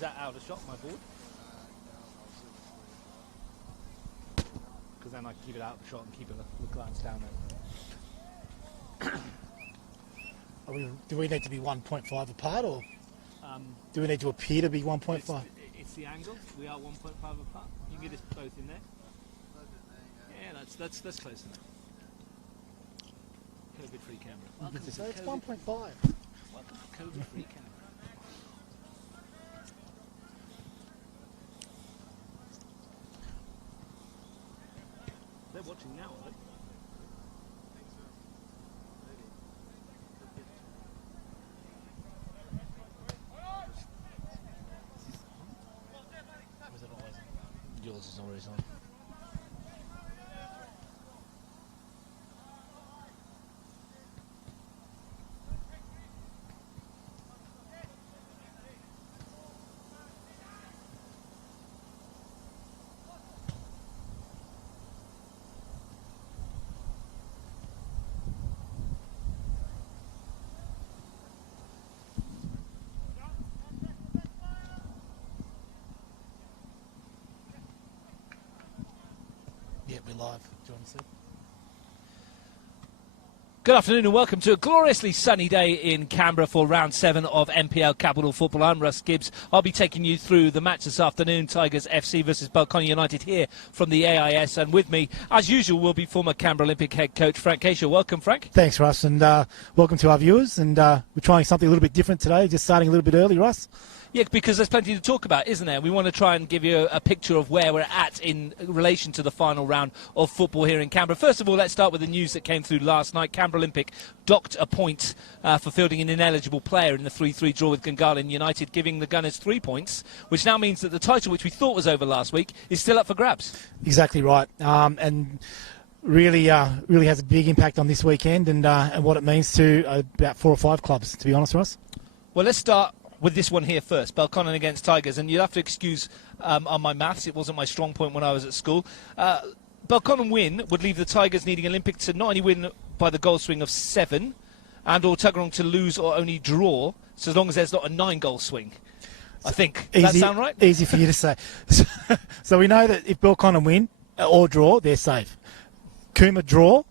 Is that out of shot, my board? Because then I can keep it out of shot and keep it a glance down there. Do we need to be 1.5 apart, or do we need to appear to be 1.5? It's the angle. We are 1.5 apart. You can get us both in there. Yeah, that's close enough. COVID-free camera. So it's 1.5. Welcome to COVID-free camera. They're watching now, are they? Yours is always on. Yeah, we're live. Do you want to see? Good afternoon and welcome to a gloriously sunny day in Canberra for round 7 of NPL Capital Football. I'm Russ Gibbs. I'll be taking you through the match this afternoon, Tigers FC versus Belconnen United here from the AIS. And with me, as usual, will be former Canberra Olympic head coach Frank Keisha. Welcome, Frank. Thanks, Russ, and welcome to our viewers. And we're trying something a little bit different today, just starting a little bit early, Russ. Yeah, because there's plenty to talk about, isn't there? We want to try and give you a picture of where we're at in relation to the final round of football here in Canberra. First of all, let's start with the news that came through last night. Canberra Olympic docked a point for fielding an ineligible player in the 3-3 draw with Belconnen United, giving the Gunners 3 points, which now means that the title, which we thought was over last week, is still up for grabs. Exactly right. And really has a big impact on this weekend and what it means to about 4 or 5 clubs, to be honest, Russ. Well, let's start with this one here first, Belconnen against Tigers, and you'll have to excuse on my maths, it wasn't my strong point when I was at school. Belconnen win would leave the Tigers needing Olympic to not only win by the goal swing of 7 and or Tuggeranong to lose or only draw, so as long as there's not a 9-goal swing. I think. Does that sound right? Easy for you to say. So we know that if Belconnen win or draw, they're safe. Cooma draw,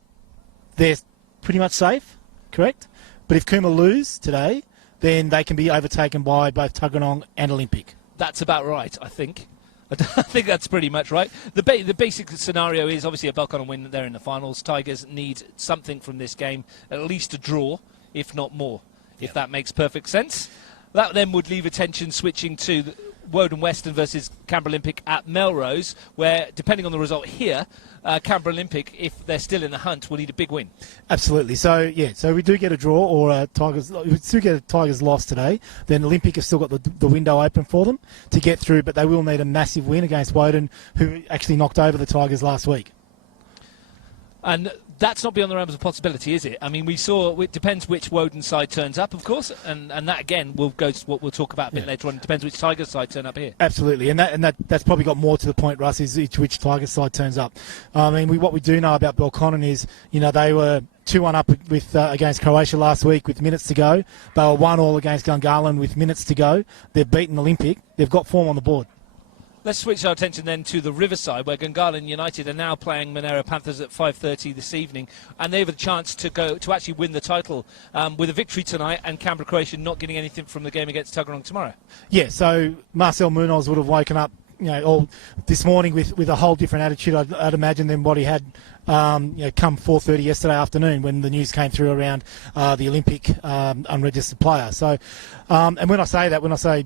they're pretty much safe, correct? But if Cooma lose today, then they can be overtaken by both Tuggeranong and Olympic. That's about right, I think. I think that's pretty much right. The basic scenario is obviously a Belconnen win. They're in the finals. Tigers need something from this game, at least a draw, if not more, if that makes perfect sense. That then would leave attention switching to Woden Western versus Canberra Olympic at Melrose, where, depending on the result here, Canberra Olympic, if they're still in the hunt, will need a big win. Absolutely. So we do get a draw or a Tigers. We do get a Tigers loss today. Then Olympic have still got the window open for them to get through, but they will need a massive win against Woden, who actually knocked over the Tigers last week. And that's not beyond the realms of possibility, is it? I mean, we saw, it depends which Woden side turns up, of course, and that, again, will go to what we'll talk about a bit later on. It depends which Tigers side turn up here. Absolutely, and that's probably got more to the point, Russ, is which Tigers side turns up. I mean, what we do know about Belconnen is, they were 2-1 up with against Croatia last week with minutes to go. They were 1-1 against Gungahlin with minutes to go. They've beaten Olympic. They've got form on the board. Let's switch our attention then to the Riverside, where Gungahlin United are now playing Monaro Panthers at 5:30 this evening, and they have a chance to actually win the title with a victory tonight, and Canberra Croatia not getting anything from the game against Tuggeranong tomorrow. Yeah, so Marcel Munoz would have woken up, all this morning with a whole different attitude, I'd imagine, than what he had, come 4:30 yesterday afternoon when the news came through around the Olympic unregistered player. So, and when I say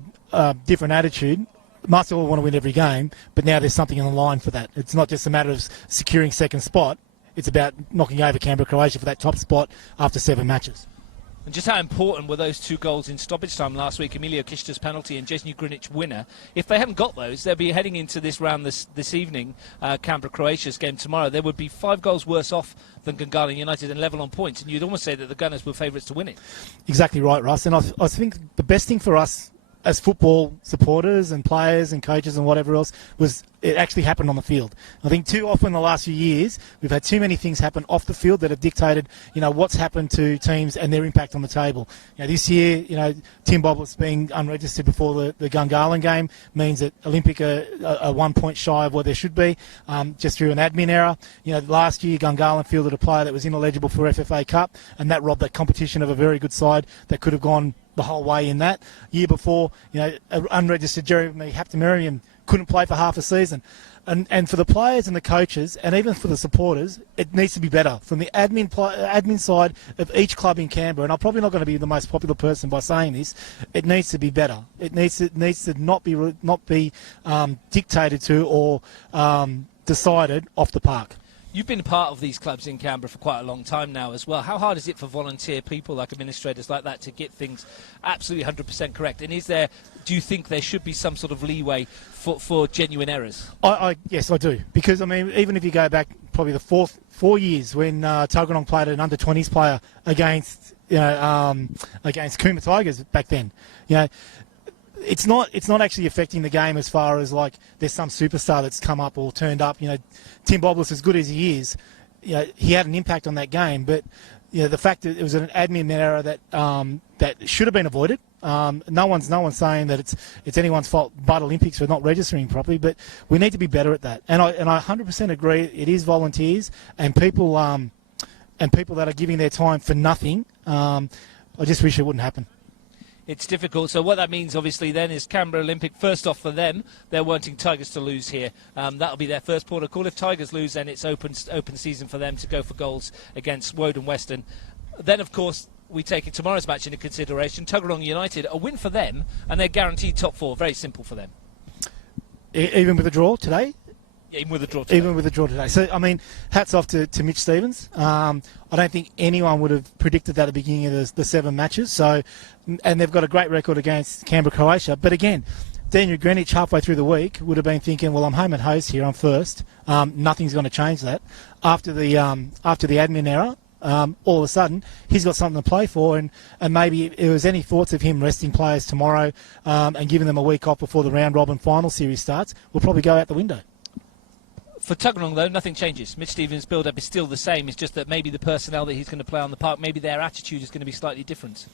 different attitude, Marcel will want to win every game, but now there's something on the line for that. It's not just a matter of securing second spot. It's about knocking over Canberra Croatia for that top spot after 7 matches. And just how important were those 2 goals in stoppage time last week, Emilio Kishta's penalty and Jason Greenwich winner? If they haven't got those, they'll be heading into this round this evening, Canberra Croatia's game tomorrow. They would be 5 goals worse off than Gungahlin United and level on points, and you'd almost say that the Gunners were favourites to win it. Exactly right, Russ. And I think the best thing for us as football supporters and players and coaches and whatever else, was it actually happened on the field. I think too often in the last few years, we've had too many things happen off the field that have dictated, what's happened to teams and their impact on the table. This year, Tim Bobless being unregistered before the Gungahlin game means that Olympic are 1 point shy of what they should be, just through an admin error. Last year, Gungahlin fielded a player that was ineligible for FFA Cup, and that robbed that competition of a very good side that could have gone the whole way in that. Year before, unregistered Jeremy Haptamarian couldn't play for half a season. And for the players and the coaches, and even for the supporters, it needs to be better. From the admin side of each club in Canberra, and I'm probably not going to be the most popular person by saying this, it needs to be better. It needs to not be dictated to or decided off the park. You've been part of these clubs in Canberra for quite a long time now as well. How hard is it for volunteer people like administrators like that to get things absolutely 100% correct? And do you think there should be some sort of leeway for genuine errors? Yes, I do. Because, even if you go back probably the 4 years when Tuggeranong played an under-20s player against Coombe Tigers back then, it's not actually affecting the game as far as like there's some superstar that's come up or turned up. Tim Bobless, as good as he is, he had an impact on that game. But the fact that it was an admin error that should have been avoided. No one's saying that it's anyone's fault but Olympics for not registering properly. But we need to be better at that. And I 100% agree. It is volunteers and people that are giving their time for nothing. I just wish it wouldn't happen. It's difficult. So what that means, obviously, then is Canberra Olympic, first off for them, they're wanting Tigers to lose here. That'll be their first port of call. If Tigers lose, then it's open season for them to go for goals against Woden Western. Then, of course, we take tomorrow's match into consideration. Tuggeranong United, a win for them, and they're guaranteed top four. Very simple for them. Even with a draw today? Even with the draw today. So, hats off to Mitch Stevens. I don't think anyone would have predicted that at the beginning of the 7 matches. So, and they've got a great record against Canberra, Croatia. But again, Daniel Greenwich halfway through the week would have been thinking, well, I'm home and host here. I'm first. Nothing's going to change that. After the admin error, all of a sudden, he's got something to play for. And maybe if there was any thoughts of him resting players tomorrow and giving them a week off before the round-robin final series starts, will probably go out the window. For Tuggeranong, though, nothing changes. Mitch Stevens' build-up is still the same. It's just that maybe the personnel that he's going to play on the park, maybe their attitude is going to be slightly different.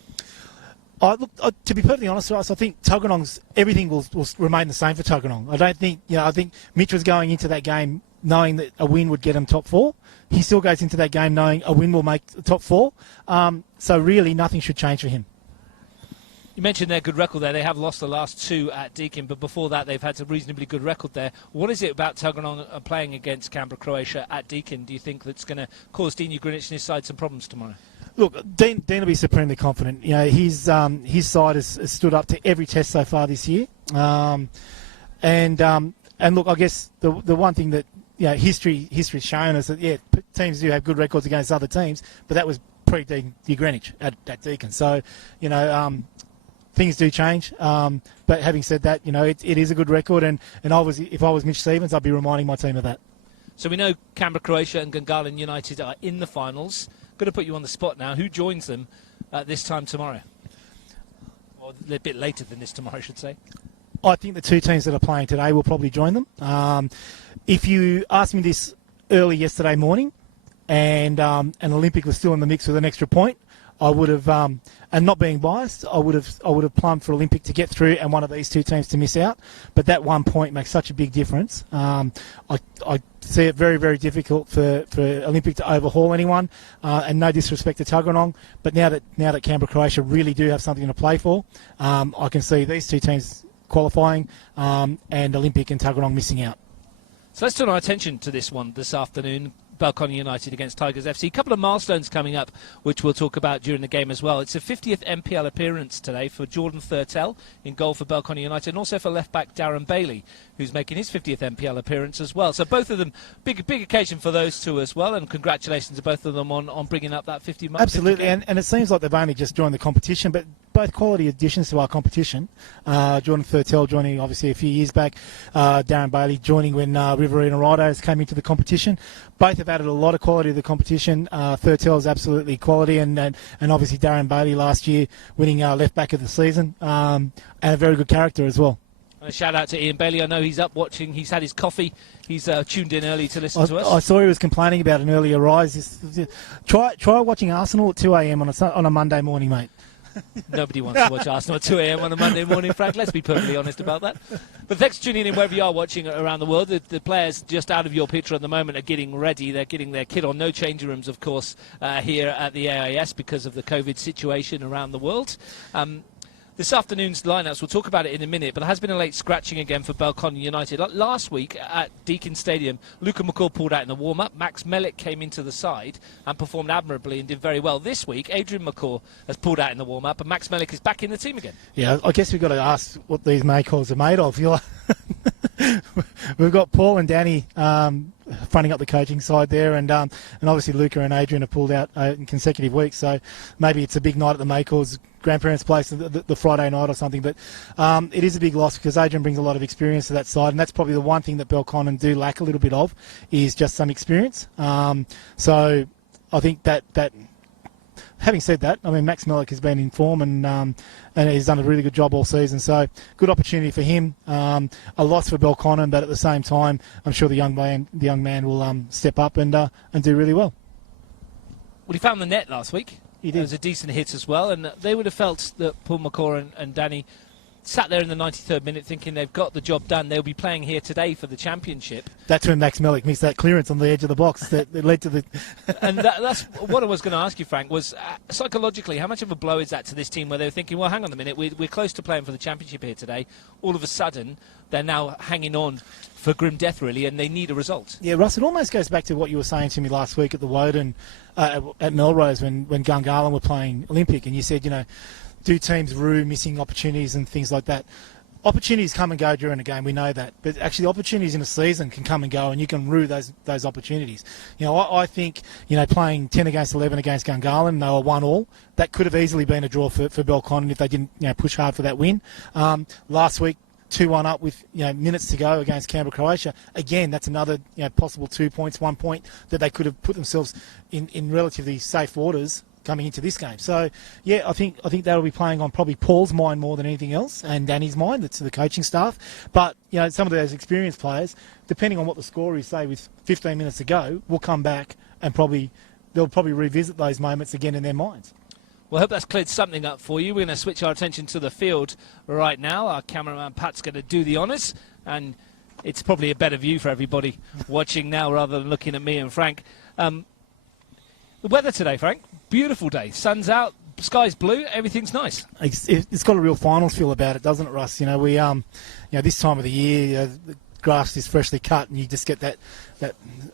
To be perfectly honest, Ross, I think Tuggeranong's everything will remain the same for Tuggeranong. I think Mitch was going into that game knowing that a win would get him top 4. He still goes into that game knowing a win will make the top 4. So really, nothing should change for him. You mentioned their good record there. They have lost the last 2 at Deakin, but before that they've had a reasonably good record there. What is it about Tuggeranong playing against Canberra, Croatia at Deakin, do you think, that's going to cause Dean Greenwich and his side some problems tomorrow? Look, Dean will be supremely confident. His side has stood up to every test so far this year. And look, I guess the one thing that history's shown us that teams do have good records against other teams, but that was pre-Dean Greenwich at Deakin. So things do change, but having said that, it is a good record, and if I was Mitch Stevens, I'd be reminding my team of that. So we know Canberra, Croatia and Gungahlin United are in the finals. Going to put you on the spot now. Who joins them at this time tomorrow? Or a bit later than this tomorrow, I should say. I think the 2 teams that are playing today will probably join them. If you asked me this early yesterday morning, and Olympic was still in the mix with an extra point, I would have, and not being biased, I would have plumbed for Olympic to get through and one of these 2 teams to miss out. But that 1 point makes such a big difference. I see it very, very difficult for Olympic to overhaul anyone. And no disrespect to Tuggeranong, but now that Canberra, Croatia really do have something to play for, I can see these 2 teams qualifying and Olympic and Tuggeranong missing out. So let's turn our attention to this one this afternoon. Belconnen United against Tigers FC. A couple of milestones coming up, which we'll talk about during the game as well. It's a 50th NPL appearance today for Jordan Thurtell in goal for Belconnen United, and also for left-back Darren Bailey, who's making his 50th NPL appearance as well. So both of them, big occasion for those 2 as well, and congratulations to both of them on bringing up that 50 mark. Absolutely, and it seems like they've only just joined the competition, but both quality additions to our competition. Jordan Thurtell joining obviously a few years back, Darren Bailey joining when Riverina Ridos came into the competition. Both have added a lot of quality to the competition. Thurtell is absolutely quality, and obviously Darren Bailey last year winning left back of the season, and a very good character as well. A shout out to Ian Bailey. I know he's up watching. He's had his coffee. He's tuned in early to listen to us. I saw he was complaining about an earlier rise. Try watching Arsenal at 2 a.m. on a Monday morning, mate. Nobody wants to watch Arsenal at 2 a.m. on a Monday morning, Frank. Let's be perfectly honest about that. But thanks for tuning in wherever you are watching around the world. The players just out of your picture at the moment are getting ready. They're getting their kit on. No changing rooms, of course, here at the AIS because of the COVID situation around the world. This afternoon's lineups, we'll talk about it in a minute, but there has been a late scratching again for Belconnen United. Last week at Deakin Stadium, Luca McCall pulled out in the warm-up. Max Mellick came into the side and performed admirably and did very well. This week, Adrian McCall has pulled out in the warm-up, and Max Mellick is back in the team again. Yeah, I guess we've got to ask what these make-calls are made of. We've got Paul and Danny fronting up the coaching side there, and obviously Luca and Adrian have pulled out in consecutive weeks, so maybe it's a big night at the Maycalls grandparents' place the Friday night or something, but it is a big loss because Adrian brings a lot of experience to that side, and that's probably the one thing that Belconnen do lack a little bit of, is just some experience. So I think that having said that, I mean, Max Mellick has been in form and he's done a really good job all season. So good opportunity for him. A loss for Belconnen, but at the same time, I'm sure the young man will step up and do really well. Well, he found the net last week. He did. It was a decent hit as well, and they would have felt that Paul McCaw and Danny sat there in the 93rd minute thinking they've got the job done. They'll be playing here today for the championship. That's when Max Mellick missed that clearance on the edge of the box that led to the... And that's what I was going to ask you, Frank, was psychologically, how much of a blow is that to this team where they're thinking, well, hang on a minute, we're close to playing for the championship here today. All of a sudden, they're now hanging on for grim death, really, and they need a result. Yeah, Russ, it almost goes back to what you were saying to me last week at the Woden, at Melrose when Gungahlin were playing Olympic, and you said, do teams rue missing opportunities and things like that? Opportunities come and go during a game, we know that. But actually opportunities in a season can come and go, and you can rue those opportunities. I think, playing 10 against 11 against Gungahlin, they were 1-1. That could have easily been a draw for Belconnen if they didn't push hard for that win. Last week, 2-1 up with minutes to go against Canberra, Croatia. Again, that's another possible 2 points, 1 point that they could have put themselves in relatively safe waters coming into this game. So, yeah, I think that'll be playing on probably Paul's mind more than anything else, and Danny's mind, that's the coaching staff. But, some of those experienced players, depending on what the score is, say, with 15 minutes to go, will come back and they'll probably revisit those moments again in their minds. Well, I hope that's cleared something up for you. We're going to switch our attention to the field right now. Our cameraman Pat's going to do the honours, and it's probably a better view for everybody watching now rather than looking at me and Frank. The weather today, Frank, beautiful day. Sun's out, sky's blue, everything's nice. It's got a real finals feel about it, doesn't it, Russ? We this time of the year, the grass is freshly cut, and you just get that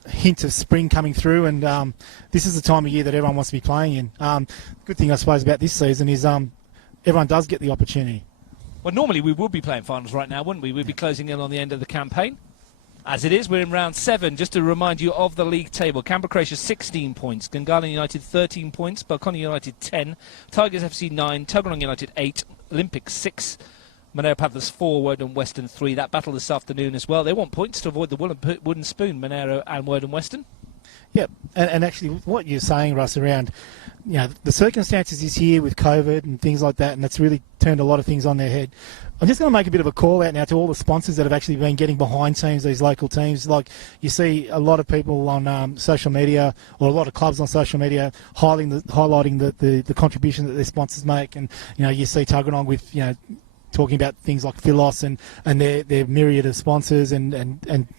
hint of spring coming through, and this is the time of year that everyone wants to be playing in. Good thing, I suppose, about this season is everyone does get the opportunity. Well, normally we would be playing finals right now, wouldn't we? We'd be closing in on the end of the campaign. As it is, we're in round 7. Just to remind you of the league table. Canberra Croatia 16 points, Gungahlin United 13 points, Belconnen United 10, Tigers FC 9, Tuggeranong United 8, Olympic 6, Monero Panthers 4, Woden Western 3. That battle this afternoon as well. They want points to avoid the wooden spoon, Monero and Woden Western. Yep, and actually what you're saying, Russ, around the circumstances is here with COVID and things like that, and that's really turned a lot of things on their head. I'm just going to make a bit of a call out now to all the sponsors that have actually been getting behind teams, these local teams. Like you see a lot of people on social media, or a lot of clubs on social media highlighting the contribution that their sponsors make, and you see Tuggeranong with talking about things like Philos and their myriad of sponsors, and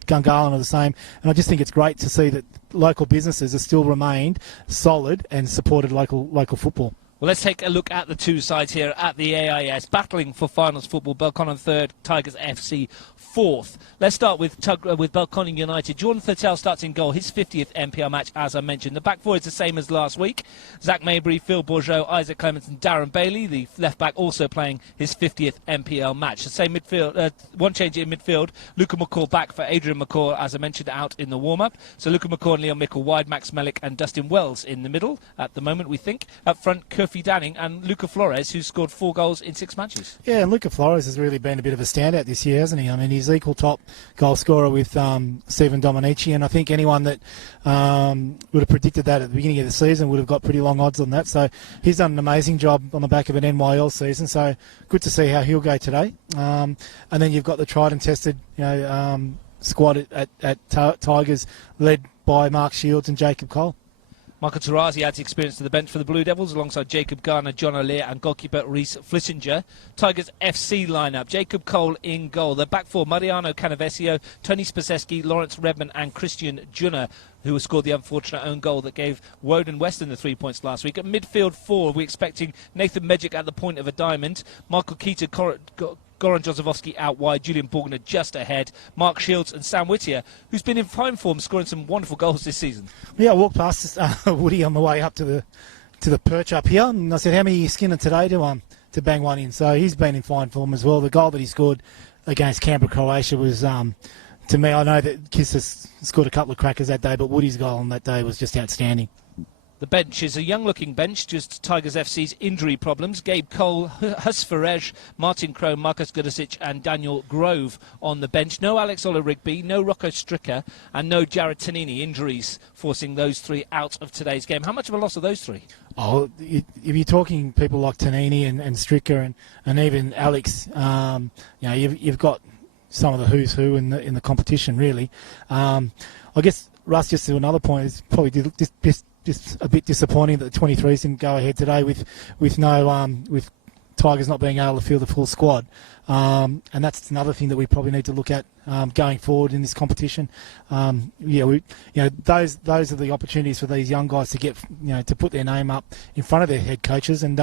Gungahlin are the same. And I just think it's great to see that local businesses have still remained solid and supported local football. Well, let's take a look at the two sides here at the AIS, battling for finals football. Belconnen 3rd, Tigers FC 4th. Let's start with Belconnen United. Jordan Thurtell starts in goal, his 50th NPL match, as I mentioned. The back four is the same as last week. Zach Mabry, Phil Bourgeot, Isaac Clements and Darren Bailey. The left back also playing his 50th NPL match. The same midfield, one change in midfield. Luca McCall back for Adrian McCall, as I mentioned, out in the warm-up. So Luca McCall and Leon Mickle wide, Max Mellick and Dustin Wells in the middle at the moment, we think. Up front, Kofi Danning and Luca Flores, who scored 4 goals in 6 matches. Yeah, and Luca Flores has really been a bit of a standout this year, hasn't he? I mean, he's equal top goal scorer with Stephen Dominici, and I think anyone that would have predicted that at the beginning of the season would have got pretty long odds on that. So he's done an amazing job on the back of an NYL season. So good to see how he'll go today. And then you've got the tried and tested, squad at Tigers, led by Mark Shields and Jacob Cole. Michael Tarazi adds experience to the bench for the Blue Devils alongside Jacob Garner, John O'Leary and goalkeeper Reece Flissinger. Tigers FC lineup: Jacob Cole in goal. The back four: Mariano Canavesio, Tony Spaseski, Lawrence Redmond and Christian Junner, who scored the unfortunate own goal that gave Woden Western the 3 points last week. At midfield 4, we're expecting Nathan Medjic at the point of a diamond, Michael Keita, Goran Jozefowski out wide, Julian Borgner just ahead, Mark Shields and Sam Whittier, who's been in fine form, scoring some wonderful goals this season. Yeah, I walked past Woody on the way up to the perch up here, and I said, how many are you skinning today to bang one in? So he's been in fine form as well. The goal that he scored against Canberra, Croatia was, to me, I know that Kiss has scored a couple of crackers that day, but Woody's goal on that day was just outstanding. The bench is a young-looking bench, just Tigers FC's injury problems. Gabe Cole, Hus Farej, Martin Crowe, Marcus Gudasic and Daniel Grove on the bench. No Alex Ola-Rigby, no Rocco Stricker and no Jared Tanini. Injuries forcing those 3 out of today's game. How much of a loss are those 3? Oh, if you're talking people like Tanini and Stricker and even Alex, you've got some of the who's who in the competition, really. I guess, Russ, just to another point, it's probably just a bit disappointing that the 23s didn't go ahead today with Tigers not being able to field the full squad, and that's another thing that we probably need to look at going forward in this competition. Those are the opportunities for these young guys to get to put their name up in front of their head coaches and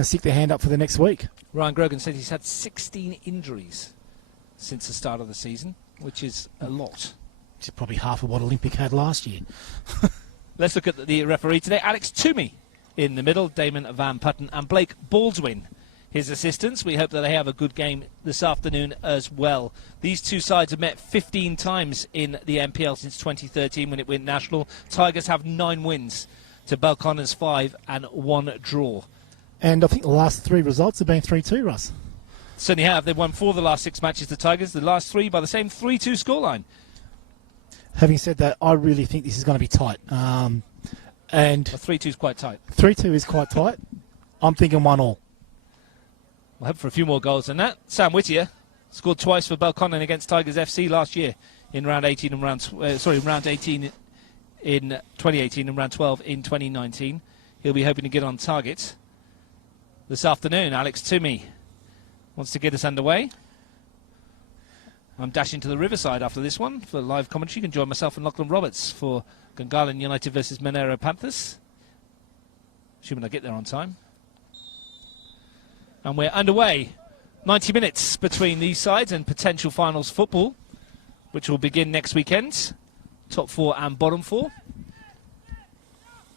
stick their hand up for the next week. Ryan Grogan said he's had 16 injuries since the start of the season, which is a lot. Which is probably half of what Olympic had last year. Let's look at the referee today. Alex Toomey in the middle, Damon Van Putten and Blake Baldwin, his assistants. We hope that they have a good game this afternoon as well. These two sides have met 15 times in the NPL since 2013 when it went national. Tigers have 9 wins to Belconnen's 5 and 1 draw. And I think the last 3 results have been 3-2, Russ. Certainly have. They've won 4 of the last 6 matches, the Tigers. The last 3 by the same 3-2 scoreline. Having said that, I really think this is going to be tight. And 3-2 is quite tight. 3-2 is quite tight. I'm thinking 1-1. We'll hope for a few more goals than that. Sam Whittier scored twice for Belconnen against Tigers FC last year in round 18 and round 18 in 2018 and round 12 in 2019. He'll be hoping to get on target this afternoon. Alex Toomey wants to get us underway. I'm dashing to the Riverside after this one for live commentary. You can join myself and Lachlan Roberts for Gungahlin United versus Monero Panthers. Assuming I get there on time. And we're underway. 90 minutes between these sides and potential finals football, which will begin next weekend. Top 4 and bottom 4.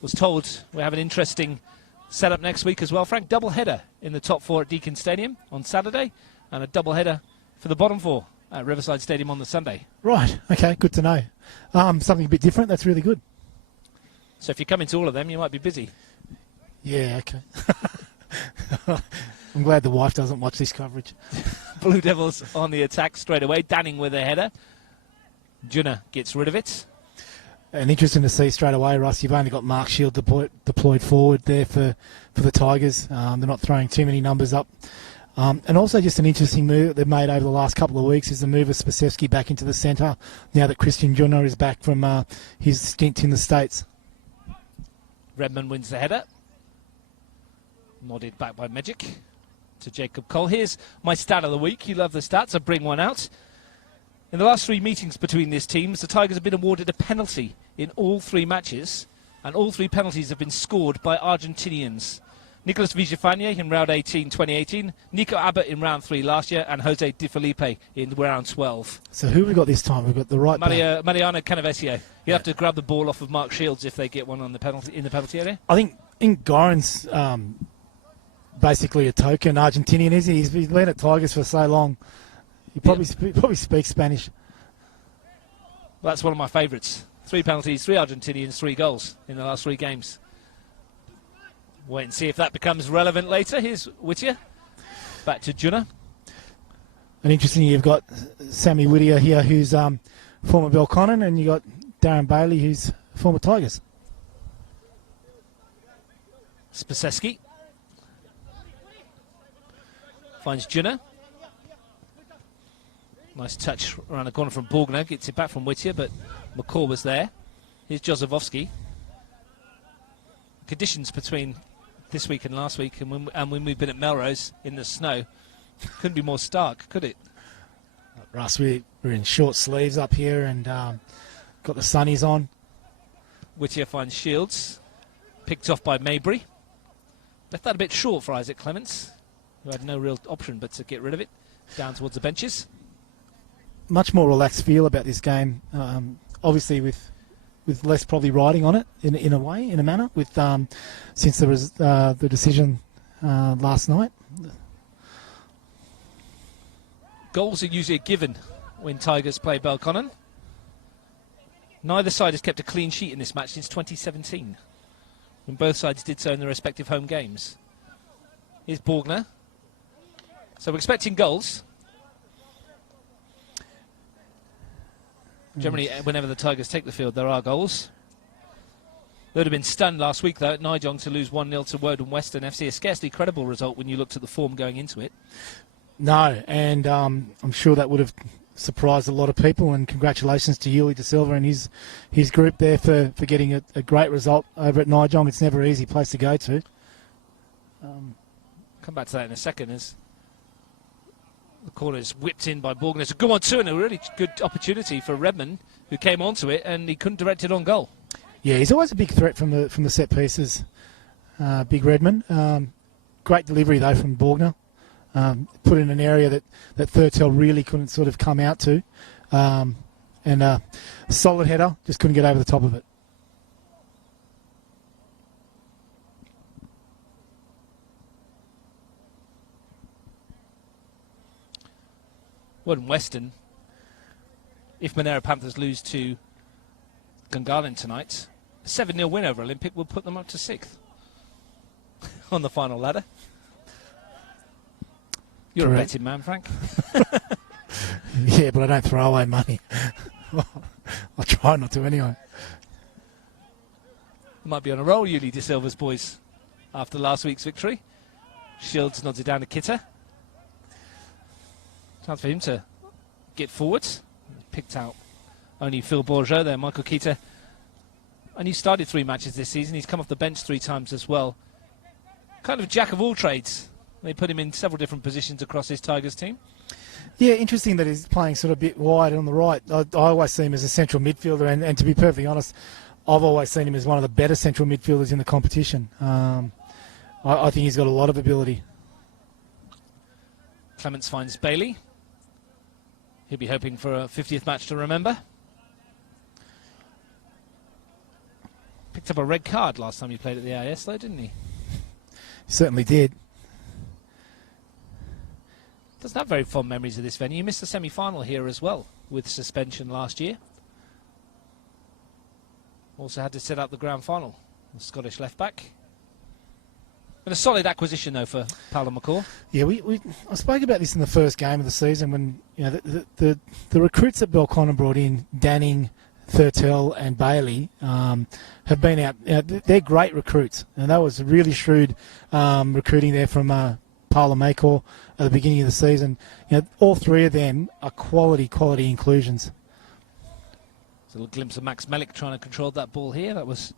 Was told we have an interesting setup next week as well, Frank. Double header in the top 4 at Deakin Stadium on Saturday and a double header for the bottom 4 at Riverside Stadium on the Sunday. Right, okay, good to know. Something a bit different, that's really good. So if you come into all of them, you might be busy. Yeah, okay. I'm glad the wife doesn't watch this coverage. Blue Devils on the attack straight away. Danning with a header. Junner gets rid of it. And interesting to see straight away, Russ, you've only got Mark Shield deployed forward there for the Tigers. They're not throwing too many numbers up. And also just an interesting move that they've made over the last couple of weeks is the move of Spasevsky back into the centre now that Christian Junner is back from his stint in the States. Redmond wins the header. Nodded back by Medjic to Jacob Cole. Here's my stat of the week. You love the stats. I bring one out. In the last 3 meetings between these teams, the Tigers have been awarded a penalty in all 3 matches, and all 3 penalties have been scored by Argentinians. Nicolas Villafania in round 18, 2018, Nico Abbott in round 3 last year, and Jose Di Felipe in round 12. So who have we got this time? We've got the right back. Mariano Canavesio. You have to grab the ball off of Mark Shields if they get one on the penalty in the penalty area. I think Goran's basically a token Argentinian, is he? He's been at Tigers for so long. He probably speaks Spanish. Well, that's one of my favourites. 3 penalties, 3 Argentinians, 3 goals in the last 3 games. Wait and see if that becomes relevant later. Here's Whittier. Back to Junna. And interestingly, you've got Sammy Whittier here, who's former Belconnen, and you got Darren Bailey, who's former Tigers. Spaseski finds Junna. Nice touch around the corner from Borgner. Gets it back from Whittier, but McCall was there. Here's Jozefowski. Conditions between this week and last week, and when we've been at Melrose in the snow, couldn't be more stark, could it? Russ, we're in short sleeves up here and got the sunnies on. Whittier finds Shields. Picked off by Maybury. Left that a bit short for Isaac Clements, who had no real option but to get rid of it. Down towards the benches. Much more relaxed feel about this game, obviously with less probably riding on it in a way, in a manner, with since there was the decision last night. Goals are usually a given when Tigers play Belconnen. Neither side has kept a clean sheet in this match since 2017, when both sides did so in their respective home games. Here's Borgner. So we're expecting goals. Generally, whenever the Tigers take the field, there are goals. They would have been stunned last week, though, at Nijong to lose 1-0 to Woden Western FC. A scarcely credible result when you looked at the form going into it. No, and I'm sure that would have surprised a lot of people, and congratulations to Yuli De Silva and his group there for getting a great result over at Nijong. It's never an easy place to go to. Come back to that in a second as the corner is whipped in by Borgner. It's a good one too, and a really good opportunity for Redmond, who came onto it, and he couldn't direct it on goal. Yeah, he's always a big threat from the set pieces, Big Redmond. Great delivery, though, from Borgner. Put in an area that Thurtell really couldn't sort of come out to. And a solid header, just couldn't get over the top of it. Woden Western, if Monero Panthers lose to Gungahlin tonight, a 7-0 win over Olympic will put them up to 6th on the final ladder. You're Correct. a betting man, Frank. Yeah, but I don't throw away money. I try not to anyway. Might be on a roll, Yuli De Silva's boys, after last week's victory. Shields nods it down to Kitter. Chance for him to get forwards. Picked out only Phil Bourgeot there, Michael Keita. And he started 3 matches this season. He's come off the bench 3 times as well. Kind of jack of all trades. They put him in several different positions across his Tigers team. Yeah, interesting that he's playing sort of a bit wide on the right. I always see him as a central midfielder, and to be perfectly honest, I've always seen him as one of the better central midfielders in the competition. I think he's got a lot of ability. Clements finds Bailey. He'll be hoping for a 50th match to remember. Picked up a red card last time he played at the AIS, though, didn't he? Certainly did. Doesn't have very fond memories of this venue. He missed the semi-final here as well, with suspension last year. Also had to set up the grand final, the Scottish left-back. And a solid acquisition, though, for Paolo McCaw. Yeah, I spoke about this in the first game of the season when the recruits that Belconnen brought in, Danning, Thurtell and Bailey, have been out. They're great recruits, and that was really shrewd recruiting there from Paolo McCaw at the beginning of the season. All 3 of them are quality inclusions. A little glimpse of Max Melik trying to control that ball here. That was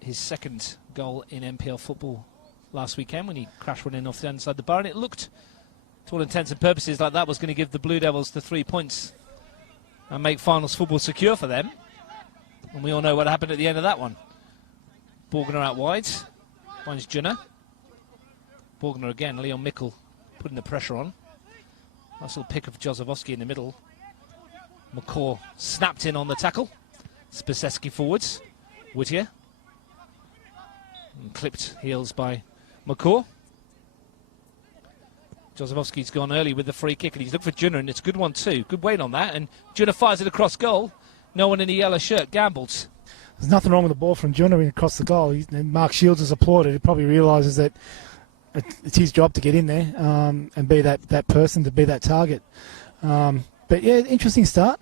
his 2nd goal in NPL football last weekend when he crashed one in off the inside the bar, and it looked, to all intents and purposes, like that was going to give the Blue Devils the 3 points and make finals football secure for them. And we all know what happened at the end of that one. Borgner out wide, finds Junna. Borgner again, Leon Mickle putting the pressure on. Nice little pick of Jozefowski in the middle. McCaw snapped in on the tackle. Spaseski forwards. Whittier. And clipped heels by McCaw. Jozefowski's gone early with the free kick, and he's looked for Junna, and it's a good one too. Good weight on that, and Junna fires it across goal. No one in the yellow shirt gambles. There's nothing wrong with the ball from Juna across the goal. Mark Shields is applauded. He probably realises that it's his job to get in there and be that person, to be that target. But yeah, interesting start.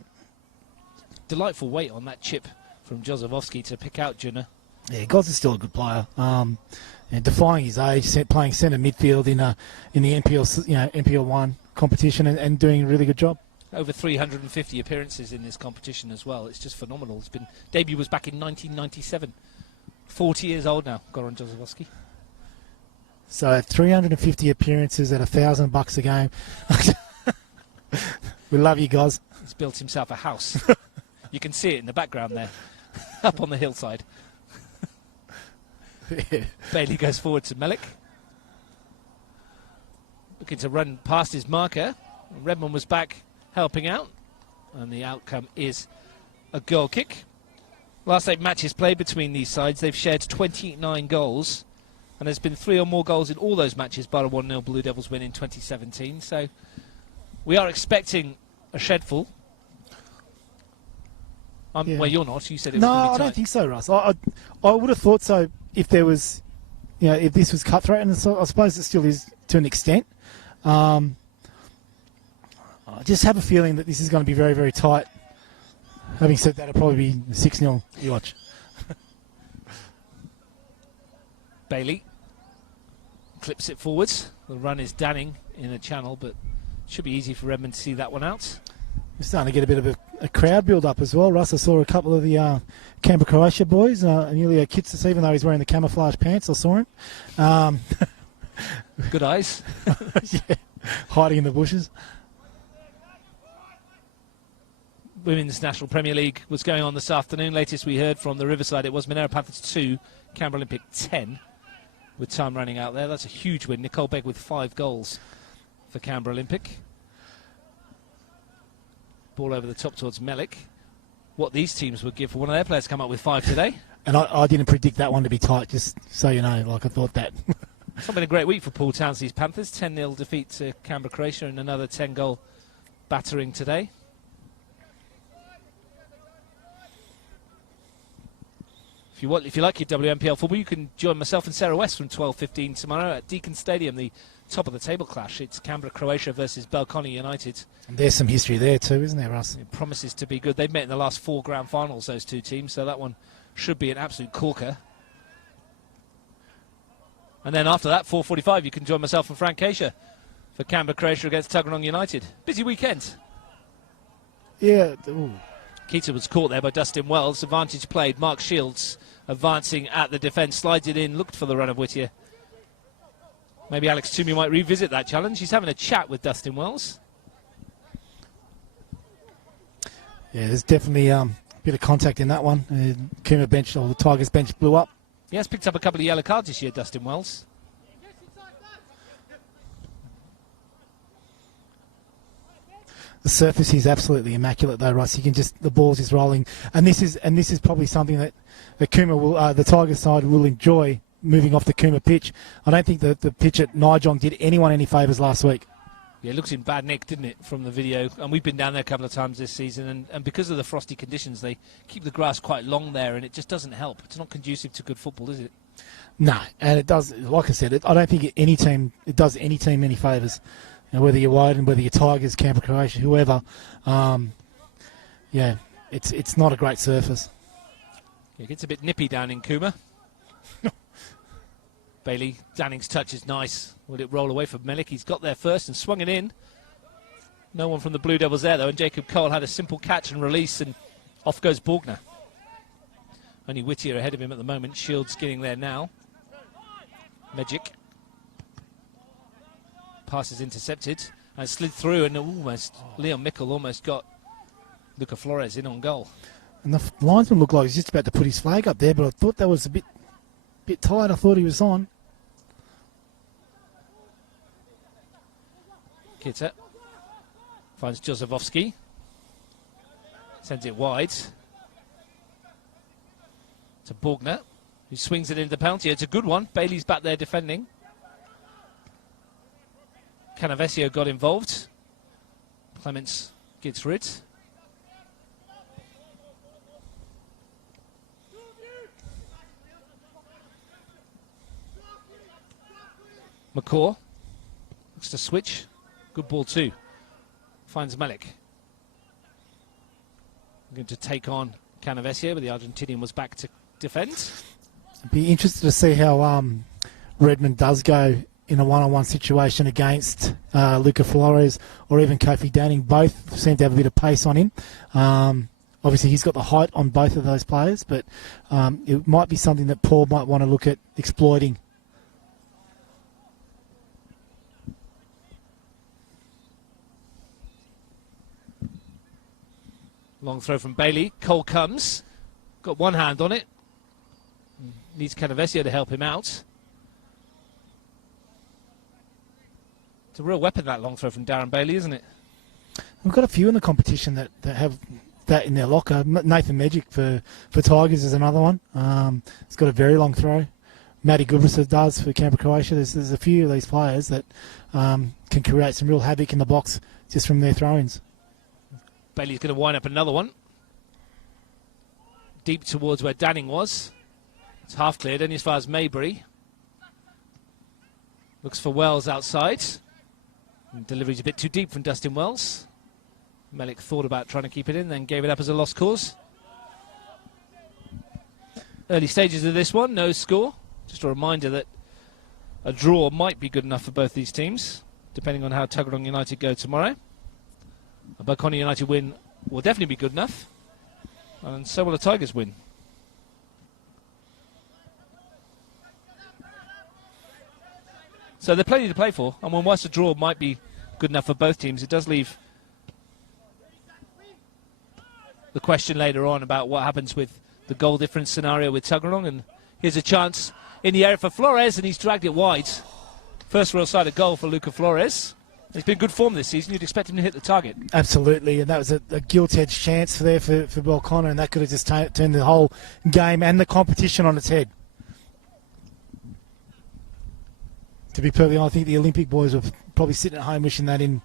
Delightful weight on that chip from Jozefowski to pick out Juna. Yeah, Goz is still a good player. And defying his age, playing centre midfield in the NPL, NPL1 competition and doing a really good job. Over 350 appearances in this competition as well. It's just phenomenal. Debut was back in 1997. 40 years old now, Goran Jozefowski. So 350 appearances at $1,000 a game. We love you, guys. He's built himself a house. You can see it in the background there, up on the hillside. Yeah. Bailey goes forward to Melik. Looking to run past his marker. Redmond was back helping out. And the outcome is a goal kick. Last 8 matches played between these sides, they've shared 29 goals. And there's been 3 or more goals in all those matches, bar a 1-0 Blue Devils win in 2017. So we are expecting a shedful. Yeah. Well, you're not. You said it was No, going to be I tight. don't think so, Russ. I would have thought so if there was, if this was cutthroat, and so I suppose it still is to an extent. I just have a feeling that this is going to be very, very tight. Having said that, it'll probably be 6-0. You watch. Bailey clips it forwards. The run is Danning in the channel, but should be easy for Redmond to see that one out. We're starting to get a bit of a crowd build-up as well, Russ. I saw a couple of the Canberra Croatia boys, Emilio Kitsis, even though he's wearing the camouflage pants, I saw him. Good eyes. Yeah, hiding in the bushes. Women's National Premier League was going on this afternoon. Latest we heard from the Riverside, it was Monera Panthers 2, Canberra Olympic 10, with time running out there. That's a huge win. Nicole Begg with 5 goals for Canberra Olympic. Ball over the top towards Melik. What these teams would give for one of their players to come up with 5 today. And I didn't predict that one to be tight, just so you know, I thought that. It's not been a great week for Paul Townsley's Panthers. 10-0 defeat to Canberra Croatia and another 10-goal battering today. If you like your WMPL football, you can join myself and Sarah West from 12:15 tomorrow at Deakin Stadium, the top of the table clash. It's Canberra Croatia versus Belconnen United. And there's some history there too, isn't there, Russ? It promises to be good. They've met in the last 4 grand finals, those 2 teams, so that one should be an absolute corker. And then after that, 4:45, you can join myself and Frank Keisha for Canberra Croatia against Tuggeranong United. Busy weekend. Yeah. Ooh. Keita was caught there by Dustin Wells. Advantage played. Mark Shields advancing at the defence. Slides it in. Looked for the run of Whittier. Maybe Alex Toomey might revisit that challenge. He's having a chat with Dustin Wells. Yeah, there's definitely a bit of contact in that one. Cooma bench, or the Tigers bench, blew up. He has picked up a couple of yellow cards this year, Dustin Wells. The surface is absolutely immaculate, though, Russ. You can the ball's just rolling, and this is probably something that the Cooma will, the Tigers side will enjoy moving off the Cooma pitch. I don't think the pitch at Nijong did anyone any favours last week. Yeah, it looks in bad nick, didn't it, from the video? And we've been down there a couple of times this season, and because of the frosty conditions, they keep the grass quite long there, and it just doesn't help. It's not conducive to good football, is it? No, and it does. Like I said, I don't think it does any team any favours. And whether you're Wide and whether you're Tigers, Canberra Croatia, whoever, yeah, it's not a great surface. It gets a bit nippy down in Cooma. Bailey, Danning's touch is nice. Will it roll away from Melik? He's got there first and swung it in. No one from the Blue Devils there, though, and Jacob Cole had a simple catch and release, and off goes Borgner. Only Whittier ahead of him at the moment. Shields getting there now. Magic. Pass is intercepted and slid through, and Leon Mickle almost got Luca Flores in on goal. And the linesman looked like he was just about to put his flag up there, but I thought that was a bit tight. I thought he was on. Kitta finds Jozefowski. Sends it wide to Borgner, who swings it into the penalty. It's a good one. Bailey's back there defending. Canavesio got involved. Clements gets rid. McCaw looks to switch. Good ball too. Finds Malik. Going to take on Canavesio, but the Argentinian was back to defend. I'd be interested to see how Redmond does go in a one-on-one situation against Luca Flores or even Kofi Danning. Both seem to have a bit of pace on him. Obviously, he's got the height on both of those players, but it might be something that Paul might want to look at exploiting. Long throw from Bailey. Cole comes. Got one hand on it. Needs Canavesio to help him out. It's a real weapon, that long throw from Darren Bailey, isn't it? We've got a few in the competition that have that in their locker. Nathan Magic for Tigers is another one. He's got a very long throw. Matty Gubrisa does for Canberra Croatia. There's a few of these players that can create some real havoc in the box just from their throw-ins. Bailey's going to wind up another one. Deep towards where Danning was. It's half cleared, only as far as Maybury. Looks for Wells outside. And delivery's a bit too deep from Dustin Wells. Melik thought about trying to keep it in, then gave it up as a lost cause. Early stages of this one, no score. Just a reminder that a draw might be good enough for both these teams, depending on how Tuggeranong United go tomorrow. A Belconnen United win will definitely be good enough, and so will the Tigers win. So there's plenty to play for, and whilst a draw might be good enough for both teams, it does leave the question later on about what happens with the goal difference scenario with Tuggeranong. And here's a chance in the area for Flores, and he's dragged it wide. First real side of goal for Luca Flores. He's been good form this season. You'd expect him to hit the target. Absolutely, and that was a gilt-edged chance there for Belconnen, and that could have just turned the whole game and the competition on its head. To be perfectly honest, I think the Olympic boys were probably sitting at home wishing that in.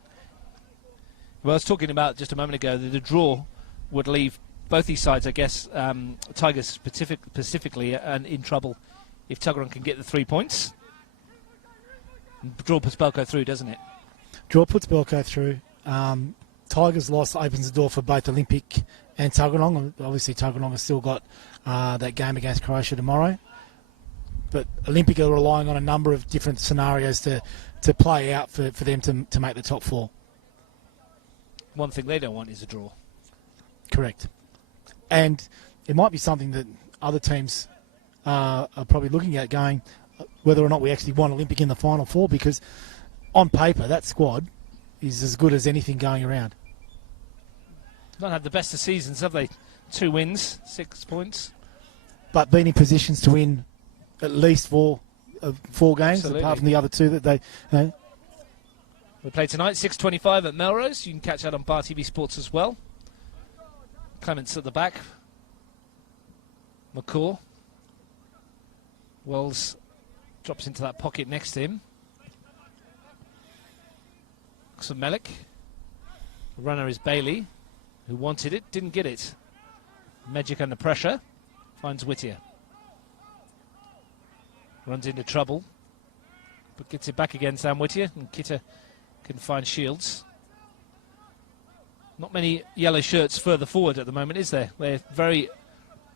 Well, I was talking about just a moment ago that the draw would leave both these sides, I guess, Tigers specifically, in trouble if Tuggeranong can get the 3 points. Draw puts Belco through, doesn't it? Draw puts Belco through. Tigers' loss opens the door for both Olympic and Tuggeranong. Obviously, Tuggeranong has still got that game against Croatia tomorrow. But Olympic are relying on a number of different scenarios to play out for them to make the top four. One thing they don't want is a draw. Correct. And it might be something that other teams are probably looking at, going whether or not we actually want Olympic in the Final Four, because on paper that squad is as good as anything going around. Not had the best of seasons, have they? 2 wins, 6 points. But been in positions to win at least four games. Absolutely. Apart from the other 2 that they... We play tonight, 6:25 at Melrose. You can catch that on Bar TV Sports as well. Clements at the back. McCaw. Wells drops into that pocket next to him. Looks at Melik. The runner is Bailey, who wanted it, didn't get it. Magic under pressure. Finds Whittier. Runs into trouble, but gets it back again, Sam Whittier, and Kitta can find Shields. Not many yellow shirts further forward at the moment, is there? They're very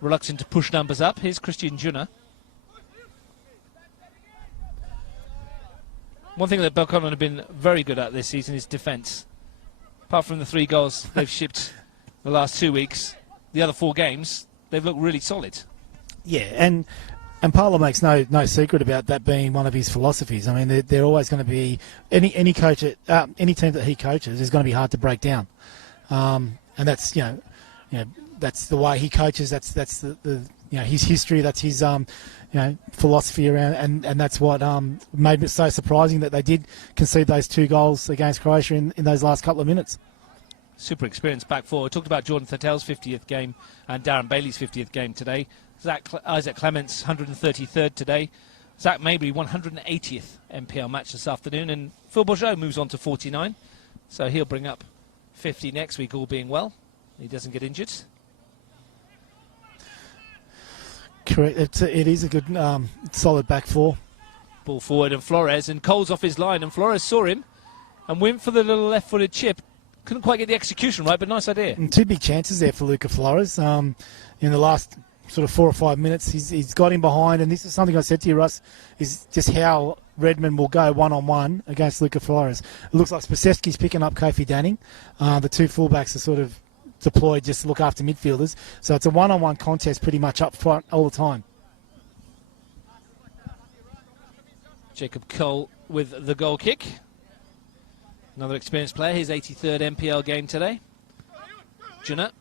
reluctant to push numbers up. Here's Christian Junner. One thing that Belconnen have been very good at this season is defence. Apart from the 3 goals they've shipped the last 2 weeks, the other 4 games, they've looked really solid. Yeah, and Parlour makes no secret about that being one of his philosophies. I mean, they're always going to be any coach any team that he coaches is going to be hard to break down, and that's that's the way he coaches. That's the his history. That's his philosophy around, and that's what made it so surprising that they did concede those 2 goals against Croatia in those last couple of minutes. Super experienced back four. We talked about Jordan Thatel's 50th game and Darren Bailey's 50th game today. Isaac Clements 133rd today. Zach Mabry 180th NPL match this afternoon, and Phil Bourgeot moves on to 49, so he'll bring up 50 next week, all being well. He doesn't get injured. Correct. It is a good solid back four. Ball forward and Flores, and Cole's off his line, and Flores saw him and went for the little left-footed chip. Couldn't quite get the execution right, but nice idea. And 2 big chances there for Luca Flores. In the last sort of 4 or 5 minutes, he's got him behind, and this is something I said to you, Russ, is just how Redmond will go one-on-one against Luca Flores. It looks like Spasevski's picking up Kofi Danning. The two fullbacks are sort of deployed just to look after midfielders. So it's a one-on-one contest pretty much up front all the time. Jacob Cole with the goal kick. Another experienced player, his 83rd NPL game today. Junner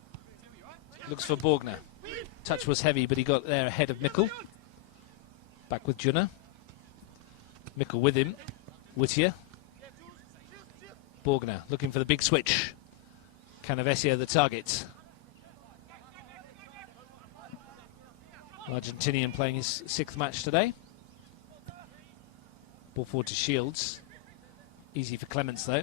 looks for Borgner. Touch was heavy, but he got there ahead of Mikkel. Back with Junner. Mikkel with him. Whittier. Borgner looking for the big switch. Canavesio the target. Argentinian playing his 6th match today. Ball forward to Shields. Easy for Clements, though.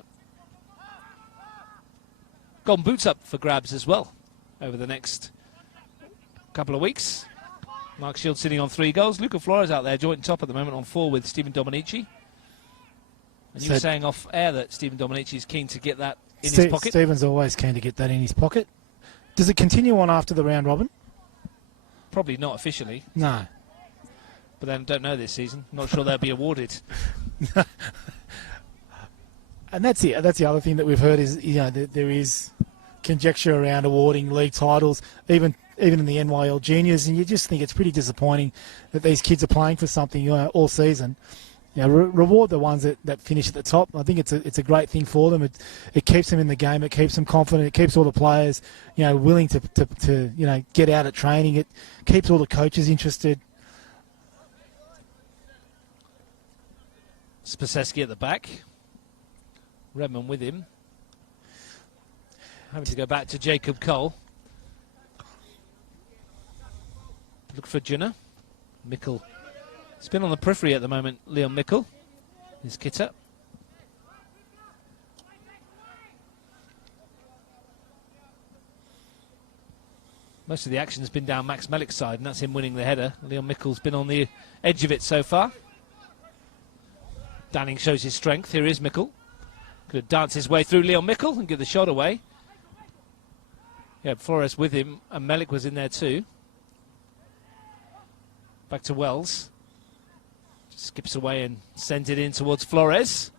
Golden boots up for grabs as well over the next couple of weeks. Mark Shields sitting on 3 goals. Luca Flores out there, joint top at the moment on 4 with Stephen Dominici. And you were saying off air that Stephen Dominici is keen to get that in his pocket. Stephen's always keen to get that in his pocket. Does it continue on after the round robin? Probably not officially. No. But then don't know this season. Not sure they'll be awarded. And that's the other thing that we've heard is, there is conjecture around awarding league titles, even in the NYL juniors, and you just think it's pretty disappointing that these kids are playing for something all season. Reward the ones that finish at the top. I think it's a great thing for them. It keeps them in the game. It keeps them confident. It keeps all the players, willing to get out at training. It keeps all the coaches interested. Spasevski at the back. Redmond with him. Having to go back to Jacob Cole. Look for Junner. Mikkel. It's been on the periphery at the moment, Leon Mikkel. His Kitter. Most of the action has been down Max Melik's side, and that's him winning the header. Leon Mikkel's been on the edge of it so far. Danning shows his strength. Here is Mikkel. Could dance his way through Leon Mikkel and give the shot away. Yeah, Flores with him, and Melik was in there too. Back to Wells. Skips away and sends it in towards Flores.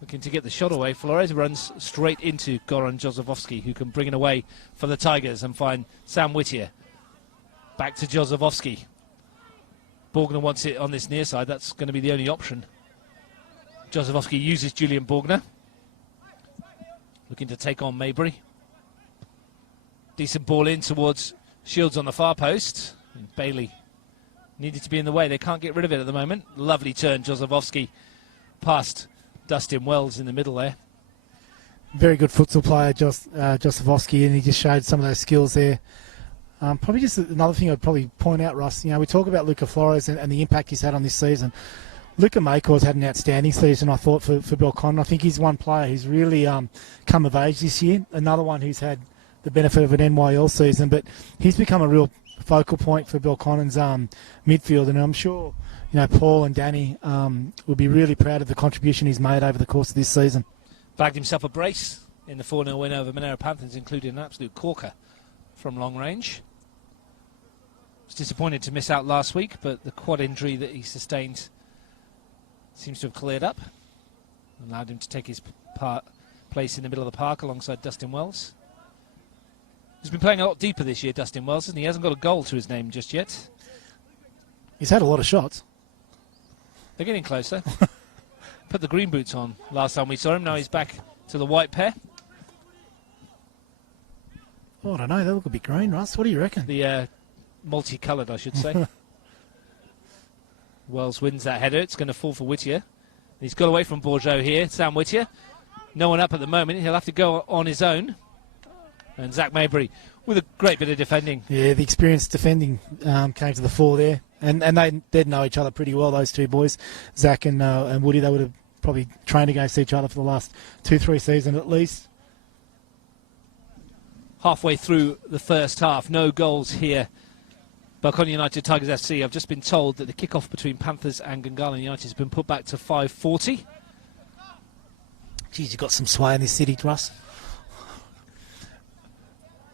Looking to get the shot away. Flores runs straight into Goran Jozefovski, who can bring it away for the Tigers and find Sam Whittier. Back to Jozefovski. Borgner wants it on this near side. That's going to be the only option. Jozefovski uses Julian Borgner. Looking to take on Mabry. Decent ball in towards Shields on the far post. And Bailey needed to be in the way. They can't get rid of it at the moment. Lovely turn, Jozefovski, past Dustin Wells in the middle there. Very good futsal player, Jozefovski, and he just showed some of those skills there. Probably just another thing I'd probably point out, Russ, we talk about Luca Flores and the impact he's had on this season. Luca Makor's had an outstanding season, I thought, for Belconnen. I think he's one player who's really come of age this year. Another one who's had the benefit of an NYL season, but he's become a real focal point for Belconnen's midfield, and I'm sure Paul and Danny will be really proud of the contribution he's made over the course of this season. Bagged himself a brace in the 4-0 win over Monero Panthers, including an absolute corker from long range. Was disappointed to miss out last week, but the quad injury that he sustained seems to have cleared up. Allowed him to take his place in the middle of the park alongside Dustin Wells. He's been playing a lot deeper this year, Dustin Wells, hasn't he? He hasn't got a goal to his name just yet. He's had a lot of shots. They're getting closer. Put the green boots on last time we saw him. Now he's back to the white pair. Oh, I don't know. They look a bit green, Russ. What do you reckon? The multicoloured, I should say. Wells wins that header. It's going to fall for Whittier. He's got away from Bourgeot here. Sam Whittier. No one up at the moment. He'll have to go on his own. And Zach Mabry with a great bit of defending. Yeah, the experienced defending came to the fore there. And they'd know each other pretty well, those two boys. Zach and Woody, they would have probably trained against each other for the last 2-3 seasons at least. Halfway through the first half, no goals here Belconnen United, Tigers FC. I've just been told that the kick-off between Panthers and Gungahlin United has been put back to 5:40. Geez, you've got some sway in this city, Russ.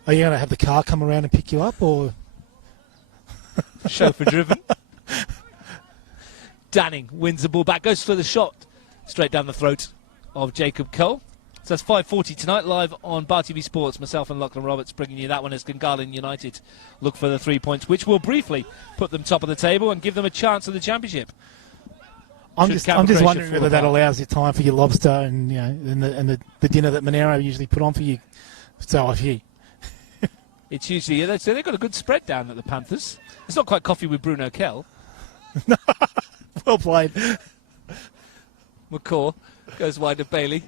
Are you going to have the car come around and pick you up, or...? Chauffeur driven. Danning wins the ball back, goes for the shot straight down the throat of Jacob Cole. So that's 5:40 tonight, live on Bar TV Sports. Myself and Lachlan Roberts bringing you that one as Gungahlin United look for the 3 points, which will briefly put them top of the table and give them a chance at the championship. I'm just wondering whether that allows you time for your lobster and the dinner that Monero usually put on for you. So I hear. It's usually they've got a good spread down at the Panthers. It's not quite coffee with Bruno Kell. Well played. McCaw goes wide of Bailey.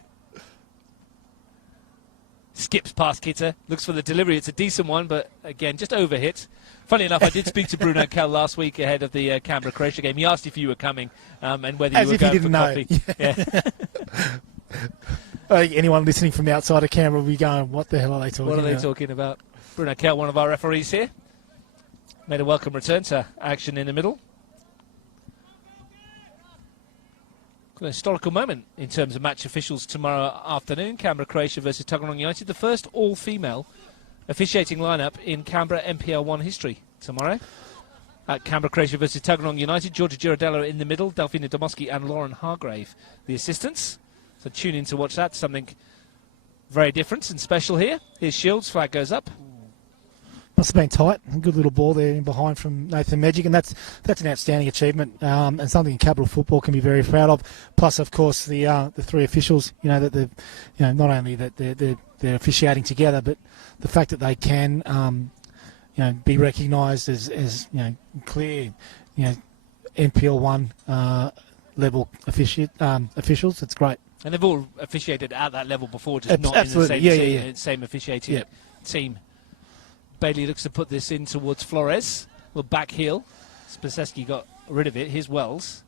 Skips past Kitter, looks for the delivery. It's a decent one, but again, just overhit. Funny enough, I did speak to Bruno Kell last week ahead of the Canberra-Croatia game. He asked if you were coming and whether you were going for coffee. Yeah. Anyone listening from outside of Canberra will be going, what the hell are they talking about? What are they talking about? Bruno Kell, one of our referees here, made a welcome return to action in the middle. An historical moment in terms of match officials tomorrow afternoon. Canberra-Croatia versus Tuggeranong United. The first all-female officiating lineup in Canberra NPL1 history tomorrow. At Canberra-Croatia versus Tuggeranong United, Georgia Girardello in the middle, Delphina Domoski and Lauren Hargrave, the assistants. So tune in to watch that. Something very different and special here. Here's Shields, flag goes up. Must have been tight. A good little ball there in behind from Nathan Magic, and that's an outstanding achievement and something Capital Football can be very proud of. Plus, of course, the three officials. That they're, not only that they're officiating together, but the fact that they can, be recognised as clear, NPL1 level officials. It's great. And they've all officiated at that level before, just not absolutely. in the same officiating team. Bailey looks to put this in towards Flores. Well, back heel. Spaseski got rid of it. Here's Wells.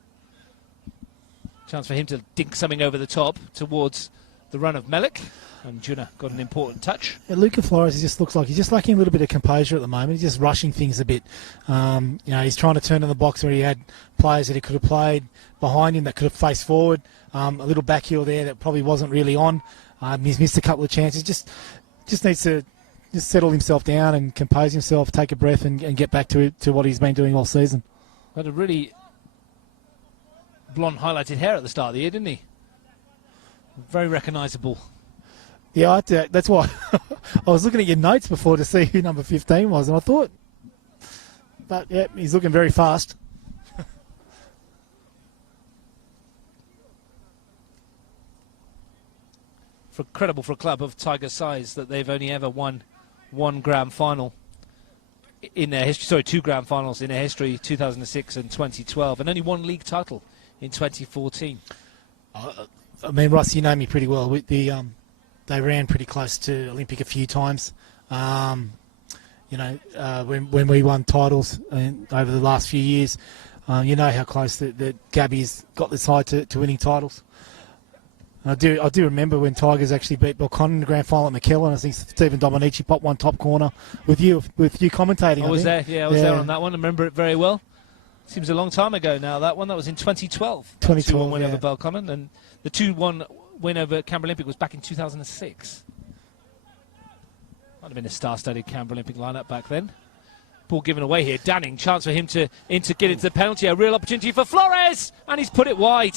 Chance for him to dink something over the top towards the run of Melik. And Juna got an important touch. Yeah, Luca Flores just looks like he's just lacking a little bit of composure at the moment. He's just rushing things a bit. He's trying to turn in the box where he had players that he could have played behind him that could have faced forward. A little back heel there that probably wasn't really on. He's missed a couple of chances. Just needs to just settle himself down and compose himself, take a breath and get back to what he's been doing all season. Had a really blonde highlighted hair at the start of the year, didn't he? Very recognisable. Yeah, that's why I was looking at your notes before to see who number 15 was, and I thought, but yeah, he's looking very fast. Incredible for a club of Tiger size that they've only ever won one grand final in their history. Sorry, two grand finals in their history, 2006 and 2012, and only one league title in 2014. Russ, you know me pretty well. They ran pretty close to Olympic a few times. When we won titles over the last few years, you know how close that Gabby's got the side to winning titles. I do remember when Tigers actually beat Belconnen in the grand final at McKellen. I think Stephen Dominici popped one top corner with you commentating. I was there on that one. I remember it very well. Seems a long time ago now, that one. That was in 2012. 2-1 win over Belconnen, and the 2-1 win over Canberra Olympic was back in 2006. Might have been a star-studded Canberra Olympic lineup back then. Ball given away here. Danning, chance for him to get into the penalty. A real opportunity for Flores, and he's put it wide.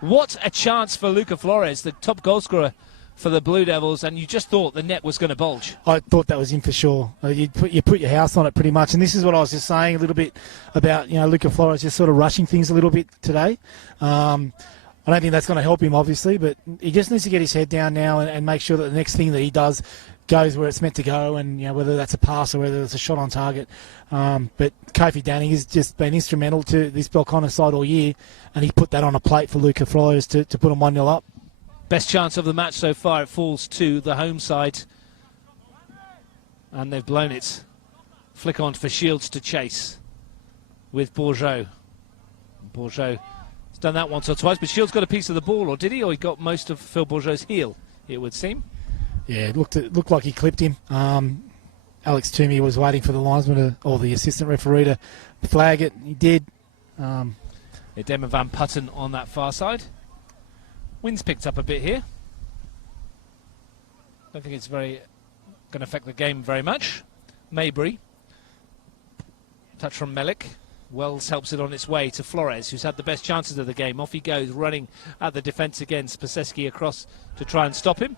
What a chance for Luca Flores, the top goal scorer for the Blue Devils, and you just thought the net was going to bulge. I thought that was in for sure. You put your house on it pretty much, and this is what I was just saying a little bit about, Luca Flores just sort of rushing things a little bit today. I don't think that's going to help him, obviously, but he just needs to get his head down now and make sure that the next thing that he does goes where it's meant to go, and whether that's a pass or whether it's a shot on target. But Kofi Danning has just been instrumental to this Belconnen side all year, and he put that on a plate for Luca Flores to put him 1-0 up. Best chance of the match so far. It falls to the home side, and they've blown it. Flick on for Shields to chase with Bourgeot. Bourgeot has done that once or twice, but Shields got a piece of the ball, or did he? Or he got most of Phil Bourgeot's heel, it would seem. Yeah, it looked like he clipped him. Alex Toomey was waiting for the linesman or the assistant referee to flag it. He did. Demon Van Putten on that far side. Wind's picked up a bit here. Don't think it's going to affect the game very much. Maybury. Touch from Melik. Wells helps it on its way to Flores, who's had the best chances of the game. Off he goes, running at the defence again. Spaseski across to try and stop him.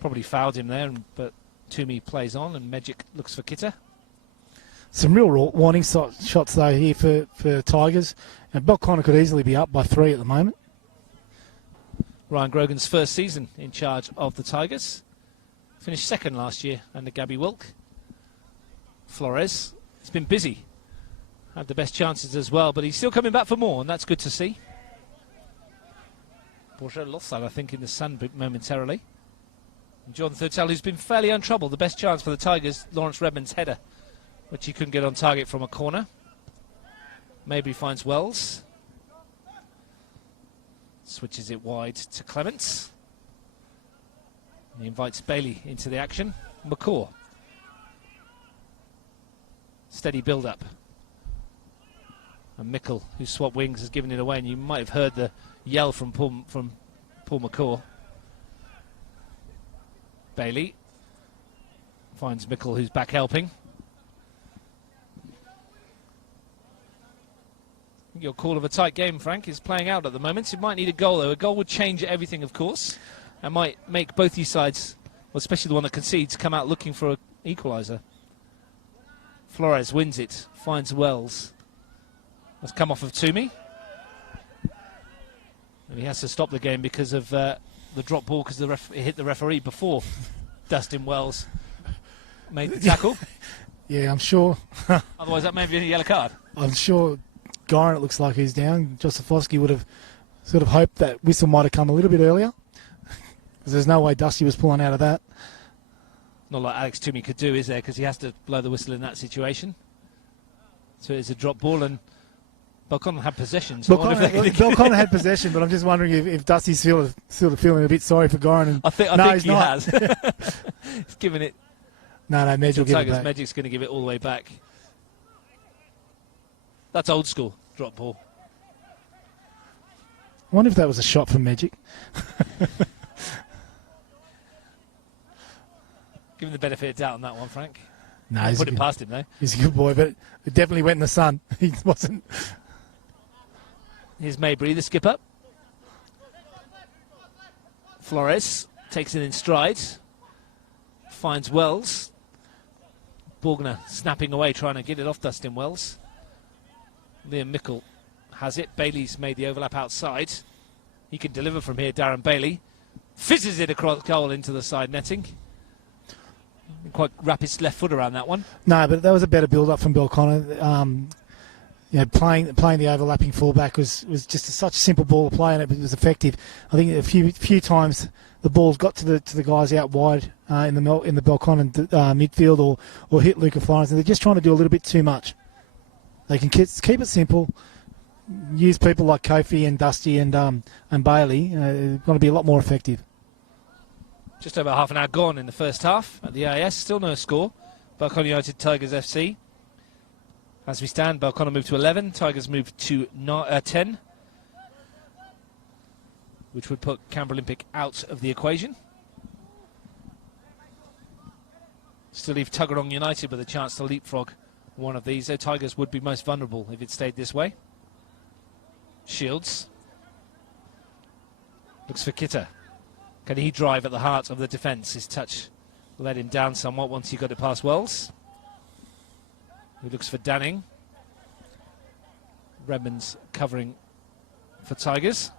Probably fouled him there, but Toomey plays on, and Magic looks for Kitta. Some real warning shots, though, here for Tigers. And Belconnen could easily be up by 3 at the moment. Ryan Grogan's first season in charge of the Tigers. Finished second last year under Gabby Wilk. Flores has been busy. Had the best chances as well, but he's still coming back for more, and that's good to see. Borja lost that, I think, in the sun momentarily. And John Thurtell, who's been fairly untroubled. The best chance for the Tigers, Lawrence Redmond's header, which he couldn't get on target from a corner. Maybe finds Wells. Switches it wide to Clements. He invites Bailey into the action. McCaw. Steady build-up. And Mickle, who swapped wings, has given it away. And you might have heard the yell from Paul McCaw. Bailey finds Mickle, who's back helping. Your call of a tight game, Frank, is playing out at the moment. You might need a goal, though. A goal would change everything, of course, and might make both these sides, well, especially the one that concedes, come out looking for an equaliser. Flores wins it, finds Wells. That's come off of Toomey. And he has to stop the game because of the drop ball, because it hit the referee before Dustin Wells made the tackle. Yeah, I'm sure. Otherwise, that may have been a yellow card. I'm sure Gyron, it looks like he's down. Josefowski would have sort of hoped that whistle might have come a little bit earlier, because there's no way Dusty was pulling out of that. Not like Alex Toomey could do, is there? Because he has to blow the whistle in that situation. So it's a drop ball, and Belconnen had possession. So Belconnen had possession, but I'm just wondering if Dusty's sort of feeling a bit sorry for Gyron. I think he has. He's given it. No, Medj will give it back. Magic's going to give it all the way back. That's old school drop ball. I wonder if that was a shot from Magic. Give him the benefit of doubt on that one, Frank. No, put it past him, though. He's a good boy, but it definitely went in the sun. He wasn't. Here's Maybury, the skipper. Flores takes it in stride. Finds Wells. Borgner snapping away, trying to get it off Dustin Wells. Liam Mickle has it. Bailey's made the overlap outside. He can deliver from here, Darren Bailey. Fizzes it across goal into the side netting. Quite rapid left foot around that one. No, but that was a better build-up from Belconnen. Playing the overlapping fullback was just such a simple ball to play, and it was effective. I think a few times the balls got to the guys out wide in the Belconnen midfield or hit Luca Florence, and they're just trying to do a little bit too much. They can keep it simple. Use people like Kofi and Dusty and Bailey. Going to be a lot more effective. Just over half an hour gone in the first half at the AIS. Still no score. Belconnen United Tigers FC. As we stand, Belconnen moved to 11. Tigers moved to 10. Which would put Canberra Olympic out of the equation. Still leave Tuggeranong United with a chance to leapfrog one of these. The Tigers would be most vulnerable if it stayed this way. Shields. Looks for Kitta. Can he drive at the heart of the defence? His touch let him down somewhat once he got it past Wells. He looks for Danning. Redmond's covering for Tigers.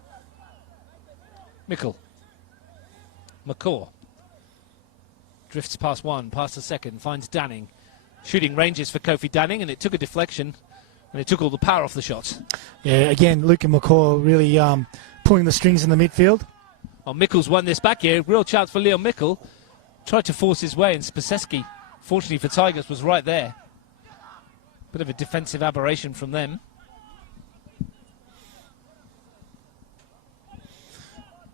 Mickle. McCaw. Drifts past one, past the second, finds Danning. Shooting ranges for Kofi Danning, and it took a deflection, and it took all the power off the shot. Yeah, again, Luke and McCaw really pulling the strings in the midfield. Oh, Mickle's won this back here. Real chance for Leon Mickle. Tried to force his way, and Spaseski, fortunately for Tigers, was right there. Bit of a defensive aberration from them. A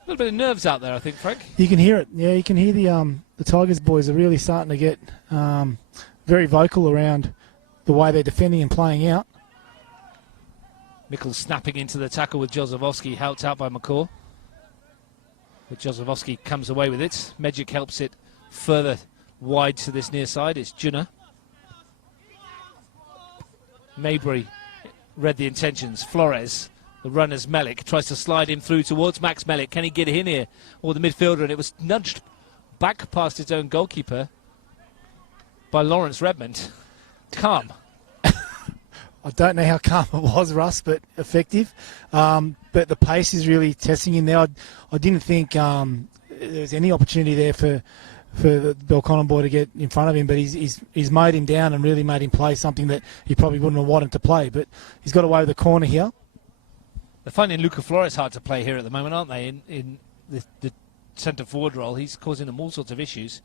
little bit of nerves out there, I think, Frank. You can hear it. Yeah, you can hear the the Tigers boys are really starting to get very vocal around the way they're defending and playing out. Mickle snapping into the tackle with Jozefowski, helped out by McCaw. But Jozefowski comes away with it. Mejic helps it further wide to this near side. It's Junna. Maybury read the intentions. Flores, the runner's Melik, tries to slide him through towards Max Melik. Can he get in here? Or the midfielder, and it was nudged back past his own goalkeeper by Lawrence Redmond. Calm. I don't know how calm it was, Russ, but effective. But the pace is really testing him there. I didn't think there was any opportunity there for the Belconnen boy to get in front of him, but he's made him down and really made him play something that he probably wouldn't have wanted to play. But he's got away with the corner here. They're finding Luca Flores hard to play here at the moment, aren't they? In the centre forward role, he's causing them all sorts of issues.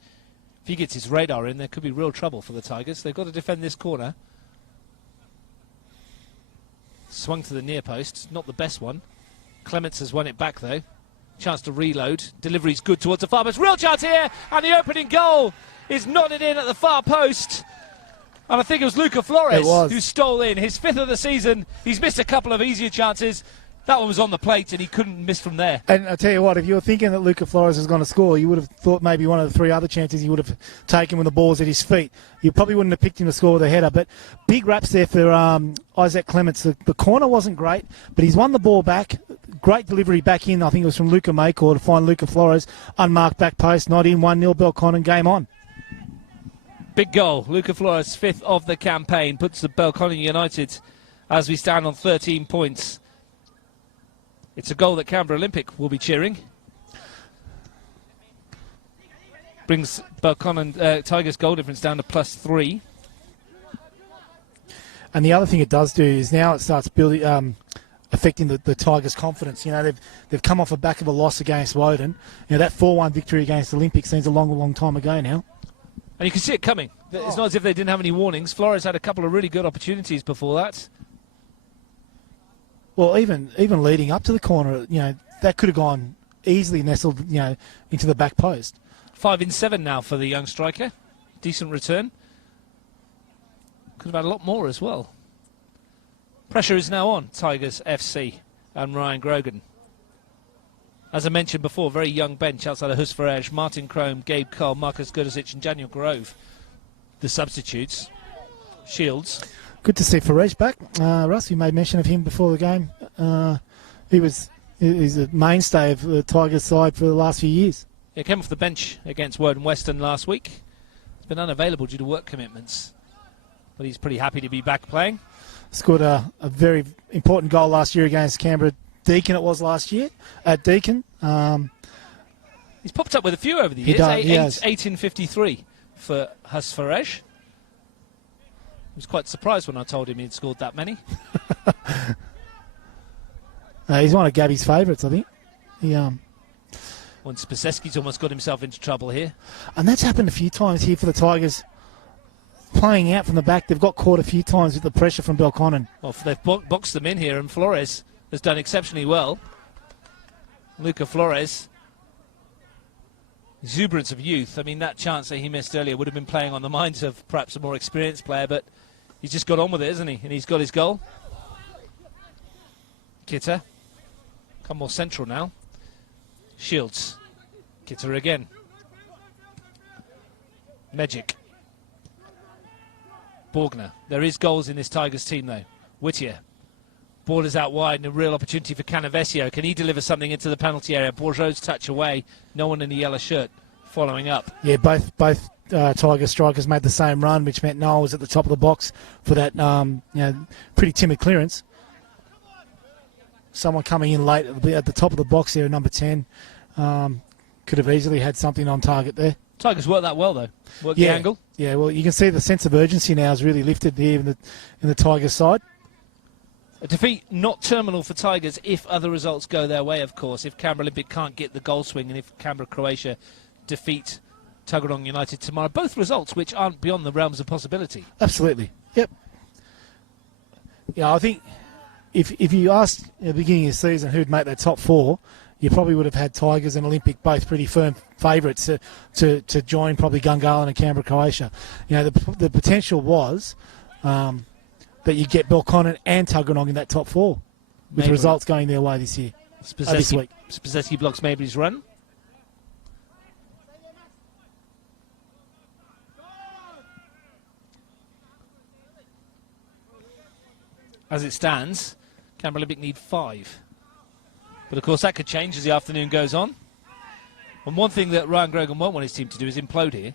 If he gets his radar in, there could be real trouble for the Tigers. They've got to defend this corner. Swung to the near post, not the best one. Clements has won it back though. Chance to reload. Delivery's good towards the far post. Real chance here, and the opening goal is nodded in at the far post. And I think it was Luca Flores who stole in. His 5th of the season. He's missed a couple of easier chances. That one was on the plate, and he couldn't miss from there. And I tell you what, if you were thinking that Luca Flores was going to score, you would have thought maybe one of the 3 other chances he would have taken when the ball was at his feet. You probably wouldn't have picked him to score with a header. But big raps there for Isaac Clements. The corner wasn't great, but he's won the ball back. Great delivery back in. I think it was from Luca Maycor to find Luca Flores. Unmarked back post, not in. 1-0 Belconnen, game on. Big goal. Luca Flores, 5th of the campaign, puts the Belconnen United as we stand on 13 points. It's a goal that Canberra Olympic will be cheering. Brings Belconnen Tigers goal difference down to +3. And the other thing it does do is now it starts building, affecting the Tigers' confidence. You know, they've come off the back of a loss against Woden. You know, that 4-1 victory against Olympic seems a long time ago now. And you can see it coming. It's not as if they didn't have any warnings. Flores had a couple of really good opportunities before that. Well, even leading up to the corner, you know, that could have gone easily nestled, you know, into the back post. 5 in 7 now for the young striker. Decent return. Could have had a lot more as well. Pressure is now on Tigers FC and Ryan Grogan. As I mentioned before, very young bench outside of Husfaraj, Martin Crome, Gabe Carl, Marcus Gudisic and Daniel Grove. The substitutes. Shields. Good to see Farej back. Russ, you made mention of him before the game. He's a mainstay of the Tigers side for the last few years. He came off the bench against Woden Western last week. He's been unavailable due to work commitments. But he's pretty happy to be back playing. Scored a very important goal last year against Canberra Deakin, it was last year, at Deakin. He's popped up with a few over the years. 8 in 53 for Husfaraj. I was quite surprised when I told him he'd scored that many. He's one of Gabby's favourites, I think. Once Spaseski's almost got himself into trouble here. And that's happened a few times here for the Tigers. Playing out from the back, they've got caught a few times with the pressure from Belconnen. Well, they've boxed them in here, and Flores has done exceptionally well. Luca Flores, exuberance of youth. I mean, that chance that he missed earlier would have been playing on the minds of perhaps a more experienced player, but he's just got on with it, isn't he? And he's got his goal. Kitta, come more central now. Shields, Kitta again. Mejic. Borgner. There is goals in this Tigers team, though. Whittier. Ball is out wide and a real opportunity for Canavesio. Can he deliver something into the penalty area? Bourgeot's touch away. No one in the yellow shirt following up. Yeah, both Tiger strikers made the same run, which meant Noel was at the top of the box for that pretty timid clearance. Someone coming in late at the top of the box there, number 10, could have easily had something on target there. Tigers worked that well, though. Worked the angle. Yeah, well, you can see the sense of urgency now is really lifted here in the Tigers side. A defeat not terminal for Tigers if other results go their way, of course. If Canberra Olympic can't get the goal swing and if Canberra Croatia defeat Tuggeranong United tomorrow. Both results which aren't beyond the realms of possibility. Absolutely. Yep. Yeah, I think if you asked at the beginning of the season who'd make that top 4, you probably would have had Tigers and Olympic both pretty firm favourites to join probably Gungahlin and Canberra, Croatia. You know, the potential was that you get Belconnen and Tuggeranong in that top four, with Maybury. results going their way this year. This week. Spaseski blocks Maybury's run. As it stands, Canberra Olympic need 5. But of course that could change as the afternoon goes on. And one thing that Ryan Grogan won't want his team to do is implode here,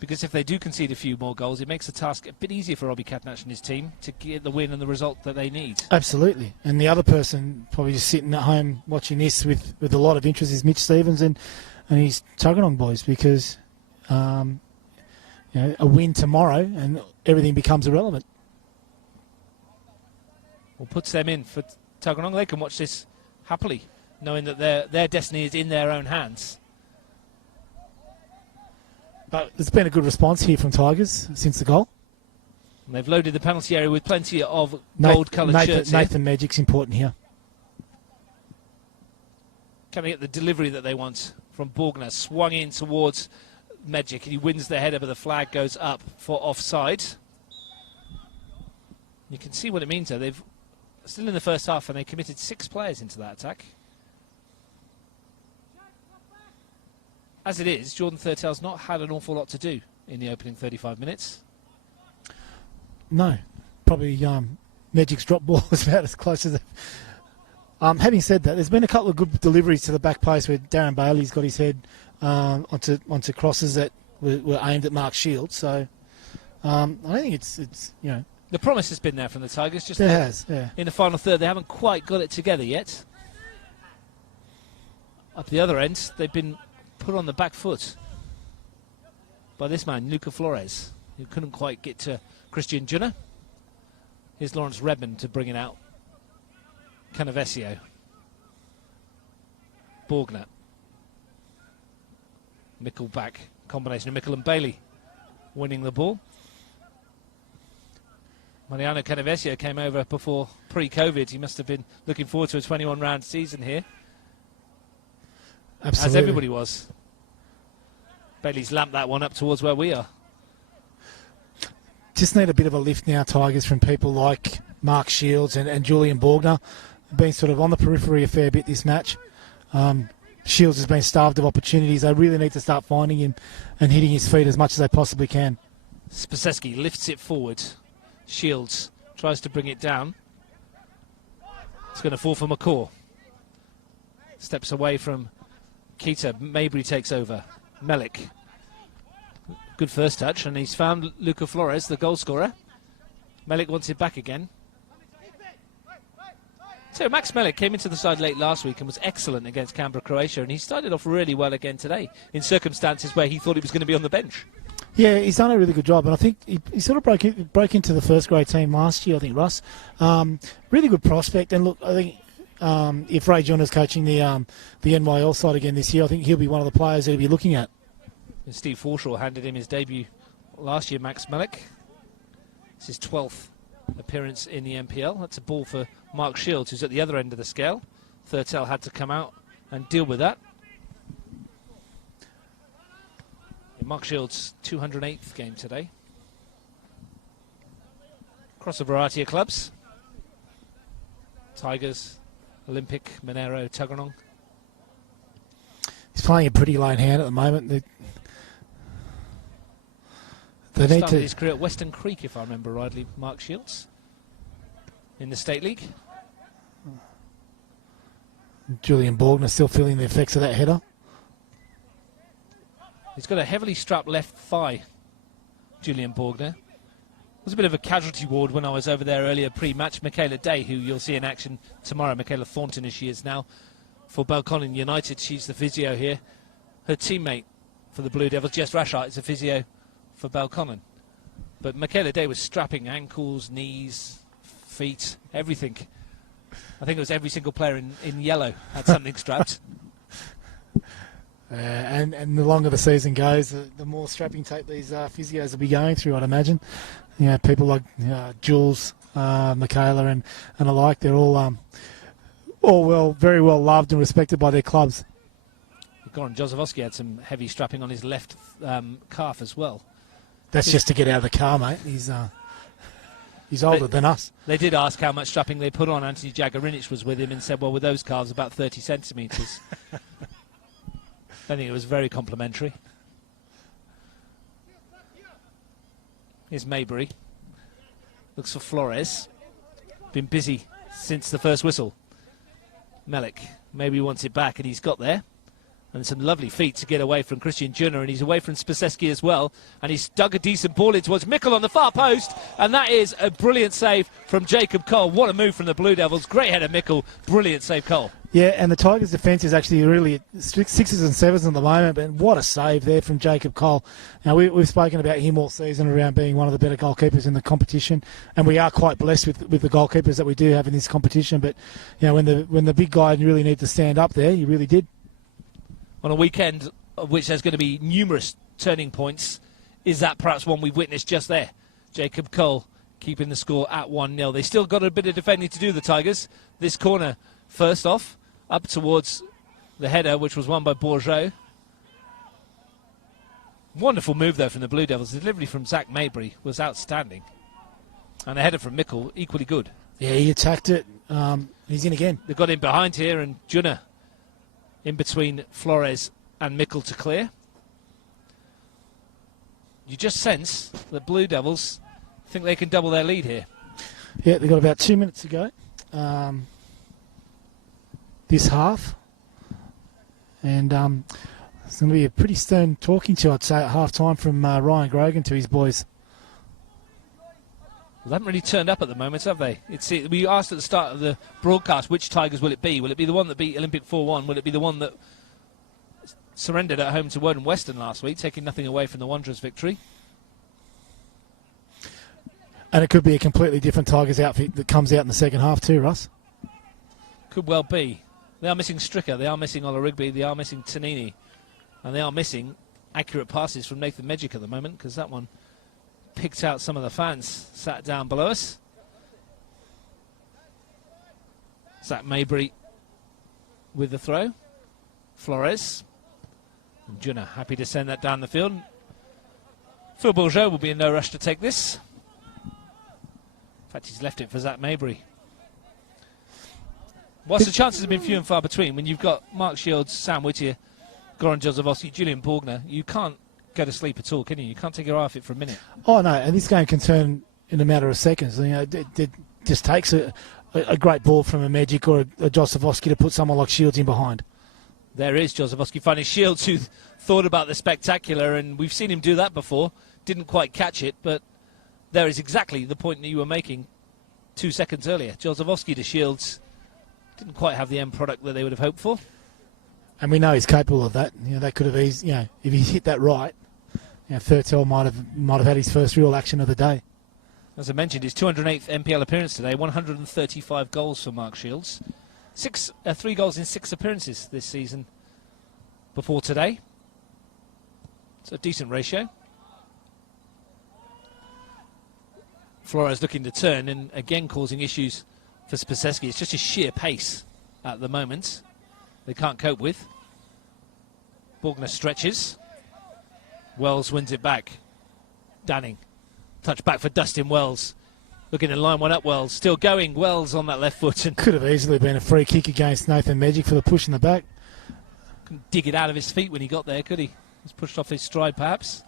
because if they do concede a few more goals, it makes the task a bit easier for Robbie Katnach and his team to get the win and the result that they need. Absolutely. And the other person probably just sitting at home watching this with a lot of interest is Mitch Stevens and his Tuggeranong boys, because you know, a win tomorrow and everything becomes irrelevant. Well, puts them in for Tuggeranong. They can watch this happily, knowing that their destiny is in their own hands. But there's been a good response here from Tigers since the goal. And they've loaded the penalty area with plenty of gold-coloured shirts. Nathan Magic's important here. Can they get the delivery that they want from Borgner? Swung in towards Magic, and he wins the header, but the flag goes up for offside. You can see what it means, though. They've still in the first half, and they committed 6 players into that attack. As it is, Jordan Thurtell's not had an awful lot to do in the opening 35 minutes. No, probably Magic's drop ball was about as close as. Having said that, there's been a couple of good deliveries to the back post where Darren Bailey's got his head onto crosses that were aimed at Mark Shields. So I don't think it's you know. The promise has been there from the Tigers. Just It has, yeah. In the final third, they haven't quite got it together yet. Up the other end, they've been put on the back foot by this man, Luca Flores, who couldn't quite get to Christian Junner. Here's Lawrence Redmond to bring it out. Canavesio. Borgner. Mickle back. Combination of Mickle and Bailey winning the ball. Mariano Canavesio came over before pre-COVID. He must have been looking forward to a 21-round season here. Absolutely. As everybody was. Bailey's lamped that one up towards where we are. Just need a bit of a lift now, Tigers, from people like Mark Shields and Julian Borgner. Been sort of on the periphery a fair bit this match. Shields has been starved of opportunities. They really need to start finding him and hitting his feet as much as they possibly can. Spaseski lifts it forward. Shields tries to bring it down. It's going to fall for McCaw. Steps away from Keita. Maybury takes over. Melik. Good first touch, and he's found Luca Flores, the goal scorer. Melik wants it back again. So Max Melik came into the side late last week and was excellent against Canberra, Croatia, and he started off really well again today in circumstances where he thought he was going to be on the bench. Yeah, he's done a really good job, and I think he sort of broke into the first grade team last year, I think, Russ. Really good prospect, and look, I think if Ray John is coaching the NYL side again this year, I think he'll be one of the players that he'll be looking at. And Steve Forshaw handed him his debut last year, Max Melik. It's his 12th appearance in the NPL. That's a ball for Mark Shields, who's at the other end of the scale. Thurtell had to come out and deal with that. Mark Shields' 208th game today. Across a variety of clubs. Tigers, Olympic, Monero, Tuggeranong. He's playing a pretty lone hand at the moment. They need started to. His career at Western Creek, if I remember rightly, Mark Shields, in the State League. Julian Borgner still feeling the effects of that header. He's got a heavily strapped left thigh, Julian Borgner. It was a bit of a casualty ward when I was over there earlier pre-match. Michaela Day, who you'll see in action tomorrow, Michaela Thornton as she is now, for Belconnen United. She's the physio here. Her teammate for the Blue Devils, Jess Rashart, is a physio for Belconnen. But Michaela Day was strapping ankles, knees, feet, everything. I think it was every single player in yellow had something strapped. And the longer the season goes, the more strapping tape these physios will be going through, I'd imagine. You know, people like Jules, Michaela and alike, they're all all very well loved and respected by their clubs. Goran Jozefovski had some heavy strapping on his left calf as well. That's just to get out of the car, mate. He's older than us. They did ask how much strapping they put on. Anthony Jagarinic was with him and said, well, with those calves, about 30 centimetres. I think it was very complimentary. Here's Maybury. Looks for Flores. Been busy since the first whistle. Melik maybe wants it back, and he's got there. And some lovely feet to get away from Christian Junner, and he's away from Spasecki as well. And he's dug a decent ball in towards Mikkel on the far post, and that is a brilliant save from Jacob Cole. What a move from the Blue Devils. Great header, Mikkel. Brilliant save, Cole. Yeah, and the Tigers' defence is actually really sixes and sevens at the moment, but what a save there from Jacob Cole. Now, we've spoken about him all season around being one of the better goalkeepers in the competition, and we are quite blessed with the goalkeepers that we do have in this competition. But you know, when the big guy really needs to stand up there, he really did. On a weekend of which there's going to be numerous turning points, is that perhaps one we've witnessed just there? Jacob Cole keeping the score at 1-0. They still got a bit of defending to do, the Tigers. This corner, first off, up towards the header, which was won by Bourgeot. Wonderful move, though, from the Blue Devils. The delivery from Zach Maybury was outstanding. And the header from Mikkel, equally good. Yeah, he attacked it. He's in again. They've got in behind here, and Junner in between Flores and Mikkel to clear. You just sense that Blue Devils think they can double their lead here. Yeah, they've got about 2 minutes to go. This half. And it's going to be a pretty stern talking to, I'd say, at half-time from Ryan Grogan to his boys. Well, they haven't really turned up at the moment, have they? We asked at the start of the broadcast, which Tigers will it be? Will it be the one that beat Olympic 4-1? Will it be the one that surrendered at home to Woden Western last week, taking nothing away from the Wanderers' victory? And it could be a completely different Tigers outfit that comes out in the second half too, Russ. Could well be. They are missing Stricker, they are missing Ola Rigby, they are missing Tanini, and they are missing accurate passes from Nathan Medjic at the moment, because that one picked out some of the fans sat down below us. Zach Maybury with the throw. Flores. And Junner happy to send that down the field. Phil Bourgeot will be in no rush to take this. In fact, he's left it for Zach Maybury. Whilst the chances have been few and far between, when you've got Mark Shields, Sam Whittier, Goran Jozefovski, Julian Borgner, you can't go to sleep at all, can you? You can't take your eye off it for a minute. Oh, no, and this game can turn in a matter of seconds. You know, it just takes a great ball from a Magic or a Jozefovski to put someone like Shields in behind. There is Jozefovski finding Shields, who thought about the spectacular, and we've seen him do that before. Didn't quite catch it, but there is exactly the point that you were making 2 seconds earlier. Jozefovski to Shields didn't quite have the end product that they would have hoped for. And we know he's capable of that. You know, that could have eased, you know, if he hit that right, you know, Thurtell might have had his first real action of the day. As I mentioned, his 208th NPL appearance today, 135 goals for Mark Shields. 3 goals in 6 appearances this season before today. It's a decent ratio. Flores looking to turn and again causing issues for Spasecki. It's just his sheer pace at the moment they can't cope with. Borgner stretches. Wells wins it back. Danning. Touch back for Dustin Wells. Looking to line one up, Wells. Still going, Wells on that left foot. And could have easily been a free kick against Nathan Medjic for the push in the back. Couldn't dig it out of his feet when he got there, could he? He's pushed off his stride, perhaps.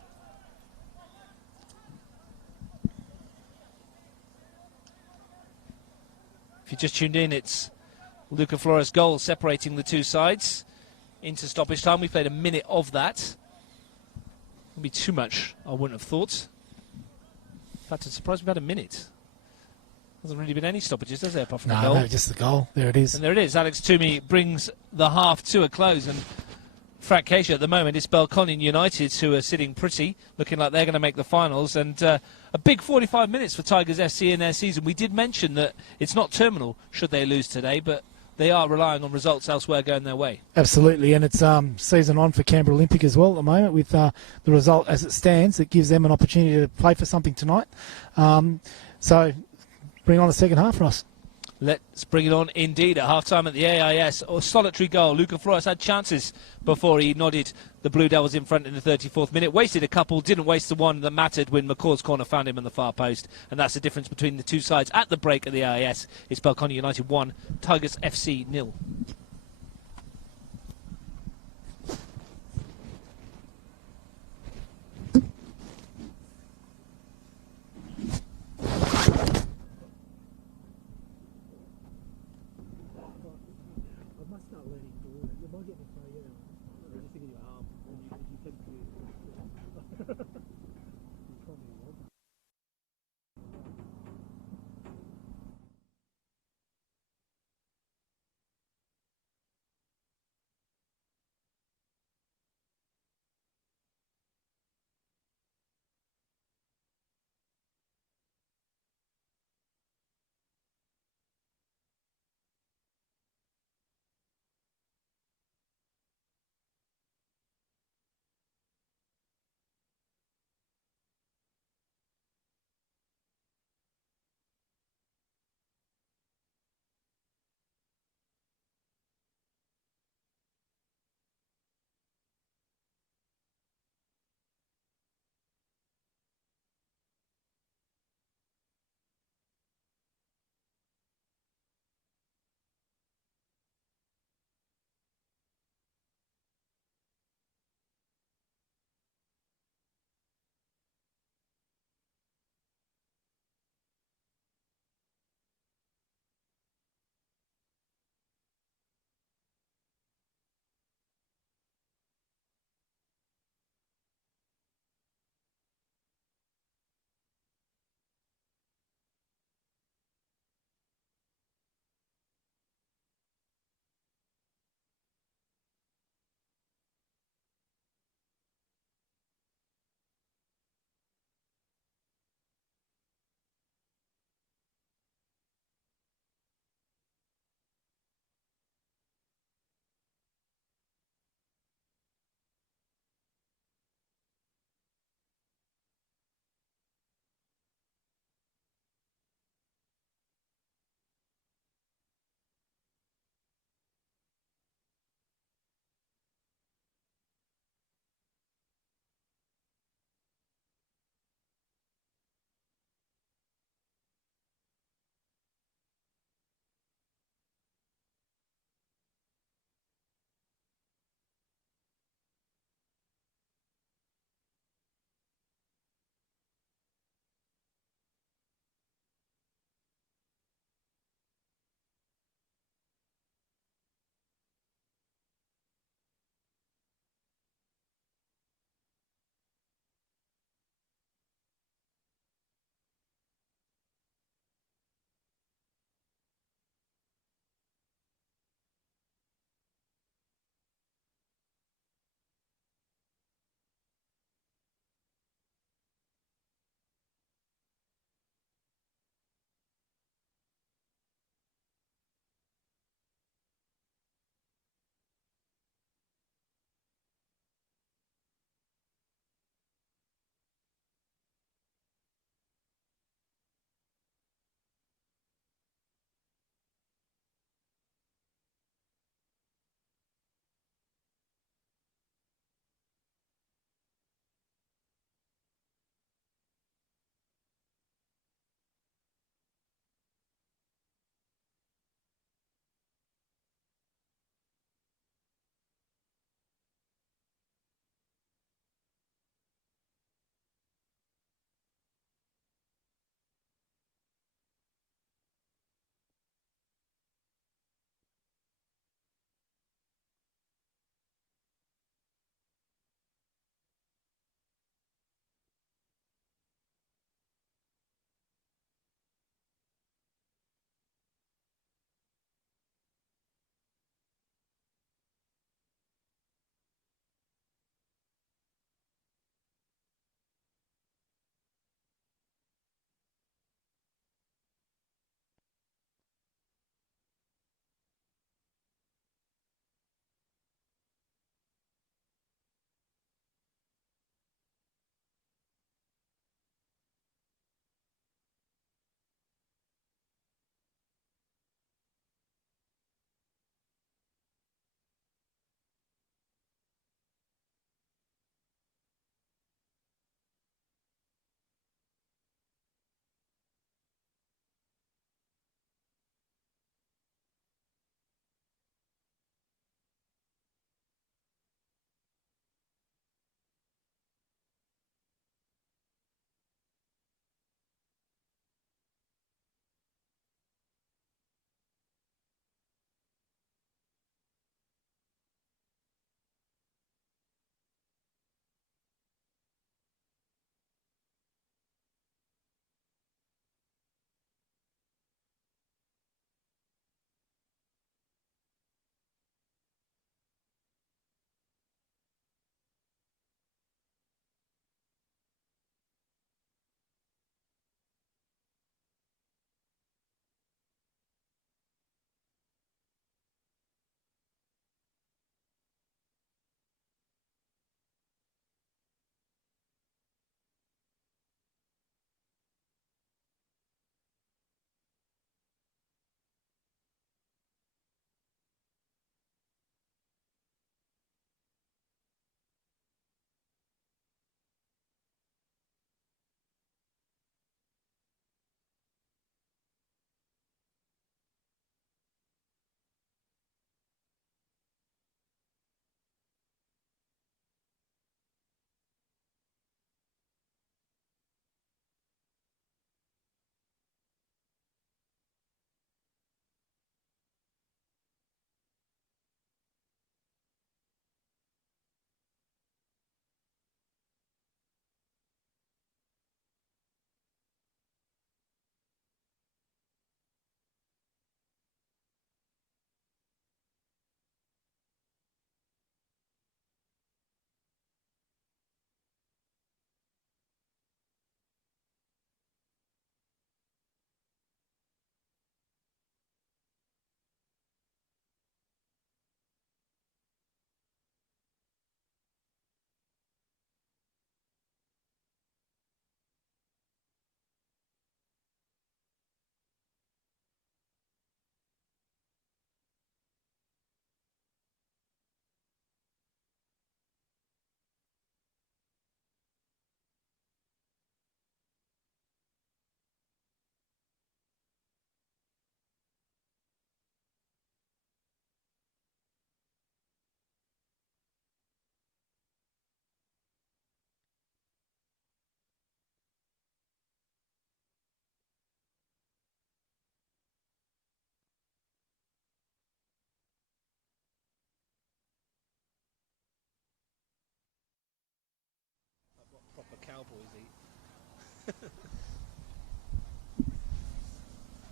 If you just tuned in, it's Luca Flores' goal separating the two sides into stoppage time. We played a minute of that. Wouldn't be too much, I wouldn't have thought. In fact, I'm surprised we've had a minute. Hasn't really been any stoppages, does there, apart from the goal? No, just the goal. There it is. And there it is. Alex Toomey brings the half to a close. And Frank Keisha at the moment, it's Belconnen United who are sitting pretty, looking like they're going to make the finals. And a big 45 minutes for Tigers FC in their season. We did mention that it's not terminal should they lose today, but they are relying on results elsewhere going their way. Absolutely, and it's season on for Canberra Olympic as well at the moment with the result as it stands. It gives them an opportunity to play for something tonight. So bring on the second half, Ross. Let's bring it on indeed at half-time at the AIS. A solitary goal. Luca Flores had chances before he nodded the Blue Devils in front in the 34th minute. Wasted a couple, didn't waste the one that mattered when McCaw's corner found him on the far post. And that's the difference between the two sides at the break at the AIS. It's Belconnen United 1, Tigers FC 0.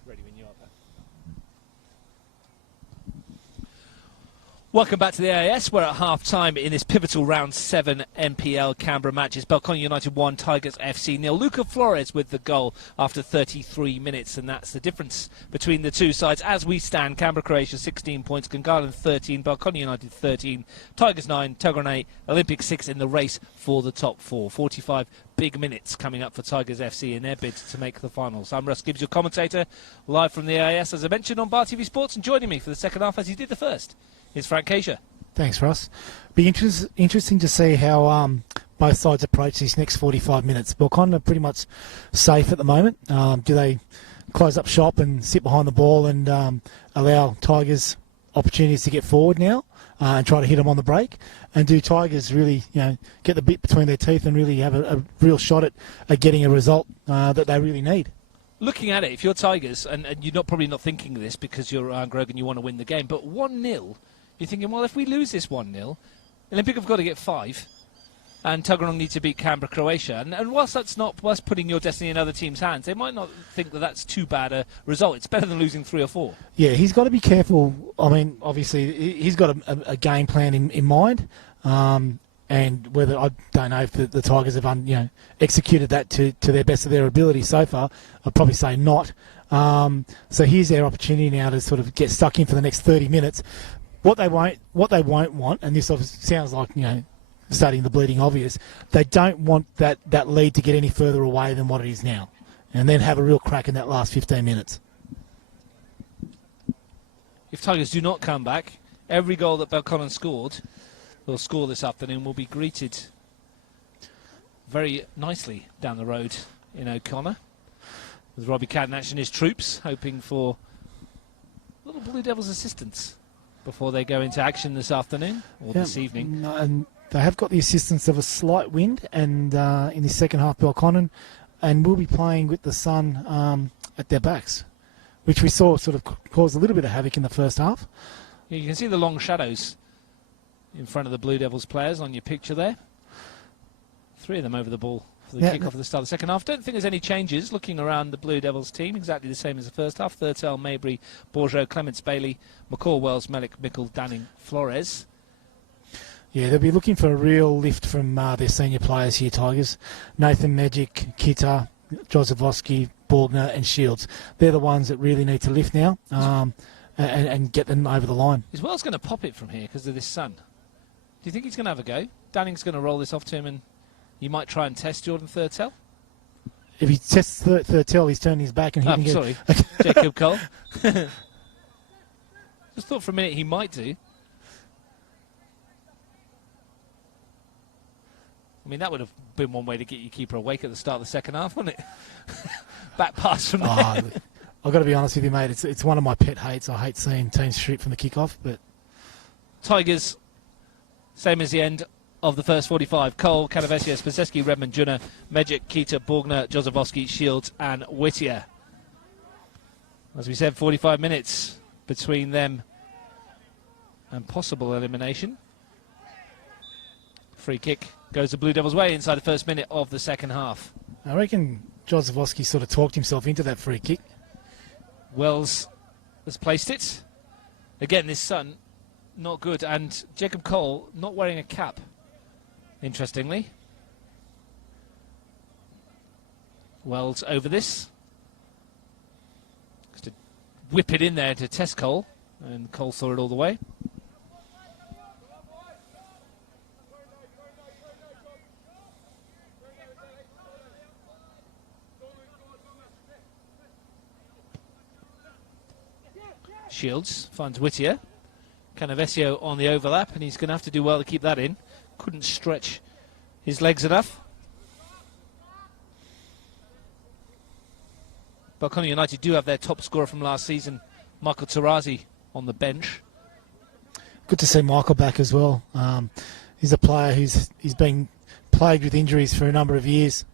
Ready when you are, Pat. Welcome back to the AIS. We're at half-time in this pivotal round 7 NPL Canberra matches. Belconnen United 1, Tigers FC 0. Luca Flores with the goal after 33 minutes, and that's the difference between the two sides. As we stand, Canberra Croatia 16 points, Gungahlin 13, Belconnen United 13, Tigers 9, Tuggeranay 8, Olympic 6 in the race for the top 4. 45 big minutes coming up for Tigers FC in their bid to make the finals. I'm Russ Gibbs, your commentator, live from the AIS, as I mentioned, on Bar TV Sports, and joining me for the second half, as he did the first, is Frank Asia. Thanks, Russ. Be interesting to see how both sides approach these next 45 minutes. Belconnen are pretty much safe at the moment. Do they close up shop and sit behind the ball and allow Tigers opportunities to get forward now and try to hit them on the break? And do Tigers really, get the bit between their teeth and really have a real shot at getting a result that they really need? Looking at it, if you're Tigers, and you're probably not thinking this because you're Greg and you want to win the game, but 1-0, you're thinking, well, if we lose this 1-0, Olympic have got to get 5, and Tuggeranong need to beat Canberra Croatia. And whilst that's not putting your destiny in other teams' hands, they might not think that that's too bad a result. It's better than losing 3 or 4. Yeah, he's got to be careful. I mean, obviously, he's got a game plan in mind. And whether, I don't know if the Tigers have executed that to their best of their ability so far. I'd probably say not. So here's their opportunity now to sort of get stuck in for the next 30 minutes. What they won't want, and this obviously sounds like starting the bleeding obvious, they don't want that lead to get any further away than what it is now, and then have a real crack in that last 15 minutes. If Tigers do not come back, every goal that Belconnen scored will score this afternoon will be greeted very nicely down the road in O'Connor, with Robbie Cadnach and his troops hoping for little Blue Devils assistance before they go into action this afternoon or this evening. And they have got the assistance of a slight wind, and in the second half, Belconnen, and will be playing with the sun at their backs, which we saw sort of cause a little bit of havoc in the first half. Yeah, you can see the long shadows in front of the Blue Devils players on your picture there. 3 of them over the ball for the kick-off at the start of the second half. Don't think there's any changes looking around the Blue Devils team. Exactly the same as the first half. Thurtell, Mabry, Bourgeot, Clements, Bailey, McCall, Wells, Melick, Mickle, Danning, Flores. Yeah, they'll be looking for a real lift from their senior players here, Tigers. Nathan Magic, Kita, Jozefowski, Borgner and Shields. They're the ones that really need to lift now and get them over the line. Is Wells going to pop it from here because of this sun? Do you think he's going to have a go? Danning's going to roll this off to him and you might try and test Jordan Thurtell? If he tests Thurtell, he's turning his back and hitting sorry, Jacob Cole. Just thought for a minute he might do. I mean, that would have been one way to get your keeper awake at the start of the second half, wouldn't it? Back pass from there. I've got to be honest with you, mate. It's one of my pet hates. I hate seeing teams shoot from the kickoff. But Tigers, same as the end of the first 45. Cole, Canavesius, Paseski, Redmond, Junner, Magic, Kita, Borgner, Jozefowski, Shields and Whittier. As we said, 45 minutes between them and possible elimination. Free kick goes the Blue Devils' way inside the first minute of the second half. I reckon Jozefowski sort of talked himself into that free kick. Wells has placed it. Again, this sun, not good. And Jacob Cole not wearing a cap, interestingly. Wells over this. Just to whip it in there to test Cole. And Cole saw it all the way. Shields finds Whittier. Canavesio on the overlap, and he's going to have to do well to keep that in. Couldn't stretch his legs enough. Belconnen United do have their top scorer from last season, Michael Tarazi, on the bench. Good to see Michael back as well. He's a player he's been plagued with injuries for a number of years.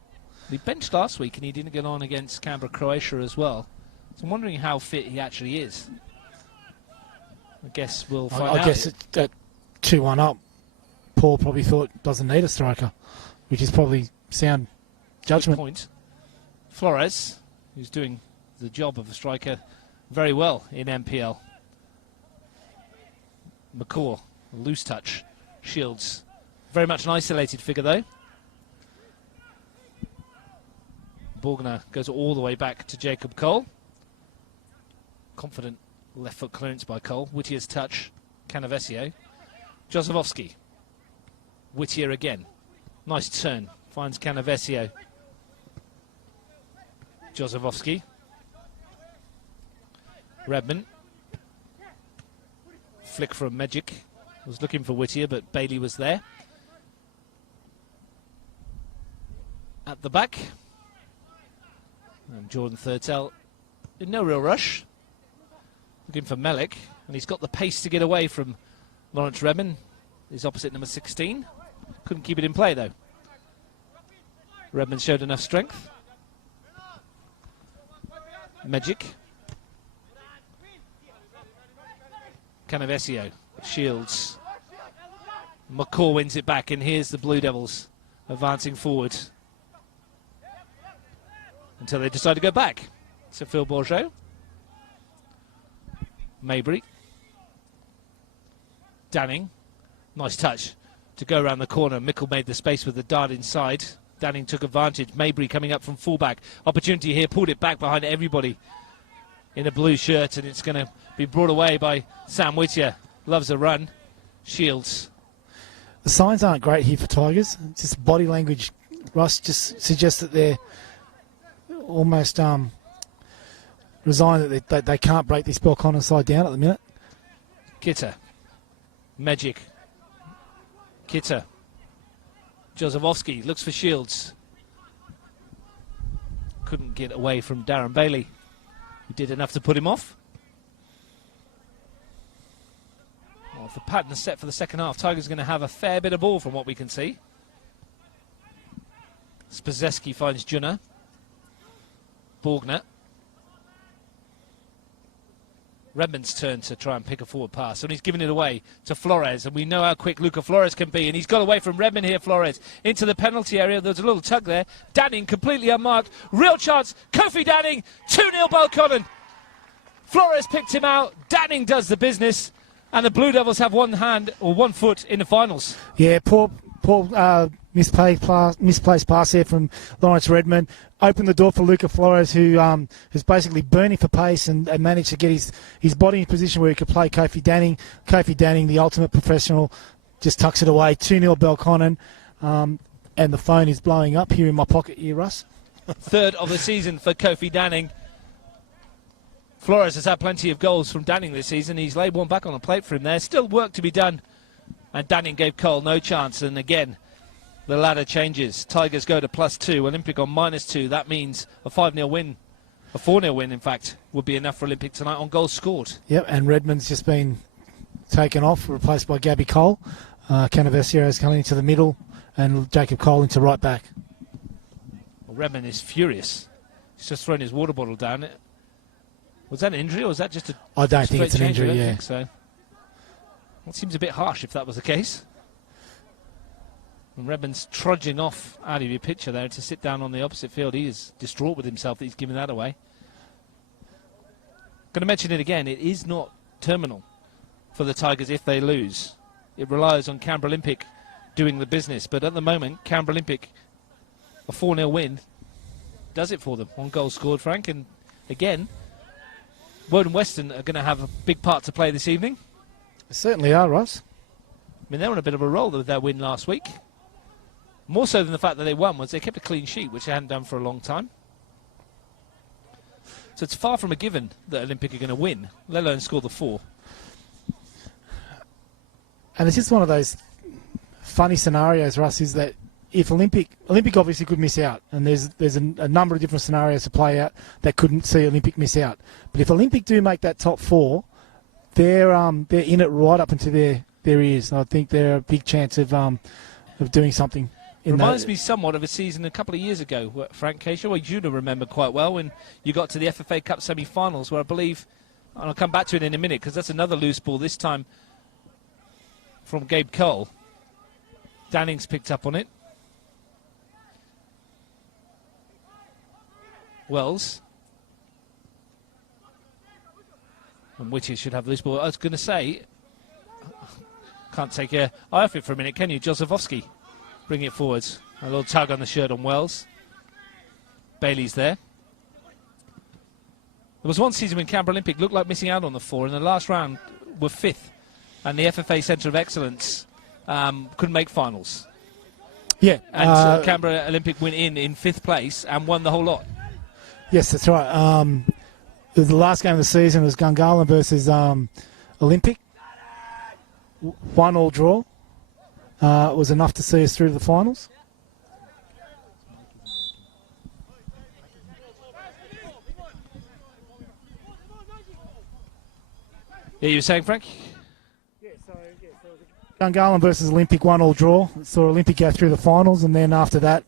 He benched last week, and he didn't get on against Canberra Croatia as well. So I'm wondering how fit he actually is. I guess we'll find out. I guess at 2-1 up, Paul probably thought doesn't need a striker, which is probably sound judgment. Good point. Flores, who's doing the job of a striker very well in NPL. McCaw, loose touch. Shields, very much an isolated figure though. Borgner goes all the way back to Jacob Cole. Confident left foot clearance by Cole. Whittier's touch. Canavesio. Josefowski. Whittier again. Nice turn. Finds Canavesio. Josefowski. Redman. Flick from Megic. Was looking for Whittier, but Bailey was there. At the back. And Jordan Thurtell in no real rush. Looking for Melik. And he's got the pace to get away from Lawrence Redman. His opposite number 16. Couldn't keep it in play though. Redman showed enough strength. Megic. Canavesio. Shields. McCaw wins it back, and here's the Blue Devils advancing forward until they decide to go back. So Phil Bourgeot. Mabry. Danning. Nice touch to go around the corner. Mickle made the space with the dart inside. Danning took advantage. Mabry coming up from fullback. Opportunity here, pulled it back behind everybody in a blue shirt, and it's going to be brought away by Sam Whittier. Loves a run. Shields. The signs aren't great here for Tigers. Just body language, Russ, just suggests that they're almost resigned that they can't break this Belconnen side down at the minute. Kitter. Megic. Kitter. Josefowski looks for Shields. Couldn't get away from Darren Bailey. He did enough to put him off. Well, if the pattern is set for the second half, Tigers are going to have a fair bit of ball from what we can see. Spazeski finds Junna. Borgner. Redmond's turn to try and pick a forward pass, and he's given it away to Flores, and we know how quick Luca Flores can be, and he's got away from Redmond here, Flores, into the penalty area. There's a little tug there. Danning completely unmarked. Real chance. Kofi Danning, 2-0 Belconnen. Flores picked him out. Danning does the business, and the Blue Devils have one hand or one foot in the finals. Yeah, poor misplaced pass there from Lawrence Redmond. Opened the door for Luca Flores, who's basically burning for pace and managed to get his body in a position where he could play Kofi Danning. Kofi Danning, the ultimate professional, just tucks it away. 2-0 Belconnen. And the phone is blowing up here in my pocket here, Russ. Third of the season for Kofi Danning. Flores has had plenty of goals from Danning this season. He's laid one back on the plate for him there. Still work to be done. And Danning gave Cole no chance. And again, the ladder changes. Tigers go to +2. Olympic on -2. That means a 5-0 win. A 4-0 win, in fact, would be enough for Olympic tonight on goals scored. Yep, and Redmond's just been taken off, replaced by Gabby Cole. Canavesio is coming into the middle, and Jacob Cole into right back. Well, Redmond is furious. He's just thrown his water bottle down. Was that an injury, or was that just a I don't think it's an change? injury, I don't yeah. think so. It seems a bit harsh if that was the case. And Redmond's trudging off out of your picture there to sit down on the opposite field. He is distraught with himself that he's given that away. Going to mention it again, it is not terminal for the Tigers if they lose. It relies on Canberra Olympic doing the business. But at the moment, Canberra Olympic, a 4-0 win, does it for them. One goal scored, Frank. And again, Woden Western are going to have a big part to play this evening. They certainly are, Ross. I mean, they were on a bit of a roll with their win last week. More so than the fact that they won was they kept a clean sheet, which they hadn't done for a long time. So it's far from a given that Olympic are going to win, let alone score the 4. And it's just one of those funny scenarios, Russ, is that if Olympic obviously could miss out, and there's a number of different scenarios to play out that couldn't see Olympic miss out. But if Olympic do make that top 4, they're in it right up into their ears. And I think they're a big chance of doing something. Reminds me somewhat of a season a couple of years ago, Frank Keisha, where you'd remember quite well when you got to the FFA Cup semi-finals, where I believe, and I'll come back to it in a minute because that's another loose ball, this time from Gabe Cole. Danning's picked up on it. Wells. And Whittier should have this ball. I was going to say, can't take your eye off it for a minute, can you? Josefowski, bring it forwards. A little tug on the shirt on Wells. Bailey's there. There was one season when Canberra Olympic looked like missing out on the 4. In the last round, were 5th. And the FFA Centre of Excellence couldn't make finals. Yeah. And Canberra Olympic went in 5th place and won the whole lot. Yes, that's right. It was the last game of the season. It was Gungahlin versus Olympic. 1-1 draw. It was enough to see us through to the finals. Yeah, you were saying, Frank? Gungahlin versus Olympic 1-1 draw. Saw Olympic go through the finals, and then after that,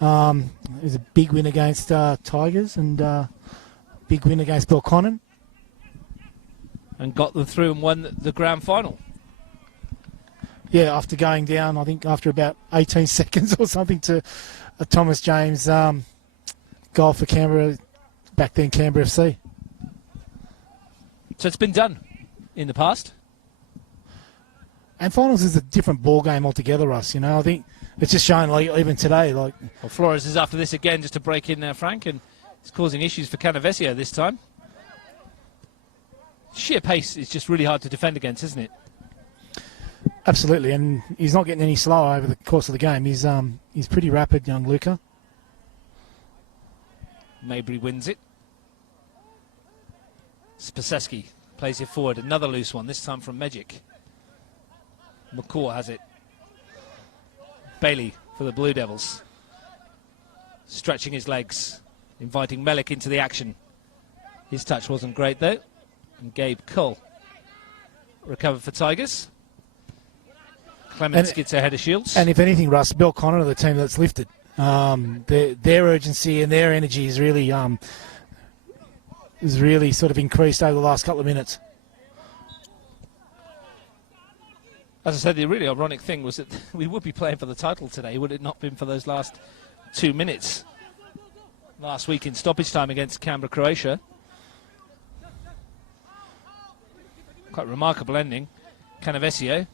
it was a big win against Tigers and big win against Belconnen. And got them through and won the grand final. Yeah, after going down, I think after about 18 seconds or something to a Thomas James goal for Canberra, back then Canberra FC. So it's been done in the past. And finals is a different ball game altogether, Russ. You know, I think it's just showing, like, even today, like. Well, Flores is after this again, just to break in there, Frank, and it's causing issues for Canavesio this time. Sheer pace is just really hard to defend against, isn't it? Absolutely, and he's not getting any slower over the course of the game. He's pretty rapid, young Luca. Mabry wins it. Spaseski plays it forward. Another loose one, this time from Magic. McCaw has it. Bailey for the Blue Devils. Stretching his legs, inviting Melik into the action. His touch wasn't great, though. And Gabe Cull recovered for Tigers. Clements gets ahead of Shields. And if anything, Russ, Belconnen are the team that's lifted. Their urgency and their energy is really sort of increased over the last couple of minutes. As I said, the really ironic thing was that we would be playing for the title today, would it not been for those last 2 minutes last week in stoppage time against Canberra, Croatia. Quite remarkable ending. Canavesio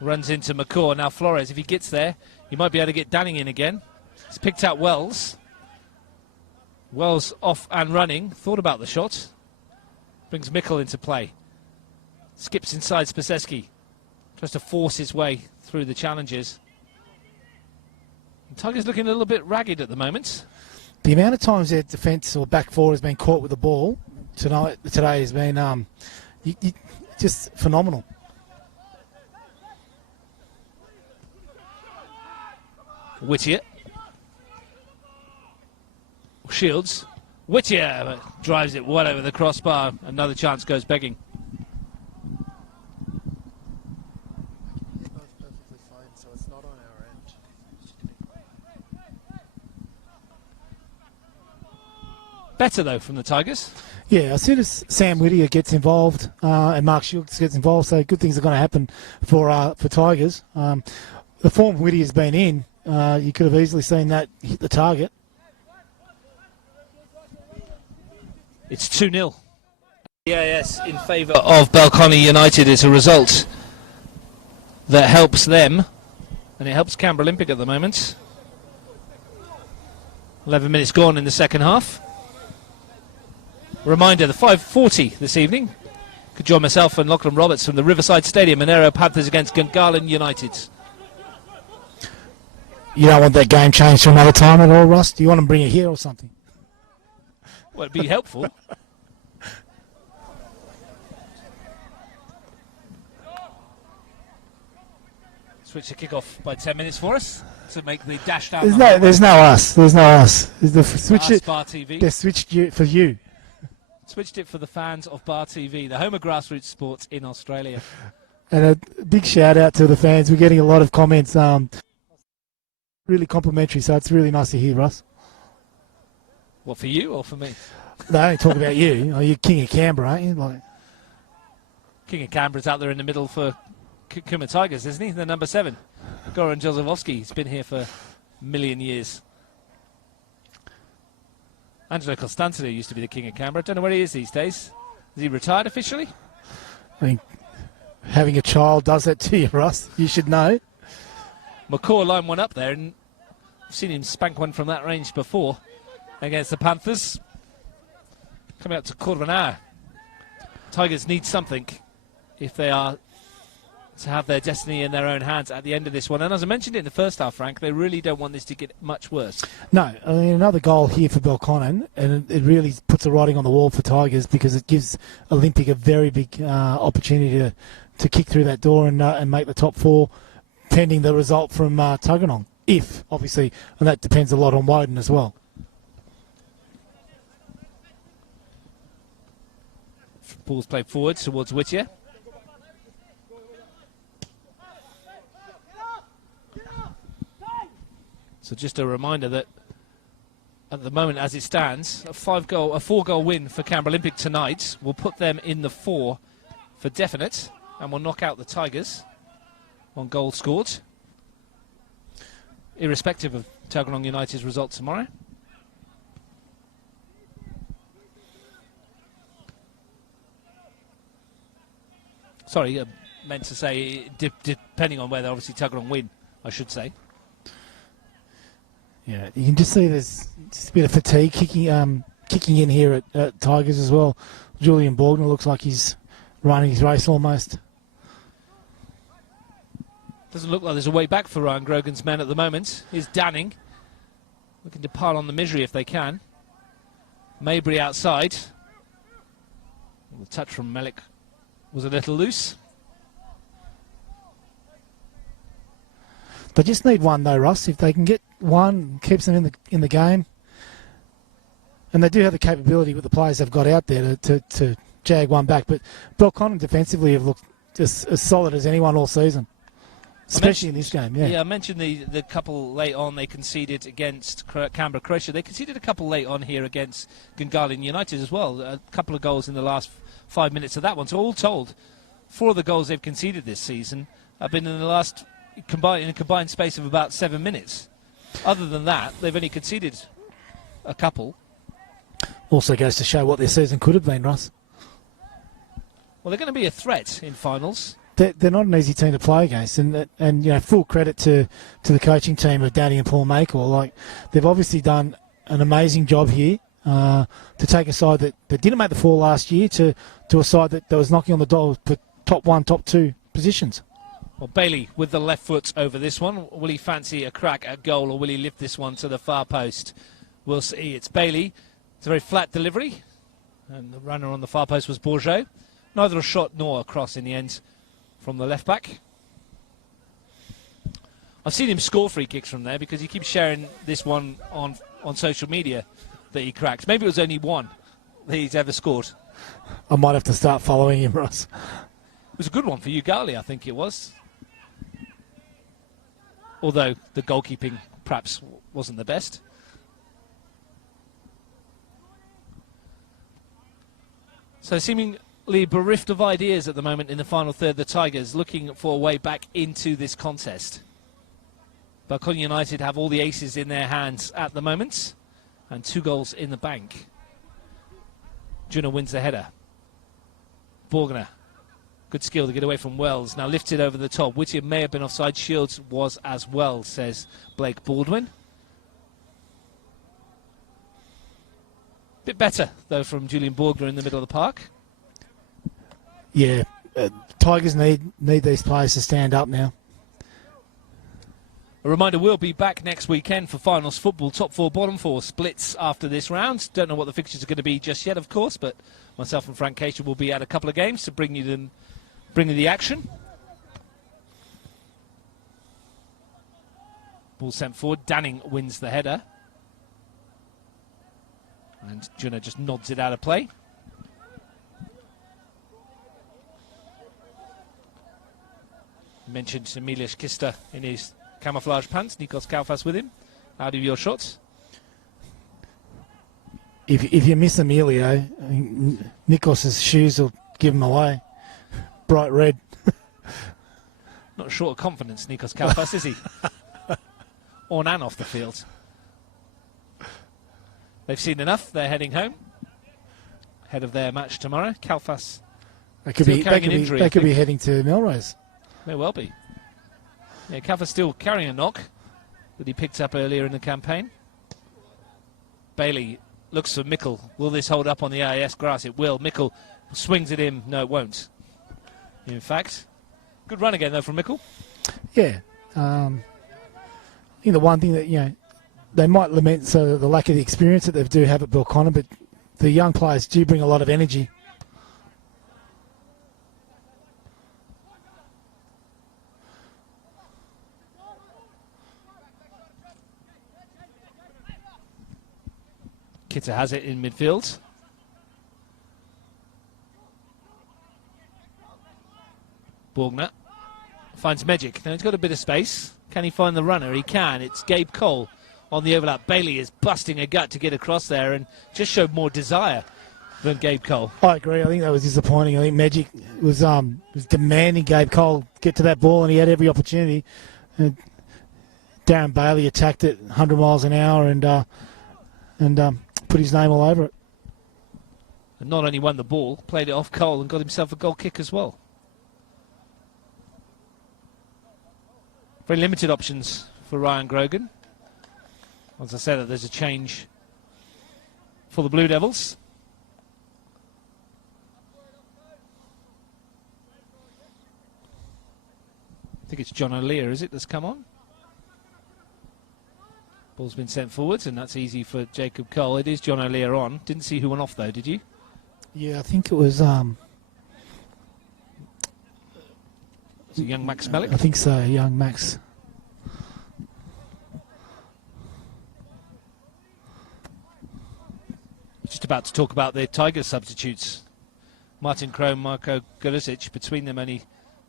runs into McCaw. Now Flores, if he gets there, he might be able to get Danning in again. He's picked out Wells. Wells off and running. Thought about the shot. Brings Mickle into play. Skips inside Spaseski. Tries to force his way through the challenges. And Tigers looking a little bit ragged at the moment. The amount of times their defence or back four has been caught with the ball today has been just phenomenal. Whittier. Shields. Whittier drives it well over the crossbar. Another chance goes begging. Better, though, from the Tigers. Yeah, as soon as Sam Whittier gets involved and Mark Shields gets involved, so good things are going to happen for Tigers. The form Whittier's been in, you could have easily seen that hit the target. It's 2-0. EAS in favour of Belconnen United is a result that helps them, and it helps Canberra Olympic at the moment. 11 minutes gone in the second half. Reminder, the 5:40 this evening. Could join myself and Lachlan Roberts from the Riverside Stadium. Monero Panthers against Gungahlin United. You don't want that game changed to another time at all, Ross? Do you want to bring it here or something? Well, it'd be helpful. Switch the kick-off by 10 minutes for us to make the dash down. There's no us. There's no us. Switch it. Bar TV. They switched you for you. Switched it for the fans of Bar TV, the home of grassroots sports in Australia. And a big shout out to the fans. We're getting a lot of comments. Really complimentary, so it's really nice to hear, Russ. What, for you or for me? They only talk about you. Oh, you're king of Canberra, aren't you? Like, King of Canberra's out there in the middle for Kuma Tigers, isn't he? The number 7. Goran Josefowski. He's been here for a million years. Angelo Costantino used to be the king of Canberra. Don't know where he is these days. Is he retired officially? I mean, having a child does that to you, Russ. You should know. McCaw lined one up there, and I've seen him spank one from that range before against the Panthers. Coming up to quarter of an hour. Tigers need something if they are to have their destiny in their own hands at the end of this one. And as I mentioned in the first half, Frank, they really don't want this to get much worse. No, I mean, another goal here for Belconnen, and it really puts a writing on the wall for Tigers because it gives Olympic a very big opportunity to kick through that door and make the top four, pending the result from Tuggeranong. If, obviously, and that depends a lot on Woden as well. Ball's played forward towards Whittier. So just a reminder that at the moment, as it stands, a 4-goal win for Canberra Olympic tonight will put them in the 4 for definite and will knock out the Tigers on goals scored, irrespective of Tuggeranong United's result tomorrow. Sorry, meant to say depending on whether obviously Tuggeranong win, I should say. Yeah, you can just see there's just a bit of fatigue kicking in here at Tigers as well. Julian Borgner looks like he's running his race almost. Doesn't look like there's a way back for Ryan Grogan's men at the moment. Here's Danning, looking to pile on the misery if they can. Maybury outside. The touch from Melik was a little loose. They just need one though, Russ. If they can get one, keeps them in the game. And they do have the capability with the players they've got out there to jag one back. But Belconnen defensively have looked as solid as anyone all season, especially in this game. Yeah, I mentioned the couple late on they conceded against Canberra Croatia. They conceded a couple late on here against Gungahlin United as well. A couple of goals in the last 5 minutes of that one. So all told, 4 of the goals they've conceded this season have been in the last in a combined space of about 7 minutes. Other than that, they've only conceded a couple. Also goes to show what their season could have been, Russ. Well, they're going to be a threat in finals. They're not an easy team to play against, and you know, full credit to the coaching team of Danny and Paul Makel. Like, they've obviously done an amazing job here to take a side that didn't make the 4 last year to a side that was knocking on the door for top 1, top 2 positions. Well, Bailey with the left foot over this one. Will he fancy a crack at goal, or will he lift this one to the far post? We'll see. It's Bailey. It's a very flat delivery, and the runner on the far post was Bourgeot. Neither a shot nor a cross in the end from the left back. I've seen him score free kicks from there because he keeps sharing this one on social media that he cracked. Maybe it was only one that he's ever scored. I might have to start following him, Ross. It was a good one for you, Garley, I think it was. Although the goalkeeping perhaps wasn't the best. So seemingly bereft of ideas at the moment in the final third, the Tigers looking for a way back into this contest. Belconnen United have all the aces in their hands at the moment, and 2 goals in the bank. Juno wins the header. Borgner, good skill to get away from Wells. Now lifted over the top. Whittier may have been offside. Shields was as well, says Blake Baldwin. Bit better, though, from Julian Borgner in the middle of the park. Yeah, Tigers need these players to stand up now. A reminder, we'll be back next weekend for finals football. Top 4, bottom 4 splits after this round. Don't know what the fixtures are going to be just yet, of course, but myself and Frank Casher will be at a couple of games to bring you the action. Ball sent forward. Danning wins the header. And Juno just nods it out of play. Mentioned Emilius Kista in his camouflage pants. Nikos Kaufas with him. How do your shots? If you miss Emilio, Nikos's shoes will give him away. Bright red. Not short of confidence, Nikos Kaufas, is he? On and off the field. They've seen enough. They're heading home. Ahead of their match tomorrow. Calfas. They could be heading to Melrose. May well be. Yeah, Calfas still carrying a knock that he picked up earlier in the campaign. Bailey looks for Mickle. Will this hold up on the AIS grass? It will. Mickle swings it in. No, it won't. In fact, good run again, though, from Mickle. Yeah. I think the one thing that, they might lament the lack of the experience that they do have at Belconnen, but the young players do bring a lot of energy. Kitter has it in midfield. Borgner finds Magic. Now he's got a bit of space. Can he find the runner? He can. It's Gabe Cole on the overlap. Bailey is busting a gut to get across there and just showed more desire than Gabe Cole. I agree. I think that was disappointing. I think Magic was demanding Gabe Cole get to that ball, and he had every opportunity. And Darren Bailey attacked it 100 miles an hour and put his name all over it. And not only won the ball, played it off Cole and got himself a goal kick as well. Very limited options for Ryan Grogan. As I said, there's a change for the Blue Devils. I think it's John O'Lear, is it, that's come on? Ball's been sent forwards, and that's easy for Jacob Cole. It is John O'Lear on. Didn't see who went off, though, did you? Yeah, I think it was... Was it young Max Mellick? I think so, young Max. Just about to talk about the Tigers substitutes. Martin Krome, Marko Gurisic, between them only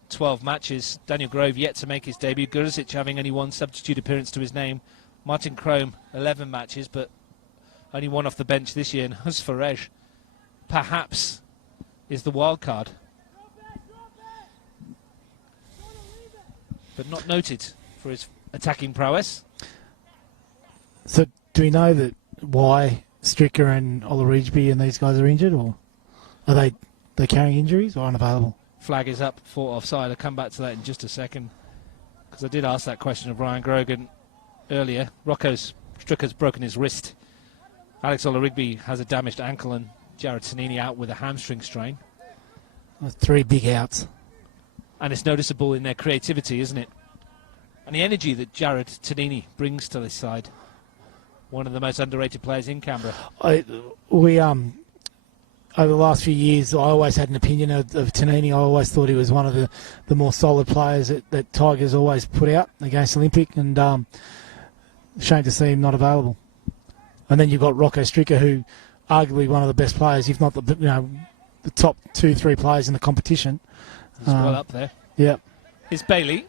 12 matches. Daniel Grove yet to make his debut. Gurisic having only one substitute appearance to his name. Martin Krome, 11 matches, but only one off the bench this year. And Hus Farej, perhaps, is the wild card. But not noted for his attacking prowess. So do we know that why Stricker and Olarijby and these guys are injured, or are they carrying injuries or unavailable? Flag is up for offside. I'll come back to that in just a second, because I did ask that question of Ryan Grogan earlier. Stricker's broken his wrist. Alex Olarijby has a damaged ankle, and Jared Tanini out with a hamstring strain. 3 big outs. And it's noticeable in their creativity, isn't it? And the energy that Jared Tanini brings to this side. One of the most underrated players in Canberra. Over the last few years, I always had an opinion of Tanini. I always thought he was one of the more solid players that Tigers always put out against Olympic, and shame to see him not available. And then you've got Rocco Stricker, who arguably one of the best players, if not the top 2-3 players in the competition. He's well up there. Yeah. It's Bailey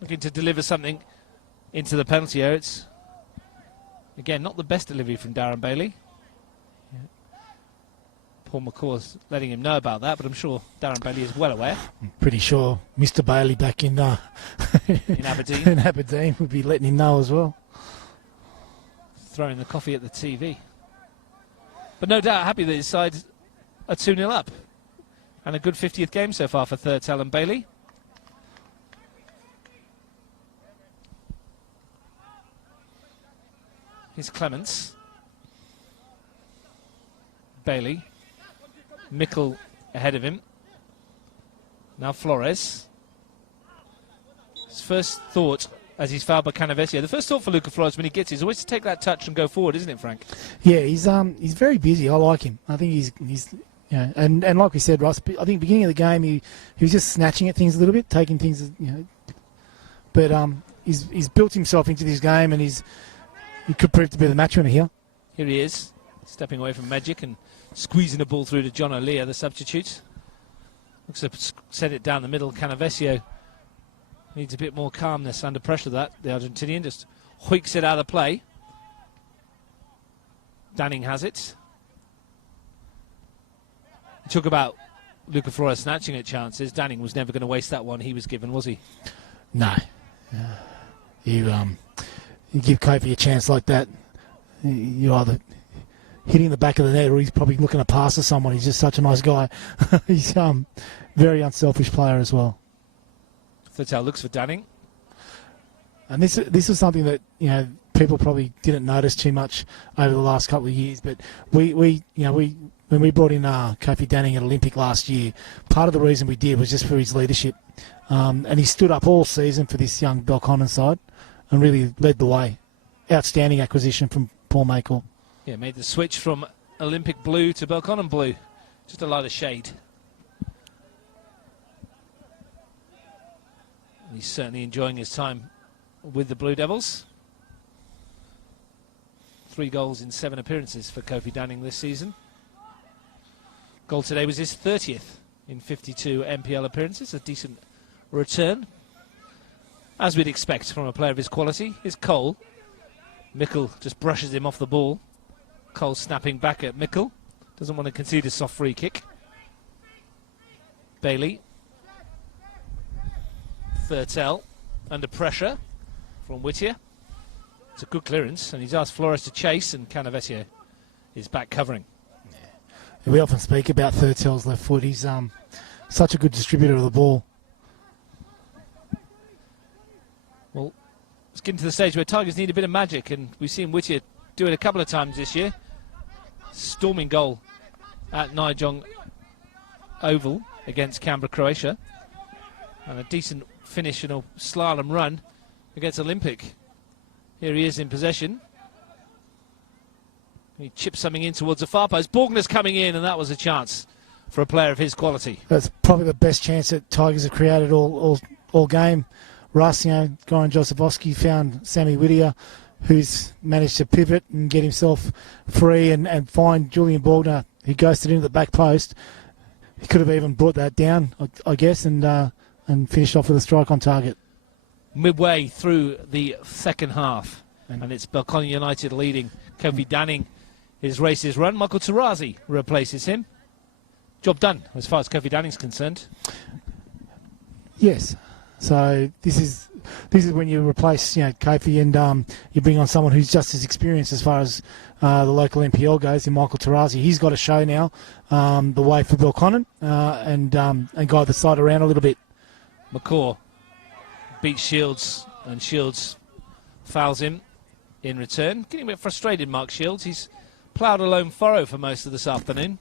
looking to deliver something into the penalty area. It's, again, not the best delivery from Darren Bailey. Yeah. Paul McCaw's letting him know about that, but I'm sure Darren Bailey is well aware. I'm pretty sure Mr. Bailey back in Aberdeen. in Aberdeen would be letting him know as well. Throwing the coffee at the TV. But no doubt happy that his side are 2-0 up. And a good 50th game so far for third Alan Bailey. Here's Clements. Bailey. Mickle ahead of him. Now Flores. His first thought, as he's fouled by Canavesio, the first thought for Luca Flores when he gets it is always to take that touch and go forward, isn't it, Frank? Yeah, he's very busy. I like him. I think he's and like we said, Ross, I think beginning of the game he was just snatching at things a little bit, taking things, but he's built himself into this game, and he could prove to be the match winner here. Here he is, stepping away from Magic and squeezing the ball through to John O'Lear, the substitute. Looks to set it down the middle. Canavesio needs a bit more calmness under pressure. The Argentinian just hoiks it out of play. Danning has it. You talk about Luca Flores snatching at chances. Danning was never going to waste that one he was given, was he? No. You give Kofi a chance like that, you either hitting the back of the net, or he's probably looking to pass to someone. He's just such a nice guy. He's very unselfish player as well. Thurtell looks for Dunning. And this is something that people probably didn't notice too much over the last couple of years. But we when we brought in Kofi Danning at Olympic last year, part of the reason we did was just for his leadership, and he stood up all season for this young Belconnen side, and really led the way. Outstanding acquisition from Paul Makel. Yeah, made the switch from Olympic blue to Belconnen blue, just a lighter shade. He's certainly enjoying his time with the Blue Devils. 3 goals in 7 appearances for Kofi Danning this season. Goal today was his 30th in 52 NPL appearances, a decent return, as we'd expect from a player of his quality. Here's Cole. Mickle just brushes him off the ball. Cole snapping back at Mickle. Doesn't want to concede a soft free kick. Bailey. Thurtell under pressure from Whittier. It's a good clearance, and he's asked Flores to chase, and Canavecchio is back covering. Yeah. We often speak about Thurtell's left foot. He's such a good distributor of the ball. Well, it's getting to the stage where Tigers need a bit of magic, and we've seen Whittier do it a couple of times this year. Storming goal at Nijong Oval against Canberra, Croatia. And a decent finish and a slalom run against Olympic. Here he is in possession. He chips something in towards the far post. Borgner's coming in, and that was a chance for a player of his quality. That's probably the best chance that Tigers have created all game. Russ, Goran Josefovsky found Sammy Whittier, who's managed to pivot and get himself free and find Julian Borgner, who ghosted into the back post. He could have even brought that down, I guess, and finished off with a strike on target. Midway through the second half, and it's Belconnen United leading. Kofi Danning, his race is run. Michael Tarazi replaces him. Job done as far as Kofi Danning's concerned. Yes. So this is when you replace Kofi and you bring on someone who's just as experienced as far as the local NPL goes in Michael Tarazi. He's got to show now the way for Belconnen and guide the side around a little bit. McCaw beats Shields, and Shields fouls him in return. Getting a bit frustrated, Mark Shields. He's ploughed a lone furrow for most of this afternoon.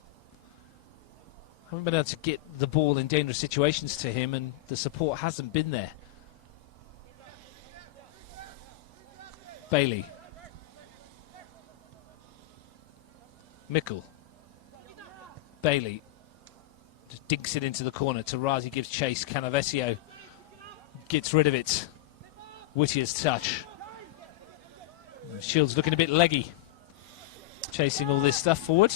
Haven't been able to get the ball in dangerous situations to him, and the support hasn't been there. Bailey. Mickle. Bailey. Just dinks it into the corner. Tarazi gives chase. Canavecchio gets rid of it. Whittier's touch. Shields looking a bit leggy. Chasing all this stuff forward.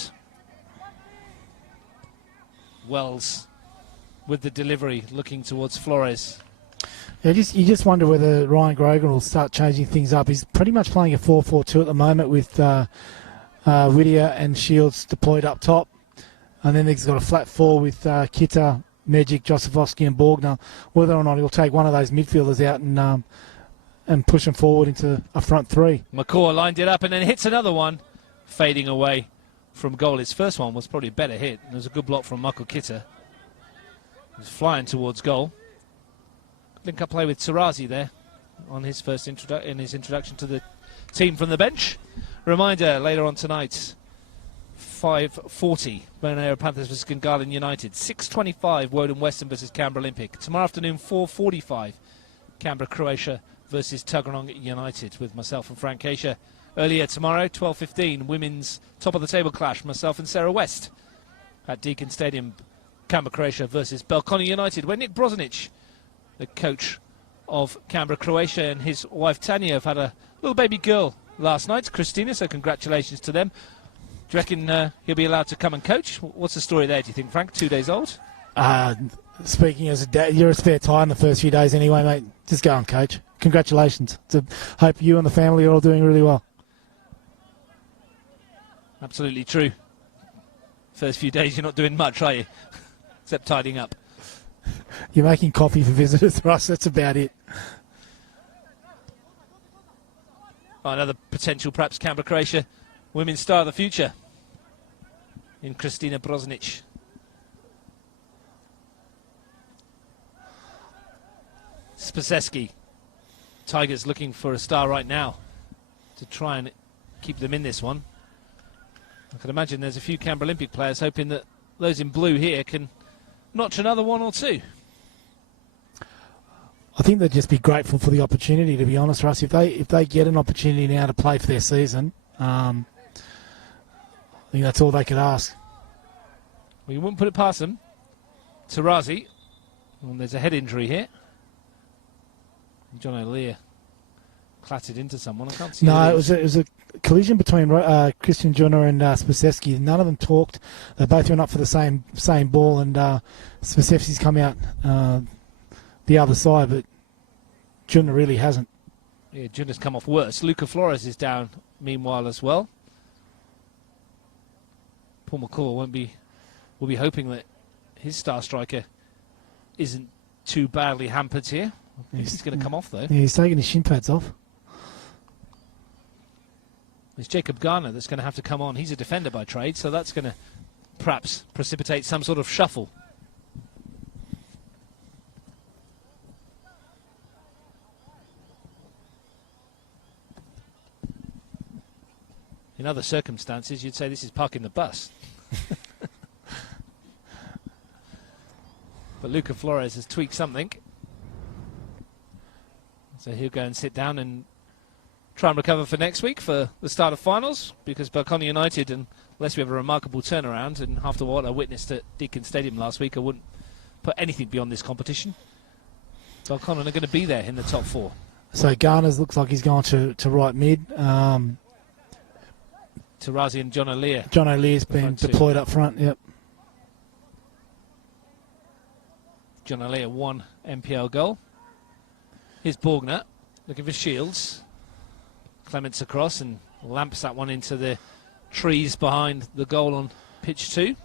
Wells with the delivery, looking towards Flores. Yeah, you just wonder whether Ryan Grogan will start changing things up. He's pretty much playing a 4-4-2 at the moment with Whittier and Shields deployed up top. And then he's got a flat 4 with Kita, Magic, Josefovsky and Borgner. Whether or not he'll take one of those midfielders out and push them forward into a front 3. McCaw lined it up and then hits another one, fading away from goal. His first one was probably a better hit. There was a good block from Michael Kita. He was flying towards goal. Link-up play with Tarazi there on his first introduction to the team from the bench. Reminder, later on tonight, 5:40, Monero Panthers versus Gungahlin United. 6:25, Woden Western versus Canberra Olympic. Tomorrow afternoon, 4:45, Canberra Croatia versus Tuggeranong United with myself and Frank Asia. Earlier tomorrow, 12:15, women's top-of-the-table clash, myself and Sarah West at Deakin Stadium, Canberra Croatia versus Belconnen United, where Nick Brozanic, the coach of Canberra Croatia, and his wife Tanya have had a little baby girl last night, Christina, so congratulations to them. Do you reckon he'll be allowed to come and coach? What's the story there, do you think, Frank? 2 days old? Speaking as a dad, you're a spare tyre in the first few days anyway, mate. Just go and coach. Congratulations. Hope you and the family are all doing really well. Absolutely true. First few days you're not doing much, are you? Except tidying up. You're making coffee for visitors, Russ. That's about it. Oh, another potential, perhaps, Canberra Croatia women's star of the future. in Kristina Brosnic. Spaseski. Tigers looking for a star right now to try and keep them in this one. I can imagine there's a few Canberra Olympic players hoping that those in blue here can notch another one or two. I think they'd just be grateful for the opportunity, to be honest, Russ. If they get an opportunity now to play for their season, I think that's all they could ask. Well, you wouldn't put it past them. Tarazi. Well, there's a head injury here. John O'Lear clattered into someone. I can't see. No, it was a collision between Christian Junner and Spaseski. None of them talked. They both went up for the same ball, and Spaseski's come out the other side, but Junner really hasn't. Yeah, Junner's come off worse. Luca Flores is down meanwhile as well. Paul McCall will be hoping that his star striker isn't too badly hampered here. He's going to come off, though. Yeah, he's taking his shin pads off. It's Jacob Garner that's going to have to come on. He's a defender by trade, so that's going to perhaps precipitate some sort of shuffle. In other circumstances, you'd say this is parking the bus. But Luca Flores has tweaked something. So he'll go and sit down and try and recover for next week for the start of finals, because Belconnen United, unless we have a remarkable turnaround, and after what I witnessed at Deakin Stadium last week, I wouldn't put anything beyond this competition. Belconnen are going to be there in the top four. So Garner's looks like he's gone to right mid. Tarazi and John O'Lear. John O'Lear's been deployed up front, yep. John O'Lear, one NPL goal. Here's Borgner looking for Shields. Clements across and lamps that one into the trees behind the goal on pitch 2.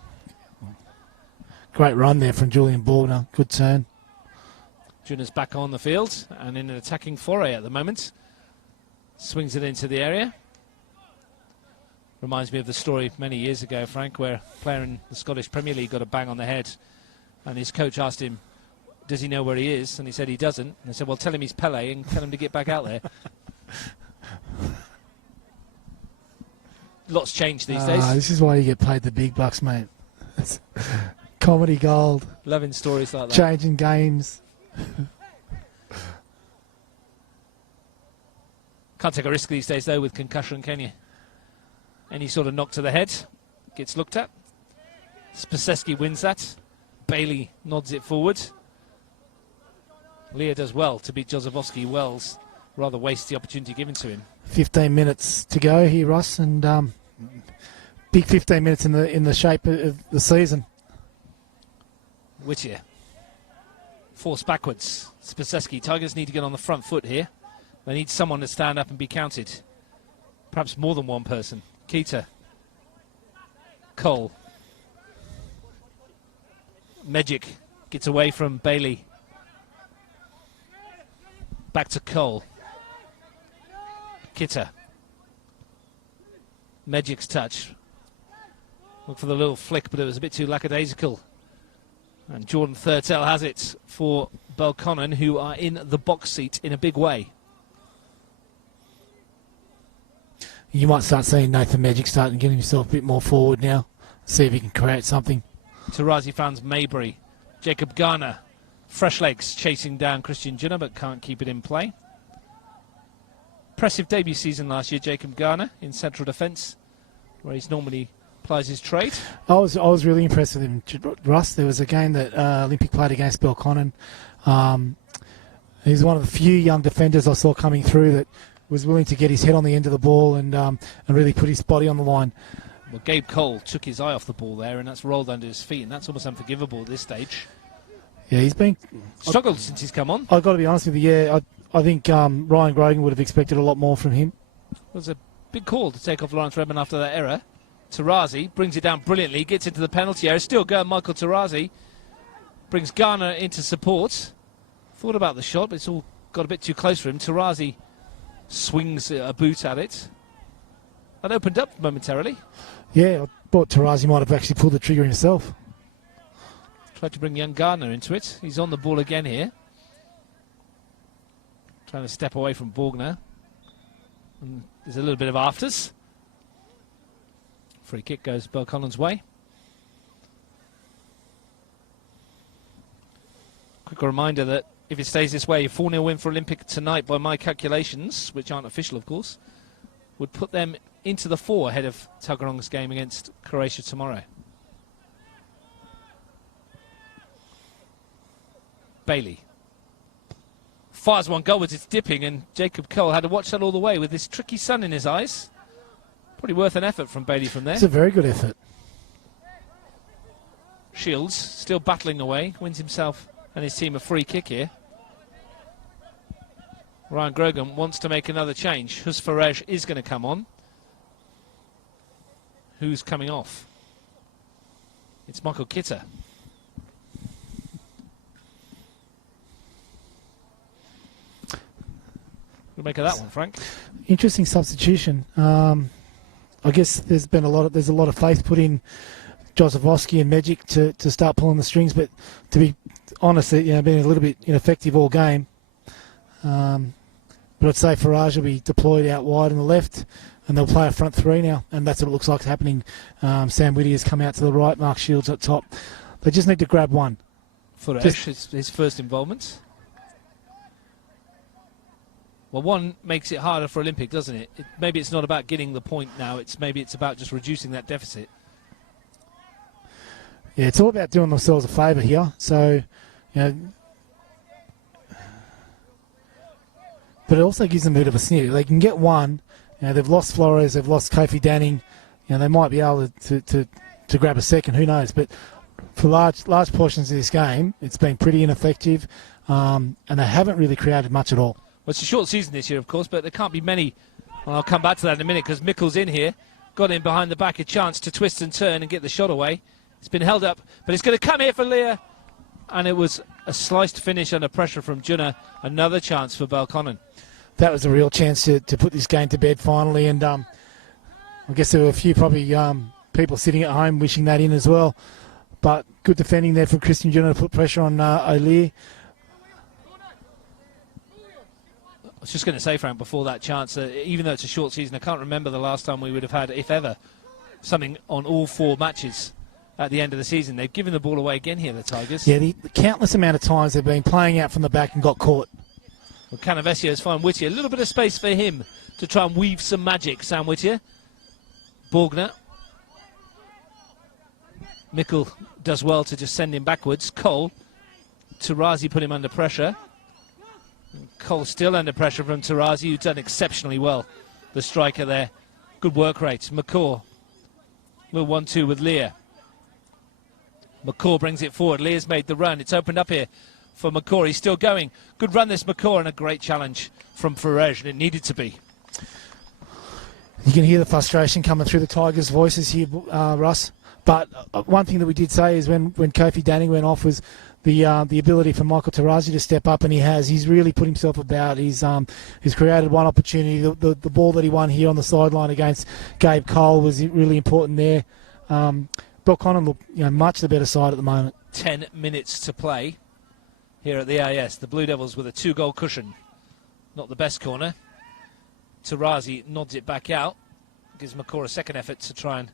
Great run there from Julian Borgner. Good turn. Junner's back on the field and in an attacking foray at the moment. Swings it into the area. Reminds me of the story many years ago, Frank, where a player in the Scottish Premier League got a bang on the head and his coach asked him, does he know where he is? And he said he doesn't. And they said, well, tell him he's Pele and tell him to get back out there. Lots changed these days. This is why you get paid the big bucks, mate. It's comedy gold. Loving stories like that. Changing games. Can't take a risk these days, though, with concussion, can you? Any sort of knock to the head gets looked at. Spaseski wins that. Bailey nods it forward. Lear does well to beat Jozefowski. Wells rather wastes the opportunity given to him. 15 minutes to go here, Russ, and big 15 minutes in the shape of the season. Whittier. Forced backwards. Spaseski. Tigers need to get on the front foot here. They need someone to stand up and be counted. Perhaps more than one person. Keita. Cole. Megic gets away from Bailey. Back to Cole. Kitta. Megic's touch. Look for the little flick, but it was a bit too lackadaisical. And Jordan Thurtell has it for Belconnen, who are in the box seat in a big way. You might start seeing Nathan Megic starting to get himself a bit more forward now. See if he can create something. Tarazi finds Maybury. Jacob Garner. Fresh legs chasing down Christian Junner, but can't keep it in play. Impressive debut season last year, Jacob Garner, in central defence, where he's normally plies his trade. I was really impressed with him, Russ. There was a game that Olympic played against Belconnen. He's one of the few young defenders I saw coming through that was willing to get his head on the end of the ball and really put his body on the line. Well, Gabe Cole took his eye off the ball there, and that's rolled under his feet, and that's almost unforgivable at this stage. Yeah, he's been struggled since he's come on. I've got to be honest with you. Yeah, I think Ryan Grogan would have expected a lot more from him. It was a big call to take off Lawrence Redmond after that error. Tarazi brings it down brilliantly, gets into the penalty area. Still going, Michael Tarazi brings Garner into support. Thought about the shot, but it's all got a bit too close for him. Tarazi swings a boot at it. That opened up momentarily. Yeah, Thought Tarazi might have actually pulled the trigger himself. Tried to bring young Gardner into it. He's on the ball again here. Trying to step away from Borgner. And there's a little bit of afters. Free kick goes Belconnen's way. Quick reminder that if it stays this way, a 4-0 win for Olympic tonight by my calculations, which aren't official of course, would put them into the 4 ahead of Tuggeranong's game against Croatia tomorrow. Bailey fires one goalwards, it's dipping, and Jacob Cole had to watch that all the way with this tricky sun in his eyes. Probably worth an effort from Bailey from there. It's a very good effort. Shields still battling away, wins himself and his team a free kick here. Ryan Grogan wants to make another change. Hus Farej is going to come on. Who's coming off? It's Michael Kitter. What do you make of that one, Frank? Interesting substitution. I guess there's a lot of faith put in Josefowski and Magic to start pulling the strings, but to be honest, being a little bit ineffective all game. But I'd say Farage will be deployed out wide on the left, and they'll play a front 3 now, and that's what it looks like happening. Sam Whittier's come out to the right, Mark Shields up top. They just need to grab one. Farej, his first involvement. Well, one makes it harder for Olympic, doesn't it? Maybe it's not about getting the point now. Maybe it's about just reducing that deficit. Yeah, it's all about doing themselves a favour here. So, but it also gives them a bit of a sneer. They can get one. They've lost Flores, they've lost Kofi Danning. They might be able to grab a second. Who knows? But for large portions of this game, it's been pretty ineffective, and they haven't really created much at all. Well, it's a short season this year, of course, but there can't be many. Well, I'll come back to that in a minute because Mickle's in here. Got in behind the back, a chance to twist and turn and get the shot away. It's been held up, but it's going to come here for Lear. And it was a sliced finish under pressure from Junna. Another chance for Belconnen. That was a real chance to put this game to bed finally. And I guess there were a few probably people sitting at home wishing that in as well. But good defending there from Christian Junna to put pressure on O'Lear. I was just going to say, Frank, before that chance, even though it's a short season, I can't remember the last time we would have had, if ever, something on all 4 matches at the end of the season. They've given the ball away again here, the Tigers. Yeah, the countless amount of times they've been playing out from the back and got caught. Well, Canavessio's found Whittier. A little bit of space for him to try and weave some magic, Sam Whittier. Borgner. Mickle does well to just send him backwards. Cole. Tarazi put him under pressure. Cole still under pressure from Tarazi, who's done exceptionally well. The striker there. Good work rate. McCaw. Little 1-2 with Lear. McCaw brings it forward. Lear's made the run. It's opened up here for McCaw. He's still going. Good run this McCaw, and a great challenge from Farej, and it needed to be. You can hear the frustration coming through the Tigers' voices here, Russ. But one thing that we did say is when Kofi Danning went off was the ability for Michael Tarazi to step up, and he's really put himself about. He's created one opportunity. The ball that he won here on the sideline against Gabe Cole was really important there. Belconnen look much the better side at the moment. 10 minutes to play here at the AIS. The Blue Devils with a 2-goal cushion. Not the best corner. Tarazi nods it back out. Gives McCaw a second effort to try and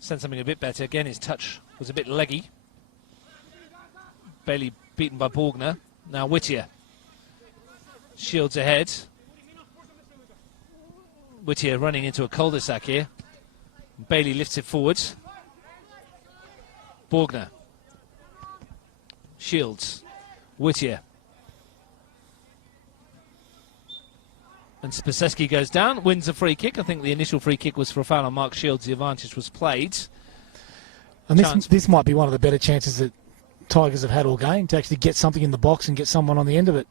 send something a bit better. Again, his touch was a bit leggy. Bailey beaten by Borgner. Now Whittier. Shields ahead. Whittier running into a cul-de-sac here. Bailey lifts it forwards. Borgner. Shields. Whittier. And Spaseski goes down, wins a free kick. I think the initial free kick was for a foul on Mark Shields. The advantage was played. And this might be one of the better chances that Tigers have had all game, to actually get something in the box and get someone on the end of it.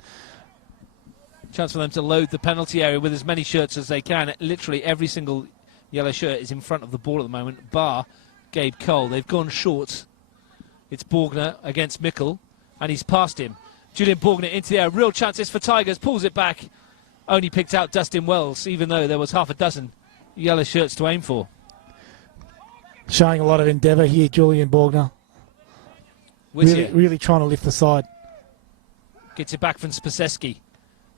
Chance for them to load the penalty area with as many shirts as they can. Literally every single yellow shirt is in front of the ball at the moment, bar Gabe Cole. They've gone short. It's Borgner against Mickle, and he's past him. Julian Borgner into the air. Real chances for Tigers. Pulls it back. Only picked out Dustin Wells, even though there was half a dozen yellow shirts to aim for. Showing a lot of endeavour here, Julian Borgner. Really trying to lift the side. Gets it back from Spaseski.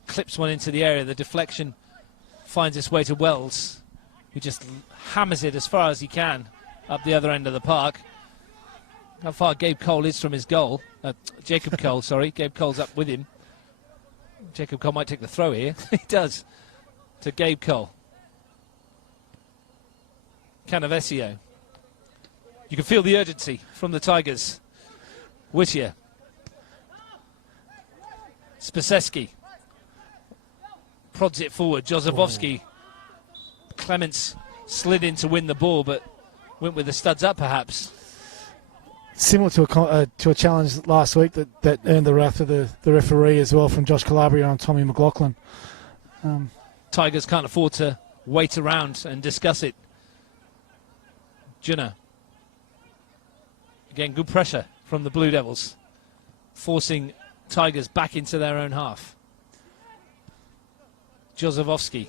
Clips one into the area. The deflection finds its way to Wells, who just hammers it as far as he can up the other end of the park. How far Gabe Cole is from his goal. Jacob Cole, sorry. Gabe Cole's up with him. Jacob Cole might take the throw here. He does. To Gabe Cole. Canavesio. You can feel the urgency from the Tigers. Whittier. Spaseski. Prods it forward. Jozefowski. Clements slid in to win the ball, but went with the studs up, perhaps. Similar to a challenge last week that earned the wrath of the referee as well from Josh Calabria on Tommy McLaughlin. Tigers can't afford to wait around and discuss it. Junna. Again, good pressure from the Blue Devils, forcing Tigers back into their own half. Jozefowski.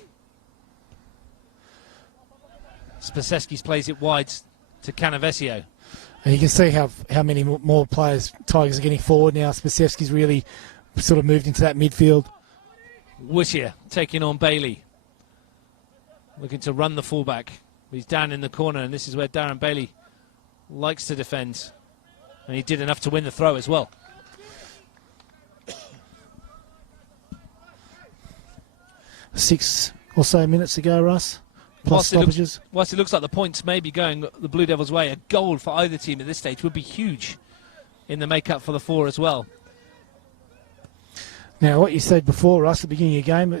Spaseski plays it wide to Canavesio. And you can see how many more players Tigers are getting forward now. Spaseski's really sort of moved into that midfield. Whittier taking on Bailey. Looking to run the fullback. He's down in the corner, and this is where Darren Bailey likes to defend. And he did enough to win the throw as well. Six or so minutes to go, Russ. Plus stoppages. Whilst it looks like the points may be going the Blue Devils' way, a goal for either team at this stage would be huge in the make-up for the 4 as well. Now, what you said before, Russ, at the beginning of the game,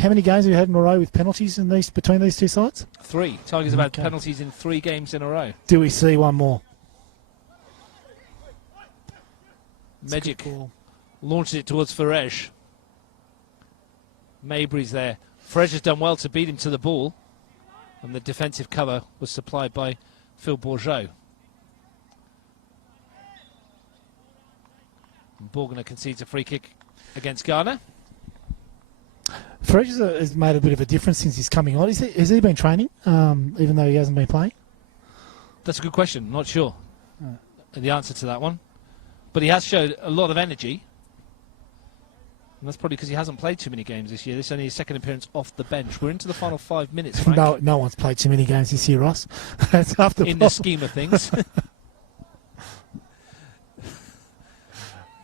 how many games have you had in a row with penalties between these two sides? 3. Tigers have had penalties in 3 games in a row. Do we see one more? Magic launches it towards Ferej. Mabry's there. Ferej has done well to beat him to the ball, and the defensive cover was supplied by Phil Bourgeot. Borgner concedes a free kick against Garner. Ferej has made a bit of a difference since he's coming on. Has he been training, even though he hasn't been playing? That's a good question. I'm not sure the answer to that one. But he has showed a lot of energy. And that's probably because he hasn't played too many games this year. This is only his second appearance off the bench. We're into the final 5 minutes, Frank. No one's played too many games this year, Ross. That's after in the scheme of things.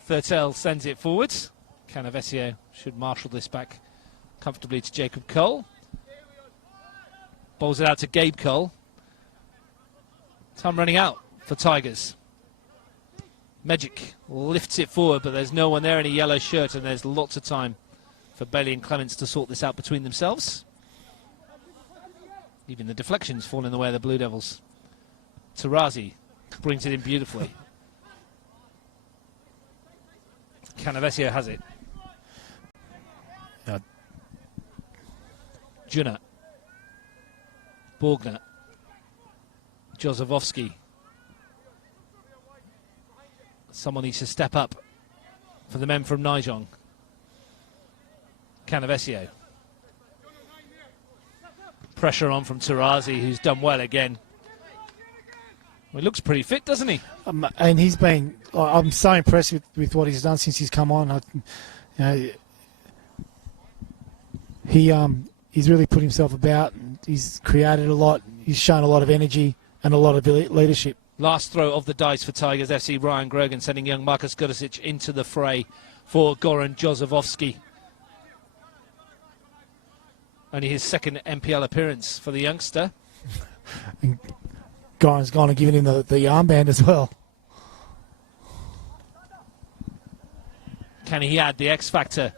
Thurtell sends it forwards. Canavesio should marshal this back comfortably to Jacob Cole. Bowls it out to Gabe Cole. Time running out for Tigers. Magic lifts it forward, but there's no one there in a yellow shirt, and there's lots of time for Bailey and Clements to sort this out between themselves. Even the deflections fall in the way of the Blue Devils. Tarazi brings it in beautifully. Canavesio has it. Junna. Borgner. Jozefowski. Someone needs to step up for the men from Nijong. Canavesio. Pressure on from Tarazi, who's done well again. Well, he looks pretty fit, doesn't he? And he's been... I'm so impressed with what he's done since he's come on. He's really put himself about. He's created a lot. He's shown a lot of energy and a lot of leadership. Last throw of the dice for Tigers FC. Ryan Grogan sending young Marcus Gudicic into the fray for Goran Jozefowski. Only his second NPL appearance for the youngster. And Goran's gone and given him the armband as well. Can he add the X factor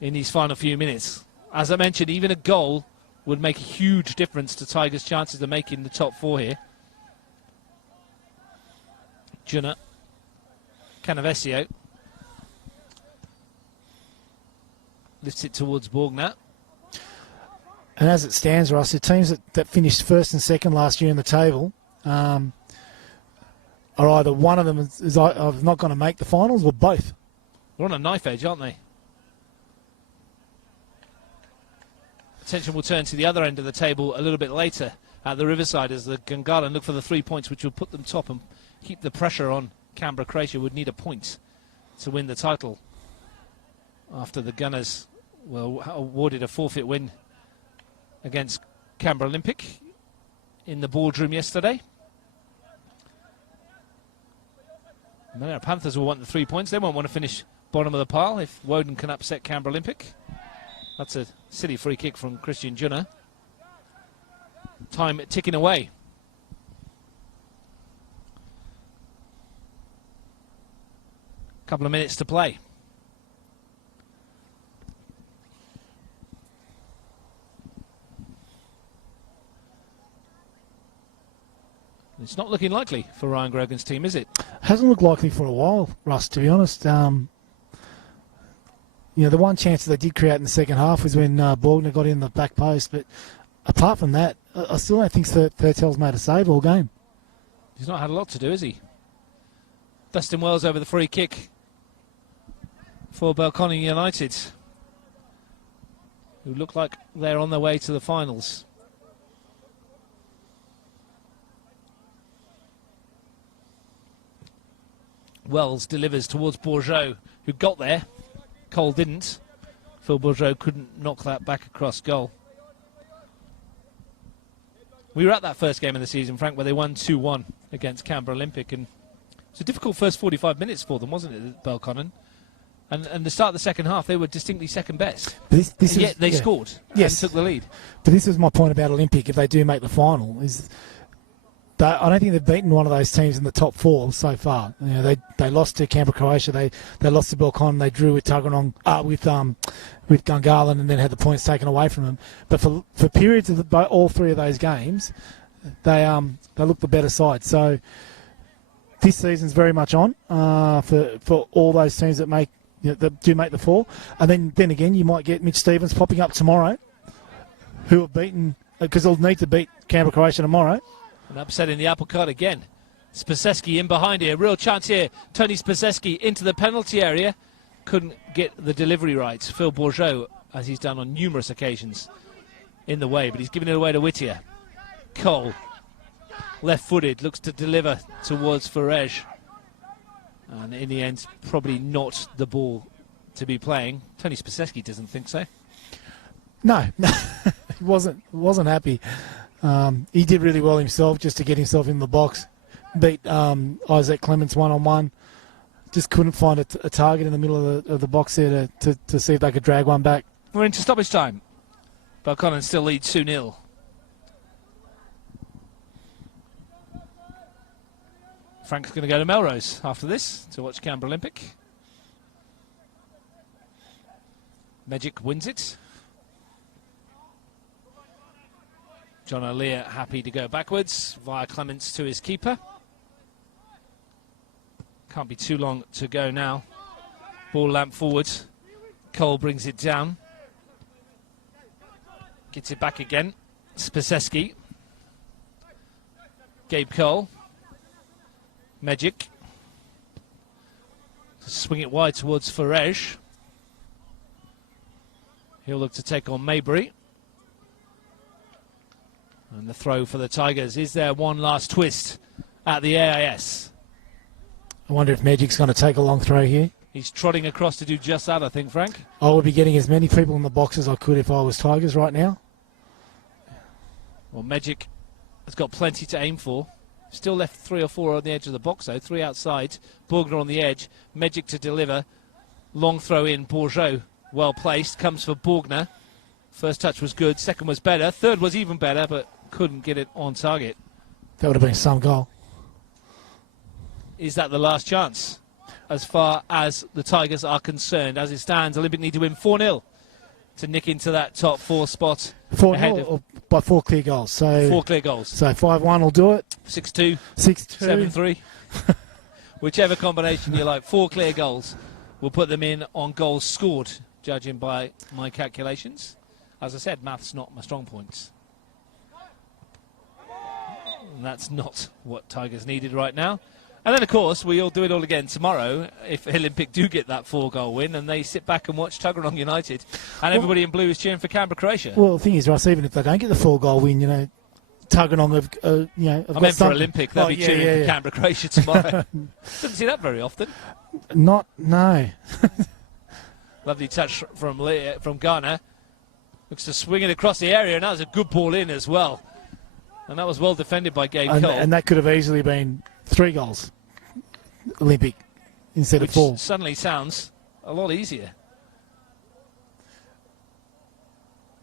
in these final few minutes? As I mentioned, even a goal would make a huge difference to Tigers' chances of making the top 4 here. Junna. Canavesio. Lifts it towards Borgner. And as it stands, Ross, the teams that finished first and second last year in the table are either one of them is not going to make the finals or both. They're on a knife edge, aren't they? Attention will turn to the other end of the table a little bit later. at the Riverside as the Gungahlin look for the 3 points, which will put them top and keep the pressure on. Canberra Croatia would need a point to win the title after the Gunners were awarded a forfeit win against Canberra Olympic in the boardroom yesterday. The Panthers will want the 3 points. They won't want to finish bottom of the pile if Woden can upset Canberra Olympic. That's a silly free kick from Christian Junner. Time ticking away. Couple of minutes to play. It's not looking likely for Ryan Grogan's team, is it? Hasn't looked likely for a while, Russ, to be honest. The one chance that they did create in the second half was when Borgner got in the back post. But apart from that, I still don't think Thurtell's made a save all game. He's not had a lot to do, has he? Dustin Wells over the free kick for Belconnen United, who look like they're on their way to the finals. Wells delivers towards Bourgeot, who got there. Cole didn't. Phil Bourgeot couldn't knock that back across goal. We were at that first game of the season, Frank, where they won 2-1 against Canberra Olympic, and it's a difficult first 45 minutes for them, wasn't it, at Belconnen? And the start of the second half, they were distinctly second best. Yet they scored and took the lead. But this is my point about Olympic, if they do make the final, is that I don't think they've beaten one of those teams in the top four so far. They lost to Canberra Croatia, they lost to Belconnen, they drew with Tuggeranong, with Gungahlin, and then had the points taken away from them. But for periods of all three of those games, they look the better side. So this season's very much on for all those teams that that do make the four. And then again, you might get Mitch Stevens popping up tomorrow, who have beaten, because they'll need to beat Canberra Croatia tomorrow. And upsetting the apple cart again. Spaseski in behind here. Real chance here. Tony Spaseski into the penalty area. Couldn't get the delivery right. Phil Bourgeot, as he's done on numerous occasions, in the way, but he's giving it away to Whittier. Cole, left-footed, looks to deliver towards Farej. And in the end, probably not the ball to be playing. Tony Spaseski doesn't think so. No, he wasn't happy. He did really well himself just to get himself in the box. Beat Isaac Clements one-on-one. Just couldn't find a target in the middle of the box there to see if they could drag one back. We're into stoppage time. Belconnen still leads 2-0. Frank's going to go to Melrose after this to watch Canberra Olympic. Magic wins it. John O'Lear happy to go backwards via Clements to his keeper. Can't be too long to go now. Ball lamp forward. Cole brings it down. Gets it back again. Spaseski. Gabe Cole. Magic. Swing it wide towards Farej. He'll look to take on Maybury. And the throw for the Tigers. Is there one last twist at the AIS? I wonder if Magic's going to take a long throw here. He's trotting across to do just that, I think, Frank. I would be getting as many people in the box as I could if I was Tigers right now. Well, Magic has got plenty to aim for. Still left 3 or 4 on the edge of the box, though. 3 outside. Borgner on the edge. Magic to deliver. Long throw in. Bourgeot, well placed. Comes for Borgner. First touch was good. Second was better. Third was even better, but couldn't get it on target. That would have been some goal. Is that the last chance? As far as the Tigers are concerned, as it stands, Olympic need to win 4-0 to nick into that top 4 spot. 4-0 or by 4 clear goals. So 4 clear goals. So 5-1 will do it. 6-2. 6-2. 7-3. Whichever combination you like. 4 clear goals will put them in on goals scored, judging by my calculations. As I said, math's not my strong point. And that's not what Tigers needed right now. And then, of course, we'll do it all again tomorrow if Olympic do get that 4-goal win and they sit back and watch Tuggeranong United and everybody in blue is cheering for Canberra Croatia. Well, the thing is, Russ, even if they don't get the 4-goal win, Tuggeranong have, have I got meant for something. Olympic. They'll be cheering for Canberra, Croatia tomorrow. Doesn't see that very often. No. Lovely touch from Garner. Looks to swing it across the area, and that was a good ball in as well. And that was well defended by Gabe Cole. And that could have easily been 3 goals, Olympic, instead of 4. Suddenly sounds a lot easier.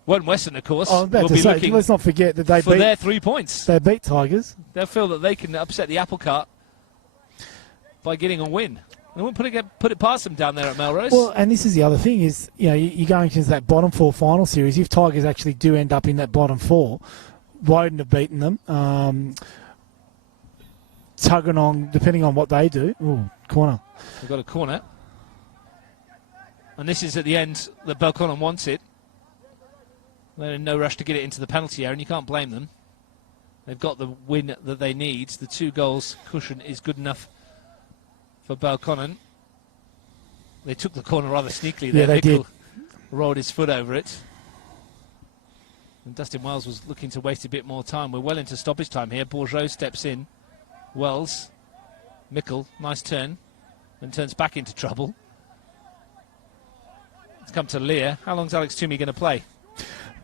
Western, of course, Oh, will be looking let's not forget that for their 3 points. They beat Tigers. They'll feel that they can upset the apple cart by getting a win. They won't put it past them down there at Melrose. Well, and this is the other thing is, you're going into that bottom 4 final series. If Tigers actually do end up in that bottom 4, Woden have beaten them. Tuggeranong, depending on what they do. Ooh, corner. They've got a corner. And this is at the end that Belconnen wants it. They're in no rush to get it into the penalty area, and you can't blame them. They've got the win that they need. The 2 goals cushion is good enough for Belconnen. They took the corner rather sneakily there. Yeah, they did. Rolled his foot over it. And Dustin Wells was looking to waste a bit more time. We're well into stoppage time here. Bourgeot steps in. Wells. Mickle, nice turn. And turns back into trouble. It's come to Lear. How long's Alex Toomey going to play?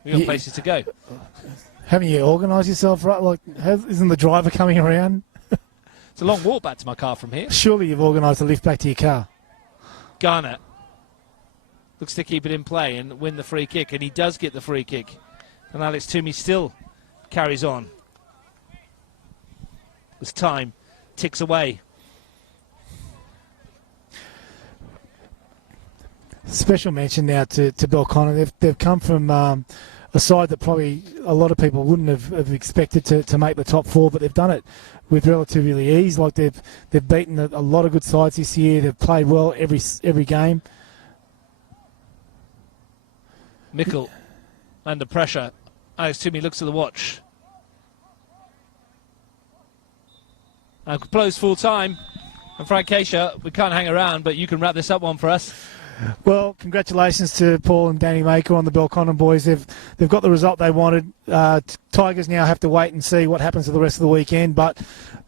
We've got places to go. Haven't you organised yourself right? Like, isn't the driver coming around? It's a long walk back to my car from here. Surely you've organised a lift back to your car. Garner looks to keep it in play and win the free kick, and he does get the free kick. And Alex Toomey still carries on. As time ticks away. Special mention now to Belconnen. They've come from a side that probably a lot of people wouldn't have expected to make the top 4, but they've done it with relatively ease. Like they've beaten a lot of good sides this year. They've played well every game. Mickle under pressure. Alex Toomey looks at the watch. Blows full time. And Frank Keisha, we can't hang around, but you can wrap this up one for us. Well, congratulations to Paul and Danny Maker on the Belconnen boys. They've got the result they wanted. Tigers now have to wait and see what happens for the rest of the weekend, but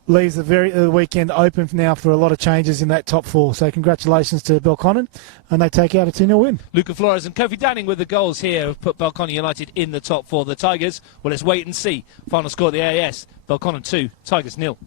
leaves the weekend open now for a lot of changes in that top 4. So congratulations to Belconnen, and they take out a 2-0 win. Luca Flores and Kofi Danning with the goals here have put Belconnen United in the top 4. The Tigers, well, let's wait and see. Final score of the AAS, Belconnen 2, Tigers 0.